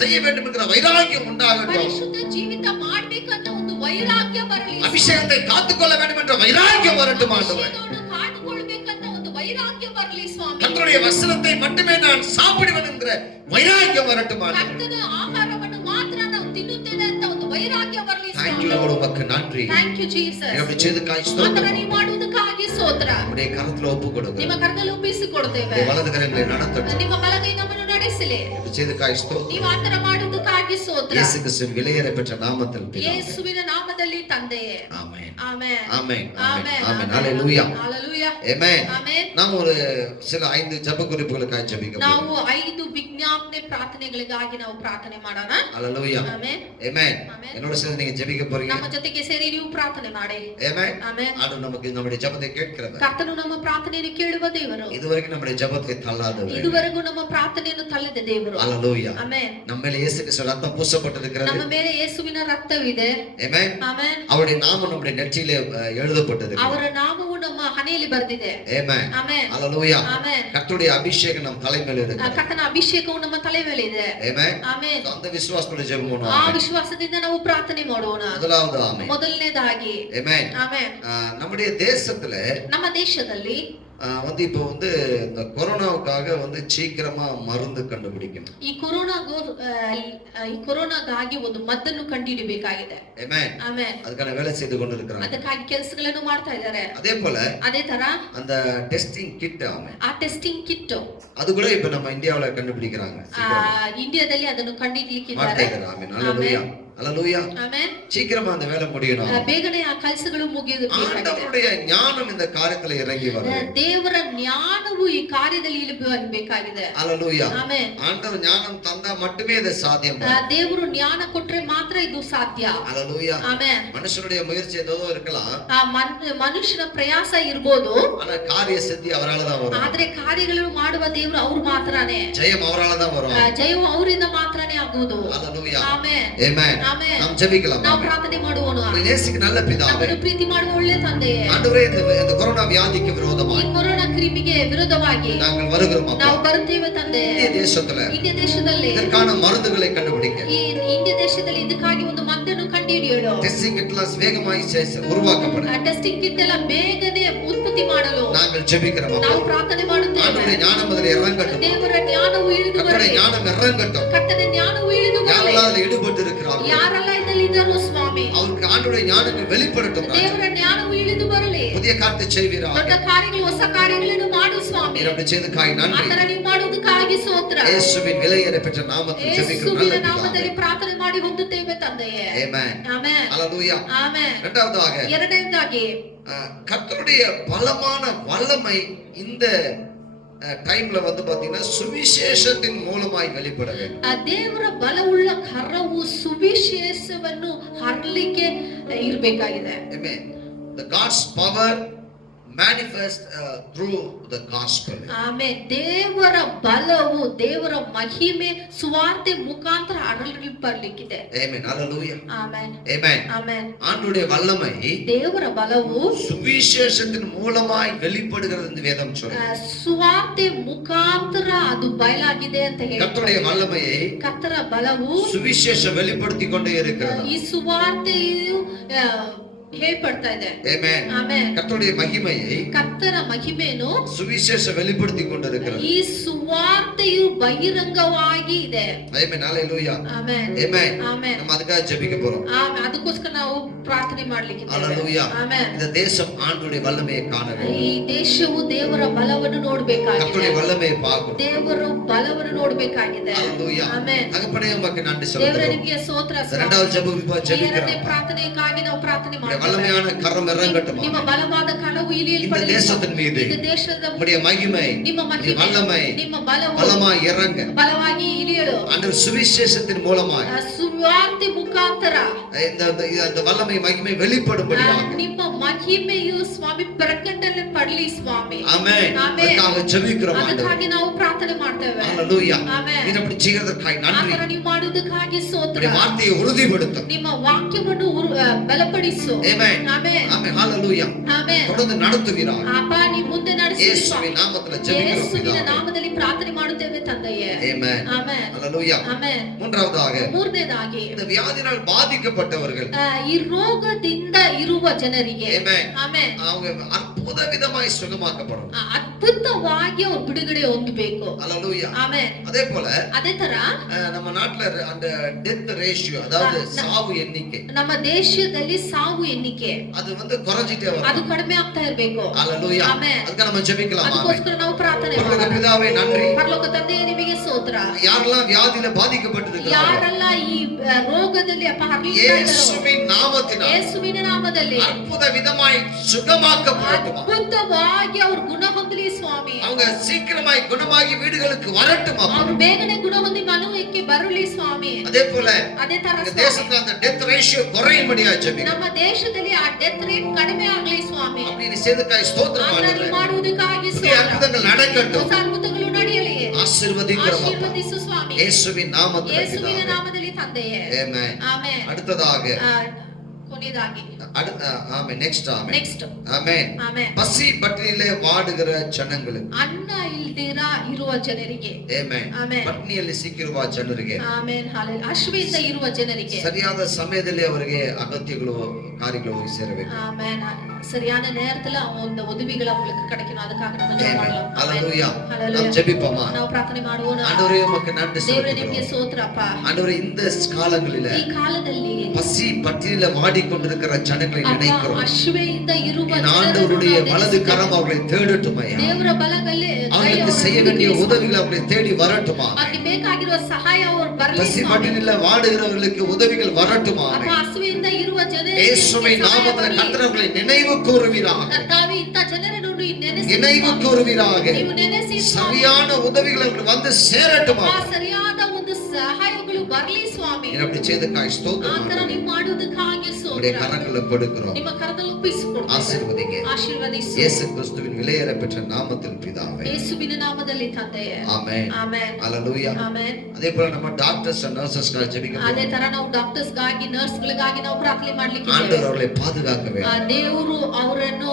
செய்ய வேண்டும் என்கிற வைராக்கியம் உண்டாகட்டும். ಪರಿಶುದ್ಧ ಜೀವಿತ ಮಾಡಬೇಕಂತ ಒಂದು ವೈರಾಗ್ಯ ಬರಲಿ. அபிஷேகத்தை காத்துக்கொள்ள வேண்டும் என்ற வைராக்கியம் வரட்டும் ஆண்டவரே. ಅಭಿಷೇಕವನ್ನು ಕಾದುಕೊಳ್ಳಬೇಕಂತ ಒಂದು ವೈರಾಗ್ಯ ಬರಲಿ ಸ್ವಾಮಿ. கர்த்தருடைய வசனத்தை மட்டுமே நான் சாப்பிடுவேன் என்கிற வைராக்கியம் வரட்டும் ஆண்டவரே. ಕರ್ತನ ಆಹಾರವನ್ನು ಮಾತ್ರ ನಾವು ತಿನ್ನುತ್ತೇವೆ ಅಂತ ಒಂದು ವೈರಾಗ್ಯ ಬರಲಿ Thank ಸ್ವಾಮಿ. you Lord. உமக்கு நன்றி. Thank you Jesus. அப்படி செய்ததுக்காக ಆತರ ஸ்தோத்திரம். ನೀವು ಮಾಡುವುದಕ್ಕಾಗಿ ಸ್ತೋತ್ರ. நம்முடைய கரத்துல ஒப்பு கொடுக்கிறோம். ನಿಮ್ಮ ಕರ್ತನಲ್ಲಿ ಒಪ್ಪಿಸಿಕೊಡ್ತೇವೆ. உம்முடைய வலது கரங்களை நடத்தட்டும். ನಿಮ್ಮ ಬಲಗೈ ನಮ್ಮನ್ನು ನಡೆಸಲಿ. அப்படி செய்ததுக்காக ஸ்தோத்திரம். ನೀವು ಆತರ ಮಾಡುವುದಕ್ಕಾಗಿ ಸ್ತೋತ್ರ. இயேசு கிறிஸ்துவின் விலையேற பெற்ற நாமத்தில் பிதாவே. ಯೇಸುವಿನ ನಾಮದಲ್ಲಿ ತಂದೆಯೇ. ஆமென். ಆಮೆನ್. ஆமென். ಆಮೆನ್. ஆமென். ஹalleluya. ஹalleluya. ஆமென். ಆಮೆನ್. நாம் ஒரு சில 5 ஜெப குறிப்புகளுக்காக ஜெபிக்க ನಾವು போறோம். 5 ವಿಜ್ಞಾಪನೆ ಪ್ರಾರ್ಥನೆಗಳಿಗಾಗಿ ನಾವು ಪ್ರಾರ್ಥನೆ ಮಾಡೋಣ. ஹalleluya. ಆಮೆನ್. ஆமென். ஆமென். என்னோட சேர்ந்து நீங்க ஜெபிக்க போறீங்க. ನಮ್ಮ ಜೊತೆಗೆ ಸೇರಿ ನೀವು ಪ್ರಾರ್ಥನೆ ಮಾಡಿ. ஆமென். ಆಮೆನ್. ஆண்டவர் நமக்கு நம்முடைய ஜெபத்தை கேட்கிறவர். ಕರ್ತನು ನಮ್ಮ ಪ್ರಾರ್ಥನೆಯನ್ನು ಕೇಳುವ ದೇವರು. இதுவரைக்கும் நம்முடைய ஜெபத்தை தள்ளாதவர். ಇದುವರೆಗೂ ನಮ್ಮ ಪ್ರಾರ್ಥನೆಯನ್ನು ತಳ್ಳದ ದೇವರು. ஹalleluya. ಆಮೆನ್. நம்ம மேல இயேசு கிறிஸ்து ரத்தம் பூசப்பட்டிருக்கிறது. ನಮ್ಮ ಮೇಲೆ ಯೇಸುವಿನ ರಕ್ತವಿದೆ. ஆமென். ಆಮೆನ್. அவருடைய நாமம் நம்முடைய நெற்றியிலே எழுதப்பட்டது. ಅವರ ನಾಮವು ನಮ್ಮ ಹಣೆಯಲ್ಲಿ ಬರೆದಿದೆ. ஆமென். ಆಮೆನ್. ஹalleluya. ಆಮೆನ್. கர்த்தருடைய அபிஷேகம் நம் தலை மேல இருக்கு. ಕರ್ತನ ಅಭಿಷೇಕವು ನಮ್ಮ ತಲೆ ಮೇಲೆ ಇದೆ. ஆமென். ಆಮೆನ್. அந்த விசுவாசத்தோட ஜெபம் ಆ பண்ணுவோம். ವಿಶ್ವಾಸದಿಂದ ನಾವು ಪ್ರಾರ್ಥನೆ ಮಾಡೋಣ. முதலாவது ஆமென். ಮೊದಲನೇದಾಗಿ ஆமென். ಆಮೆನ್. நம்முடைய தேசத்துல ನಮ್ಮ ದೇಶದಲ್ಲಿ இப்போ இந்த கொரோனாவுக்காக சீக்கிரமா மருந்து கண்டுபிடிக்கணும். ಈ ಕೊರೋನಾಗಾಗಿ ಒಂದು ಮದ್ದನ್ನು ಕಂಡುಹಿಡಿಯಬೇಕಾಗಿದೆ. ஆமென். ಆಮೆನ್. அதுக்கான வேலை செய்து கொண்டிருக்கிறாங்க. ಅದಕ್ಕಾಗಿ ಕೆಲಸಗಳನ್ನು ಮಾಡ್ತಾ ಇದ್ದಾರೆ. அதே போல ಅದೇ ತರ அந்த டெஸ்டிங் கிட் ஆமென். ಆ ಟೆಸ್ಟಿಂಗ್ ಕಿಟ್ அது கூட இப்ப நம்ம இந்தியாவுல கண்டுபிடிக்கிறாங்க. ಇಂಡಿಯಾದಲ್ಲಿ ಅದನ್ನು ಕಂಡುಹಿಡಿಯಲಿಕ್ಕಿದ್ದಾರೆ. ಮಾಡ್ತಾ ಇದ್ದಾರೆ. ಆಮೆನ್. ஹalleluya. ஹalleluya. ಆಮೆನ್. சீக்கிரமா அந்த வேலை முடியணும். ಬೇಗನೆ ಆ ಕೆಲಸಗಳು ಮುಗಿಯಬೇಕಾಗಿದೆ. ஆண்டவருடைய ஞானம் இந்த காரியத்துல இறங்கி வரணும். ದೇವರ ಜ್ಞಾನವು ಈ ಕಾರ್ಯದಲ್ಲಿ ಇಳಿಬೇಕಾಗಿದೆ. ஹalleluya. ಆಮೆನ್. ஆண்டவர் ஞானம் தந்தா மட்டுமே இது சாத்தியம். ದೇವರು ಜ್ಞಾನ ಕೊಟ್ರೆ ಮಾತ್ರ ಇದು ಸಾಧ್ಯ. ஹalleluya. ಆಮೆನ್. மனுஷனுடைய முயற்சி ஏதோ இருக்கலாம். ಮನುಷ್ಯನ ಪ್ರಯಾಸ ಇರಬಹುದು. ஆனா காரிய சித்தி அவரால தான் வரும். ಆದ್ರೆ ಕಾರ್ಯಗಳು ಮಾಡುವ ದೇವರು ಅವರು ಮಾತ್ರನೇ. ஜெயம் அவரால தான் வரும். ಜಯವು ಅವರಿಂದ ಮಾತ್ರನೇ ಆಗುವುದು. ஹalleluya. ಆಮೆನ್. ಆಮೆನ್. ಆಮೆನ್. நாம் ஜெபிக்கலாம். ನಾವು ಪ್ರಾರ್ಥನೆ ಮಾಡೋಣ. நேசிக்கு நல்ல பிதாவே, ನಮ್ಮನ್ನು ಪ್ರೀತಿ ಮಾಡುವ ಒಳ್ಳೆ ತಂದೆಯೇ, ஆண்டவரே இந்த கொரோனா வியாதிக்கு ಈ விரோதமாய் ಕೊರೋನಾ ಕ್ರಿಮಿಗೆ ವಿರೋಧವಾಗಿ நாங்கள் வருகிறோம் அப்பா. ನಾವು ಬರುತ್ತೇವೆ ತಂದೆ. இந்திய தேசத்துல ಇಂಡಿಯಾ ದೇಶದಲ್ಲಿ இதற்கான மருந்துகளை கண்டுபிடிக்க ಈ ಇಂಡಿಯಾ ದೇಶದಲ್ಲಿ ಇದಕ್ಕಾಗಿ ಒಂದು ಮದ್ದನ್ನು ಕಂಡುಹಿಡಿಯಲು டெஸ்டிங் கிட்லாம் வேகமாய் உருவாக்கப்படும். ಟೆಸ್ಟಿಂಗ್ ಕಿಟ್ ಎಲ್ಲ ಬೇಗನೆ ಉತ್ಪತ್ತಿ ಮಾಡಲು நாங்கள் ஜெபிக்கிறோம் அப்பா. ನಾವು ಪ್ರಾರ್ಥನೆ ಮಾಡುತ್ತೇವೆ. ஆண்டவருடைய ஞானம் அதில் இறங்கட்டும். ದೇವರ ಜ್ಞಾನವು ಇಳಿದು கர்த்தருடைய ಬರಲಿ. ஞானம் இறங்கட்டும். ಕರ್ತನ ಜ್ಞಾನವು ಇಳಿದು ಬರಲಿ. யாரெல்லாம் அதுல ஈடுபட்டு இருக்கிறார்கள் ಯಾರೆಲ್ಲ ಇದರಲ್ಲಿ ಇಳಿದರು ಸ್ವಾಮಿ. அவருக்கு ஆண்டவருடைய ஞானங்கள் வெளிப்படட்டும். ದೇವರ ಜ್ಞಾನವು ಇಳಿದು ಬರಲಿ. புதிய காரியத்தை செய்வீராக. ದೊಡ್ಡ ಕಾರ್ಯಗಳು, ಹೊಸ ಕಾರ್ಯಗಳನ್ನು ಮಾಡು ಸ್ವಾಮಿ. நீர் அப்படி செய்ததற்காக நன்றி. ಆತರ ನೀವು ಮಾಡುವುದಕ್ಕಾಗಿ ಸ್ತೋತ್ರ. இயேசுவின் விலையேற பெற்ற நாமத்தில் ஜெபிக்கிறோம். ಯೇಸುವಿನ ನಾಮದಲ್ಲಿ ಪ್ರಾರ್ಥನೆ ಮಾಡಿ ಹೊಂದುತ್ತೇವೆ ತಂದೆಯೇ. ஆமென். ಆಮೆನ್. ஹalleluya. ಆಮೆನ್. இரண்டாவதாக கர்த்தருடைய பலமான வல்லமை இந்த டைம்ல வந்து பாத்தீங்கன்னா சுவிசேஷத்தின் மூலமாய் வெளிப்பட வேண்டும். ದೇವರ ಬಲವುಳ್ಳ ಕರವು ಸುವಿಶೇಷವನ್ನು ಹರಲಿಕ್ಕೆ ಇರಬೇಕಾಗಿದೆ. Amen. The God's power manifest through the gospel. Amen. ದೇವರ ಬಲವು, ದೇವರ ಮಹಿಮೆ ಸುವಾರ್ತೆ ಮುಖಾಂತರ ಹರಡಲ್ಪಡಲಿಕ್ಕಿದೆ. Amen. Hallelujah. Amen. Amen. Amen. ஆண்டவருடைய வல்லமை ದೇವರ ಬಲವು சுவிசேஷத்தின் மூலமாய் வெளிப்படுகிறது என்று வேதம் சொல்லுது. ಸುವಾರ್ತೆ ಮುಖಾಂತರ ಅದು ಬಯಲಾಗಿದೆ ಅಂತ ಹೇಳಿ. கர்த்தருடைய வல்லமையை ಕರ್ತರ ಬಲವು சுவிசேஷம் வெளிப்படுத்தி கொண்டே இருக்கிறது. ಈ ಸುವಾರ್ತೆಯು ಹೇಳ್ಪಡ್ತಾ ಇದೆ. Amen. ಆಮೆನ್. கர்த்தருடைய மகிமையை ಕರ್ತರ ಮಹಿಮೆಯನ್ನು சுவிசேஷம் வெளிப்படுத்தி கொண்டிருக்கிறது. ಈ ಸುವಾರ್ತೆಯು ಬಹಿರಂಗವಾಗಿ ಇದೆ. Amen. Hallelujah. Amen. Amen. Amen. நம்ம அதுக்காக ஜெபிக்க போறோம். ಆಮೆನ್. ಅದಕ್ಕೋಸ್ಕರ ನಾವು ಪ್ರಾರ್ಥನೆ ಮಾಡ್ಲಿಕ್ಕೆ ಇದ್ದೇವೆ. Hallelujah. ಆಮೆನ್. இந்த தேசம் ஆண்டவருடைய வல்லமையை காண வேண்டும். ಈ ದೇಶವು ದೇವರ ಬಲವನ್ನು ನೋಡಬೇಕಾಗಿದೆ. கர்த்தருடைய வல்லமையை பார்க்கணும். ದೇವರ ಬಲವನ್ನು ನೋಡಬೇಕಾಗಿದೆ. Hallelujah. ಆಮೆನ್. தகப்பனே உமக்கு நன்றி ದೇವರ சொல்லுகிறோம். ನಿಮಗೆ ಸ್ತೋತ್ರ ಸ್ವಾಮಿ. இரண்டாவது ಎರಡನೇ ஜெபிக்கிறோம். ಪ್ರಾರ್ಥನೆಗಾಗಿ ನಾವು ಪ್ರಾರ್ಥನೆ உம்முடைய ಮಾಡ್ತೇವೆ. வல்லமையான கரம் இறங்கட்டும். ನಿಮ್ಮ ಬಲವಾದ ಕರವು இந்த ಇಳಿಯಲ್ಪಡಲಿ. தேசத்தின் மீது இந்த ದೇಶದ உம்முடைய மகிமை, ನಿಮ್ಮ ಮಹಿಮೆ, வல்லமை ನಿಮ್ಮ ಬಲವು பலமாய் இறங்க. ಬಲವಾಗಿ ಇಳಿಯಲು ஆண்டவர் சுவிசேஷத்தின் மூலமாய் ಸುವಾರ್ತೆ ಮುಖಾಂತರ இந்த வல்லமை மகிமை வெளிப்படும்படியாக. ನಿಮ್ಮ ಮಹಿಮೆಯು ಸ್ವಾಮಿ ಪ್ರಕಟಣೆ ಪಡಲಿ ಸ್ವಾಮಿ. ஆமென். ಆಮೆನ್. அதுக்காக ஜெபிக்கிறோம் ஆண்டவரே. ಅದಕ್ಕಾಗಿ ನಾವು ಪ್ರಾರ್ಥನೆ ಮಾಡ್ತೇವೆ. ஹalleluya. ಆಮೆನ್. நீர் அப்படி செய்கிறதற்காக நன்றி. ಆತರ ನೀವು ಮಾಡುವುದಕ್ಕಾಗಿ ಸ್ತೋತ್ರ. உம்முடைய வார்த்தையை உறுதிப்படுத்தும். ನಿಮ್ಮ ವಾಕ್ಯವನ್ನು ಬಲಪಡಿಸು. ஆமென். ಆಮೆನ್. ஆமென். ஹalleluya. ಆಮೆನ್. தொடர்ந்து நடத்துவீராக. ಅಪ್ಪ ನೀವು ಮುಂದೆ ನಡೆಸಿ இயேசுவின் நாமத்தில் ஜெபிக்கிறோம் ಯೇಸುವಿನ பிதாவே. ನಾಮದಲ್ಲಿ ಪ್ರಾರ್ಥನೆ ಮಾಡುತ್ತೇವೆ ತಂದೆಯೇ. ஆமென். ಆಮೆನ್. ஹalleluya. ಆಮೆನ್. மூன்றாவதாக ಮೂರನೇದಾಗಿ இந்த வியாதியினால் பாதிக்கப்பட்டவர்கள். ಈ ರೋಗದಿಂದ ಇರುವ ಜನರಿಗೆ ஆமென். ಆಮೆನ್. அவங்க அற்புத விதமாய் சுகமாக்கப்படும். ಅದ್ಭುತವಾಗಿ ಅವ್ರು ಬಿಡುಗಡೆ ಹೊಂದಬೇಕು. ஹalleluya. ಆಮೆನ್. அதே போல ಅದೇ ತರ நம்ம நாட்டுல அந்த டெத் ரேஷியோ அதாவது சாவு எண்ணிக்கை ನಮ್ಮ ದೇಶದಲ್ಲಿ ಸಾವು ಎண்ಣಿಕೆ அது வந்து குறைஞ்சிட்டே ಅದು வரும். ಕಡಿಮೆ ಆಗ್ತಾ ಇರಬೇಕು. ஹalleluya. ಆಮೆನ್. அதுக்கு நம்ம ஜெபிக்கலாம். ஆமென். ಅದಕ್ಕೋಸ್ಕರ ನಾವು ಪ್ರಾರ್ಥನೆ பரலோக ಮಾಡೋಣ. பிதாவே நன்றி. ಪರಲೋಕ ತಂದೆಯೇ ನಿಮಗೆ ಸ್ತೋತ್ರ. யாரெல்லாம் வியாதியில பாதிக்கப்பட்டிருக்கிறார்களோ ಯಾರೆಲ್ಲ ಈ ರೋಗದಲ್ಲಿ ಹರಡಿದ್ದಾರೆ இயேசுவின் நாமத்தினால் ಯೇಸುವಿನ ನಾಮದಲ್ಲಿ அற்புத விதமாய் சுகமாக்கப்படட்டும். ಅದ್ಭುತವಾಗಿ ಅವರು ಗುಣ ಹೊಂದಲಿ ಸ್ವಾಮಿ. அவங்க சீக்கிரமாய் குணமாகி வீடுகளுக்கு வரட்டும். ಅವರು ಬೇಗನೆ ಗುಣ ಹೊಂದಿ ಮನೆಗೆ ಬರಲಿ ಸ್ವಾಮಿ. அதே போல ಅದೇ ತರ இந்த தேசத்துல அந்த டெத் ரேஷியோ குறையும்படியா ஜெபிக்கிறோம். ನಮ್ಮ ದೇಶದಲ್ಲಿ ಆ ಡೆತ್ ರೇಟ್ ಕಡಿಮೆ ಆಗಲಿ ಸ್ವಾಮಿ. அப்படி நீ செய்ததற்காக ஸ்தோத்திரம் ಆತನ ஆண்டவரே. ಮಾಡುವುದಕ್ಕಾಗಿ புதிய அற்புதங்கள் நடக்கட்டும். ಹೊಸ ಅದ್ಭುತಗಳು ನಡೆಯಲಿ. ஆசீர்வதிக்கிறோம். ಆಶೀರ್ವದಿಸು ಸ್ವಾಮಿ. இயேசுவின் நாமத்தில் ಯೇಸುವಿನ பிதாவே. ನಾಮದಲ್ಲಿ ತಂದೆಯೇ. ஆமென். ಆಮೆನ್. அடுத்ததாக ಕೊನೆಯದಾಗಿ ஆமென். நெக்ஸ்ட் ஆமென். ನೆಕ್ಸ್ಟ್ ஆமென். ಆಮೆನ್. பசி பட்டினியிலே வாடுகிற ஜனங்களுக்கு. ಅನ್ನ ಇಲ್ದಿರ ಇರುವ ಜನರಿಗೆ. ஆமென். ಆಮೆನ್. ಪಟ್ನಿಯಲ್ಲಿ ಸಿಕ್ಕಿರುವ ಜನರಿಗೆ. ಆಮೆನ್. ಹಲ್ಲೆಲೂಯಾ. ಹಸಿವಿನಿಂದ ಇರುವ ಜನರಿಗೆ ಸರಿಯಾದ ಸಮಯದಲ್ಲಿ ಅವರಿಗೆ ಅಗತ್ಯಗಳು ಕಾರ್ಯಗಳು ಹೋಗಿ ಸೇರಬೇಕು. ஆமென். சரியான நேரத்துல அந்த உதவிகள் அவங்களுக்கு கிடைக்கணும். அதுக்காக நம்ம ஜெபம் பண்ணலாம். ஹalleluya. ஹalleluya. நாம் ஜெபிப்போமா? ನಾವು ಪ್ರಾರ್ಥನೆ ಮಾಡೋಣ. ஆண்டவரே உமக்கு நன்றி ದೇವರೇ ನಿಮಗೆ செலுத்துகிறோம். ಸ್ತೋತ್ರಪ್ಪ. ஆண்டவரே இந்த காலங்களில ಈ ಕಾಲದಲ್ಲಿ பசி பட்டினியில வாடிக்கொண்டிருக்கிற ஜனங்களை நினைக்கிறோம். ಹಸಿವೆಯಿಂದ ಇರುವ ஆண்டவருடைய வலது கரம் அவர்களை தேடட்டும் ஐயா. ದೇವರ ಬಲಗೈ அவர்களுக்கு செய்ய வேண்டிய உதவிகள் அவர்களை தேடி வரட்டுமா? ಅವರಿಗೆ ಬೇಕಾಗಿರುವ ಸಹಾಯ ಅವರು ಬರಲಿ. பசி பட்டினியில வாடுகிறவர்களுக்கு உதவிகள் வரட்டுமா? ಅಪ್ಪ ಹಸಿವೆಯಿಂದ ಇರುವ ಜನರಿಗೆ இயேசுவின் நாமத்தில் கர்த்தரை நினைவு கூறுவீராக. ಕರ್ತಾವೆ ಇಂಥ ಜನರನ್ನು ನೆನೆಸಿ நினைவு கூறுவீராக. ನೀವು ನೆನೆಸಿ சரியான உதவிகள் அவர்களுக்கு வந்து சேரட்டுமா? ಸರಿಯಾದ ಒಂದು ಸಹಾಯಗಳು ಬರಲಿ ಸ್ವಾಮಿ. நீர் அப்படி செய்ததற்காக ಆ ஸ்தோத்திரம் ತರ ஆண்டவரே. ನೀವು ಮಾಡುವುದಕ್ಕಾಗಿ உம்முடைய ಸ್ತೋತ್ರ. கரங்களில் கொடுக்கிறோம். ನಿಮ್ಮ ಕರದಲ್ಲಿ ಒಪ್ಪಿಸಿಕೊಡ್ತೇವೆ. ஆசீர்வதிங்க. ಆಶೀರ್ವದಿಸು. இயேசு கிறிஸ்துவின் விலையேற பெற்ற நாமத்தில் பிதாவே. ಯೇಸುವಿನ ನಾಮದಲ್ಲಿ ತಂದೆಯೇ. ஆமென். ಆಮೆನ್. ஹalleluya. ಆಮೆನ್. அதே போல நம்ம டாக்டர்ஸ் and nurses ಗಾಗಿ ஜெபிக்க ಅದೇ போறோம். ತರ ನಾವು ಡಾಕ್ಟರ್ಸ್ ಗಾಗಿ ನರ್ಸ್ ಗಳಿಗಾಗಿ ನಾವು ಪ್ರಾರ್ಥನೆ ಮಾಡ್ಲಿಕ್ಕೆ ஆண்டவர் அவர்களை பாதுகாக்க வேண்டும். ದೇವರು ಅವರನ್ನು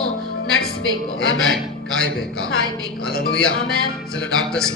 ನಡೆಸಬೇಕು. ஆமென். ಕಾಯಬೇಕಾ? ಕಾಯ್ಬೇಕು. Hallelujah. ಆಮೆನ್. சில டாக்டர்ஸ்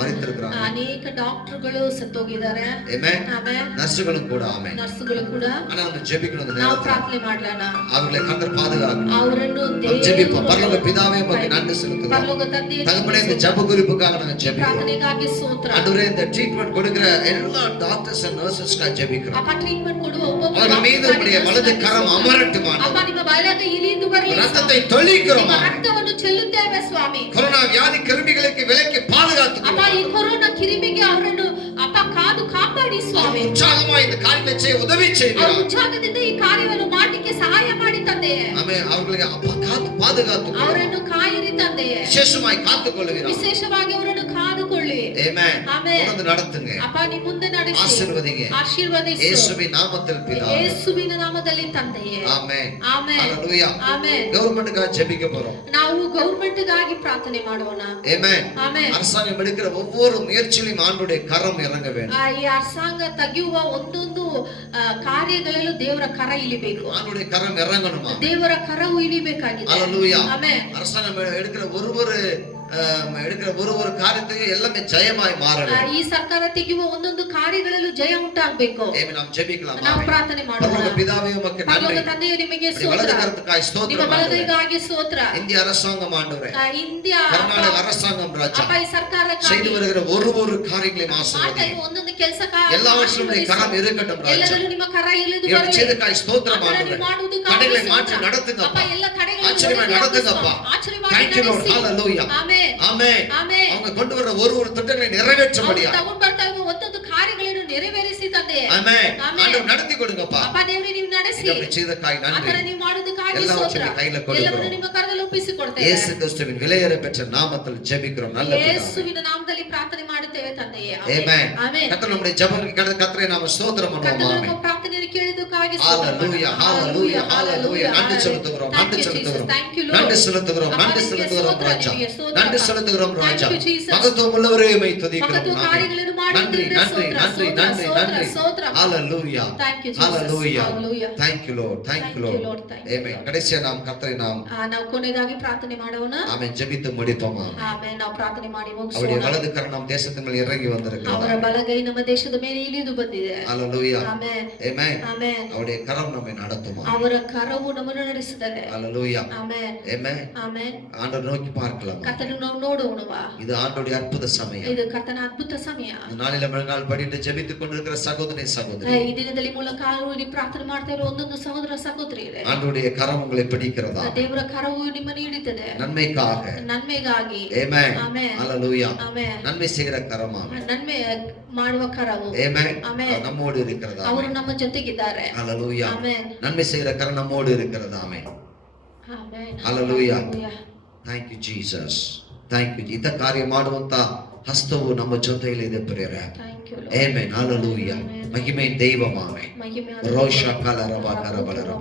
மரித்திருக்கிறாங்க. ಅನೇಕ ಡಾಕ್ಟರ್ಗಳು ಸತ್ತೋಗಿದ್ದಾರೆ. Amen. ಆಮೆನ್. ನರ್ಸುಗಳು ಕೂಡ ಆಮೆನ್. ನರ್ಸುಗಳು ಕೂಡ ஆனா அவங்க ஜெபிக்கணும் அந்த ನಾವು நேரத்துல. ಪ್ರಾರ್ಥನೆ ಮಾಡ್ಲಣ. அவர்களை கர்த்தர் பாதுகாக்கணும். ಅವರನ್ನು ஜெபிப்போம். பரலோக பிதாவே உமக்கு நன்றி செலுத்துகிறோம். ಪರಲೋಕ ತಂದೆಯೇ தகப்பனே இந்த ஜெப குறிப்புக்காக நாங்க ஜெபிக்கிறோம். ಪ್ರಾರ್ಥನೆಗಾಗಿ ಸ್ತೋತ್ರ. ஆண்டவரே இந்த ட்ரீட்மென்ட் கொடுக்கிற எல்லா டாக்டர்ஸ் and நர்சஸ்க்காக ஜெபிக்கிறோம். ಅಪ್ಪ ಟ್ರೀಟ್ಮೆಂಟ್ ಕೊಡುವ ಒಬ್ಬೊಬ್ಬ அவர்கள் மீது உம்முடைய வலது கரம் அமரட்டும் ಅಪ್ಪ ஆண்டவரே. ನಿಮ್ಮ ಬಲಗ ಇಳಿದು ಬರಲಿ. ரத்தத்தை தொளிக்கிறோம். ನಿಮ್ಮ ರಕ್ತವನ್ನು ಚೆಲ್ಲುತ್ತೇವೆ ಸ್ವಾಮಿ. கொரோனா வியாதி கிருமிகளுக்கு விலக்கி பாதுகாத்துக்கிறோம். ಅಪ್ಪ ಈ ಕೊರೋನಾ ಕಿರಿಮಿಗೆ ಅವರನ್ನು ಅಪ್ಪ ಕಾದು ಕಾಪಾಡಿ ಸ್ವಾಮಿ. உற்சாகமா இந்த காரியத்தை செய்ய உதவி ಅವರು செய்கிறார். ಉತ್ಸಾಹದಿಂದ ಈ ಕಾರ್ಯವನ್ನು ಮಾಡಲಿಕ್ಕೆ ಸಹಾಯ ಮಾಡಿ ತಂದೆಯೇ. ஆமென். அவர்களை அப்பா காத்து பாதுகாத்துக்கிறோம். ಅವರನ್ನು ಕಾಯಿರಿ ತಂದೆಯೇ. விசேஷமாய் காத்துக்கொள்ளுகிறார். ವಿಶೇಷವಾಗಿ ಅವರನ್ನು ಕಾದುಕೊಳ್ಳಿ. ஆமென். ಆಮೆನ್. தொடர்ந்து நடத்துங்க. ಅಪ್ಪ ನಿಮ್ಮ ಮುಂದೆ ನಡೆಸಿ ஆசீர்வதிங்க. ಆಶೀರ್ವದಿಸು. இயேசுவின் நாமத்தில் பிதாவே. ಯೇಸುವಿನ ನಾಮದಲ್ಲಿ ತಂದೆಯೇ. ஆமென். ಆಮೆನ್. ஹalleluya. ಆಮೆನ್. கவர்மெண்ட்காக ஜெபிக்க போறோம். ನಾವು ಗವರ್ಮೆಂಟ್ಗಾಗಿ ಪ್ರಾರ್ಥನೆ ಮಾಡೋಣ. ஆமென். ಆಮೆನ್. அரசாங்கம் எடுக்கிற ஒவ்வொரு முயற்சியிலும் ஆண்டவருடைய கரம் இறங்க வேண்டும். ಈ ಅರ್ಸಾಂಗ ತೆಗೆಯುವ ಒಂದೊಂದು ಕಾರ್ಯಗಳಲ್ಲೂ ದೇವರ ಕರ ಇಳಿಬೇಕು. ஆண்டவருடைய கரம் இறங்கணுமா? ದೇವರ ಕರವು ಇಳಿಬೇಕಾಗಿದೆ. ஹalleluya. ಆಮೆನ್. அரசாங்கம் எடுக்கிற ஒரு காரியத்தையும் எல்லாமே ஜெயமாய் மாறணும். ಈ ಸರ್ಕಾರ ತೆಗೆಯುವ ಒಂದೊಂದು ಕಾರ್ಯಗಳಲ್ಲೂ ಜಯ ಉಂಟಾಗಬೇಕು. ஆமென். நாம் ஜெபிக்கலாம். ನಾವು ಪ್ರಾರ್ಥನೆ ಮಾಡೋಣ. பரலோக பிதாவே உமக்கு ಪರಲೋಕ நன்றி. ತಂದೆಯೇ ನಿಮಗೆ வலது ಸ್ತೋತ್ರ. கரத்துக்காய் ನಿಮ್ಮ ஸ்தோத்திரம். ಬಲಗೈಗಾಗಿ ಸ್ತೋತ್ರ. இந்திய அரசாங்கம் ஆண்டவரே. ಇಂಡಿಯಾ கர்நாடக அரசாங்கம் ராஜா ಅಪ್ಪ ಈ ಸರ್ಕಾರಕ್ಕಾಗಿ செய்து வருகிற ஒரு காரியங்களையும் ಮಾಡ್ತಾ ஆசீர்வதிங்க. ಇರುವ ಒಂದೊಂದು ಕೆಲಸ எல்லாவற்றிலும் உம்முடைய கரம் இருக்கட்டும் ராஜா. ಎಲ್ಲದರಲ್ಲೂ ನಿಮ್ಮ ಕರ ಇಳಿದು இவரை ಬರಲಿ. செய்தக்காய் ஸ்தோத்திரம் ಅದನ್ನು ஆண்டவரே. ಮಾಡುವುದಕ್ಕಾಗಿ தடைகளை ಸ್ತೋತ್ರ. மாற்றி நடத்துங்கப்பா. ಅಪ್ಪ ಎಲ್ಲ ತಡೆಗಳನ್ನು ஆச்சரியமாய் நடத்துங்கப்பா. ಆಶ್ಚರ್ಯವಾಗಿ Thank you Lord. ನಡೆಸಿ. Hallelujah. ಆಮೆನ್. ஆமென். ಆಮೆನ್. அவங்க கொண்டு வர ஒரு திட்டங்களை நிறைவேற்றபடியா. ಅವರು ತಗೊಂಡು ಬರ್ತಾ ಇರುವ ಒಂದೊಂದು ಕಾರ್ಯಗಳನ್ನು ನೆರವೇರಿಸಿ ತಂದೆ. ஆமென். ಆಮೆನ್. ஆண்டவர் நடத்தி கொடுங்கப்பா. ಅಪ್ಪ ದೇವರೇ ನೀವು ನಡೆಸಿ. அப்படி செய்தக்காய் ಆತರ நன்றி. ನೀವು ಮಾಡುವುದಕ್ಕಾಗಿ எல்லாவற்றையும் ಸ್ತೋತ್ರ. கையில கொடுக்கிறோம். ಎಲ್ಲವನ್ನೂ ನಿಮ್ಮ ಕರದಲ್ಲಿ ಒಪ್ಪಿಸಿಕೊಡ್ತೇವೆ. இயேசு கிறிஸ்துவின் விலையேற பெற்ற நாமத்தில் ஜெபிக்கிறோம் நல்ல பிதாவே. ಯೇಸುವಿನ ನಾಮದಲ್ಲಿ ಪ್ರಾರ್ಥನೆ ಮಾಡುತ್ತೇವೆ ತಂದೆಯೇ. ஆமென். ಆಮೆನ್. கர்த்தர் நம்முடைய ஜெபங்களுக்கு கர்த்தரை நாம ஸ்தோத்திரம் பண்ணுவோம். ಕರ್ತನು ஆமென். ನಮ್ಮ ಪ್ರಾರ್ಥನೆಯನ್ನು ಕೇಳಿದ್ದಕ್ಕಾಗಿ ஹalleluya ஹalleluya ஹalleluya நன்றி செலுத்துகிறோம் நன்றி செலுத்துகிறோம் நன்றி செலுத்துகிறோம் நன்றி செலுத்துகிறோம் ராஜா நன்றி செலுத்துகிறோம் ராஜா மகத்துவம் உள்ளவரே உம்மை துதிக்கிறோம் நன்றி நன்றி நன்றி நன்றி நன்றி ஹalleluya ஹalleluya thank you lord amen கடைசியா நாம் கர்த்தரை நாம் ನಾವು ಕೊನೆಯದಾಗಿ ಪ್ರಾರ್ಥನೆ ಮಾಡೋಣ. ஆமென் ஜெபித்து முடிப்போம் ಆಮೆನ್. ನಾವು ಪ್ರಾರ್ಥನೆ ಮಾಡಿ அவருடைய ಮುಗಿಸೋಣ. வலது கரம் நம் தேசத்தின் மேல் இறங்கி ಅವರ வந்திருக்கிறது ಬಲಗೈ ನಮ್ಮ ದೇಶದ ಮೇಲೆ ಇಳಿದು ಬಂದಿದೆ. ஹalleluya ಆಮೆನ್. amen amen. அவருடைய கரம் நம்மை நடத்துமா ಅವರ ಕರವು ನಮ್ಮನ್ನು ನಡೆಸಿದರೆ. ஹalleluya ಆಮೆನ್. amen amen. ஆண்டவர் நோக்கி பார்க்கலாம் ಕರ್ತನನ್ನು ನಾವು ನೋಡೋಣವಾ? இது ஆண்டவருடைய அற்புத சமயம் ಇದು ಕರ್ತನ ಅದ್ಭುತ ಸಮಯ. இந்த நாளில முழங்கால் படிட்டு ஜெபித்துக் கொண்டிருக்கிற சகோதரி சகோதரி ಈ ದಿನದಲ್ಲಿ ಮೂಲಕಾಲೂರಿ ಪ್ರಾರ್ಥನೆ ಮಾಡ್ತಾ ಇರೋ ಒಂದೊಂದು ಸಹೋದರ ಸಹೋದರಿ ಇದೆ. ஆண்டவருடைய கரம் உங்களை பிடிக்கிறதா ದೇವರ ಕರವು ನಿಮ್ಮನ್ನು ಹಿಡಿತದೆ நன்மைக்காக ನನ್ಮೆಗಾಗಿ. ஆமென் ಆಮೆನ್. ஹalleluya ಆಮೆನ್. நன்மை செய்கிற கரமா ನನ್ಮೆ ಮಾಡುವ ಕರವು. ஆமென் ஆமென். நம்மோடு இருக்கிறதா ಅವರು ನಮ್ಮ ಜೊತೆಗಿದ್ದಾರೆ. ஹalleluya ಆಮೆನ್. நன்மை செய்கிற கரம் நம்மோடு இருக்கிறதா ஆமென் ಆಮೆನ್. ஹalleluya thank you jesus thank you ಇತ ಕಾರ್ಯ ಮಾಡುವಂತ ಹಸ್ತವು ನಮ್ಮ ಜೊತೆಯಲ್ಲಿ ಇದೆ ಪ್ರಿಯರೇ Thank you, Lord. Amen hallelujah ಮಹಿಮೆ ದೈವಂ ಆಮೆನ್ ಮಹಿಮೆಯಾದ ರೋಷ ಕಲರವ ಕರಬಲರವ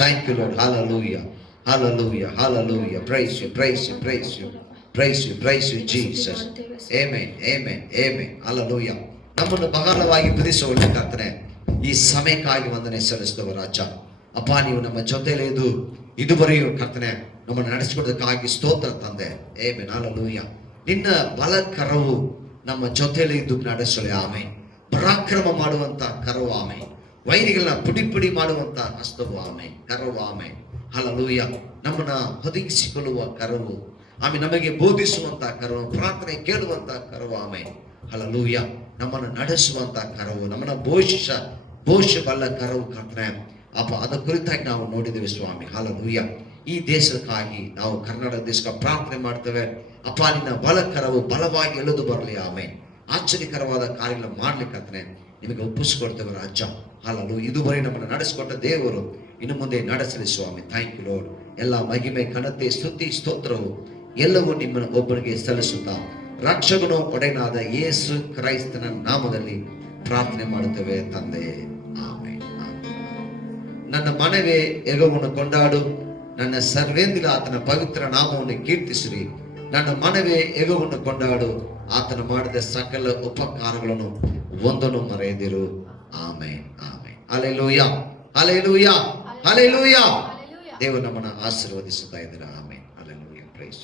thank you lord hallelujah hallelujah hallelujah praise you praise you praise you praise you praise you jesus amen amen amen hallelujah ನಮ್ಮನ್ನು ಬಹಳವಾಗಿ ಪ್ರೀತಿಸುವ ಕರ್ತನೇ ಈ ಸಮಯಕ್ಕಾಗಿ ವಂದನೆ ಸಲ್ಲಿಸುತ್ತೇವೆ ರಾಜ ಅಪ್ಪ ನೀವು ನಮ್ಮ ಜೊತೆಯಲ್ಲಿ ಇದುವರೆಯೂ ಕರ್ತನೆ ನಮ್ಮನ್ನು ನಡೆಸಿಕೊಡೋದಕ್ಕಾಗಿ ಸ್ತೋತ್ರ ತಂದೆ ಆಮೆನ್ hallelujah ನಿನ್ನ ಬಲ ಕರವು ನಮ್ಮ ಜೊತೆಯಲ್ಲಿ ಇದ್ದು ನಡೆಸಲಿ ಆಮೆನ್ ಪರಾಕ್ರಮ ಮಾಡುವಂತ ಕರವು ಆಮೆನ್ ವೈರಿಗಳನ್ನ ಪುಡಿ ಮಾಡುವಂತ ಹಸ್ತವು ಆಮೆನ್ ಕರವು ಆಮೆನ್ hallelujah ನಮ್ಮನ್ನ ಹೊದಿಸಿಕೊಳ್ಳುವ ಕರವು ಆಮೆನ್ ನಮಗೆ ಬೋಧಿಸುವಂತ ಕರವು ಪ್ರಾರ್ಥನೆ ಕೇಳುವಂತ ಕರವು ಆಮೆನ್ hallelujah ನಮ್ಮನ್ನು ನಡೆಸುವಂತ ಕರವು ನಮ್ಮನ್ನ ಬೋಷಬಲ್ಲ ಕರವು ಕರ್ತನೆ ಅಪ್ಪ ಅದ ಕುರಿತಾಗಿ ನಾವು ನೋಡಿದ್ದೇವೆ ಸ್ವಾಮಿ hallelujah ಈ ದೇಶಕ್ಕಾಗಿ ನಾವು ಕರ್ನಾಟಕ ದೇಶಕ್ಕೆ ಪ್ರಾರ್ಥನೆ ಮಾಡ್ತೇವೆ ಅಪ್ಪ ನಿನ್ನ ಬಲಕರವು ಬಲವಾಗಿ ಎಳೆದು ಬರಲಿ ಆಮೆನ್ ಆಶ್ಚರ್ಯಕರವಾದ ಕಾರ್ಯಗಳನ್ನು ಮಾಡ್ಲಿಕ್ಕೆ ನಿಮಗೆ ಒಪ್ಪಿಸಿಕೊಡ್ತೇವೆ ರಾಜ hallelujah ಇದುವರೆಗೆ ನಮ್ಮನ್ನು ನಡೆಸಿಕೊಟ್ಟ ದೇವರು ಇನ್ನು ಮುಂದೆ ನಡೆಸಲಿ ಸ್ವಾಮಿ ಥ್ಯಾಂಕ್ ಯು ಲಾರ್ಡ್ ಎಲ್ಲ ಮಹಿಮೆ ಘನತೆ ಸ್ತುತಿ ಸ್ತೋತ್ರವು ಎಲ್ಲವೂ ನಿಮ್ಮನ್ನು ಒಬ್ಬರಿಗೆ ಸಲ್ಲಿಸುತ್ತಾ ರಕ್ಷಕನು ಒಡೆಯನಾದ ಯೇಸು ಕ್ರೈಸ್ತನ ನಾಮದಲ್ಲಿ ಪ್ರಾರ್ಥನೆ ಮಾಡುತ್ತೇವೆ ತಂದೆ ಆಮೆನ್ ನನ್ನ ಮನವೇ ಯೆಹೋವನನ್ನು ಕೊಂಡಾಡು ನನ್ನ ಸರ್ವೇಂದ್ರಿಯ ಆತನ ಪವಿತ್ರ ನಾಮವನ್ನು ಕೀರ್ತಿಸಿರಿ ನನ್ನ ಮನವೇ ಯೆಹೋವನನ್ನು ಕೊಂಡಾಡು ಆತನ ಮಾಡಿದ ಸಕಲ ಉಪಕಾರಗಳನ್ನು ಒಂದನ್ನು ಮರೆಯದಿರು amen amen hallelujah hallelujah hallelujah ದೇವರು ನಮ್ಮನ್ನು ಆಶೀರ್ವದಿಸುತ್ತಾ ಇದ್ದಾರೆ ಆಮೆನ್ ಹಲ್ಲೆಲೂಯಾ ಪ್ರೈಸ್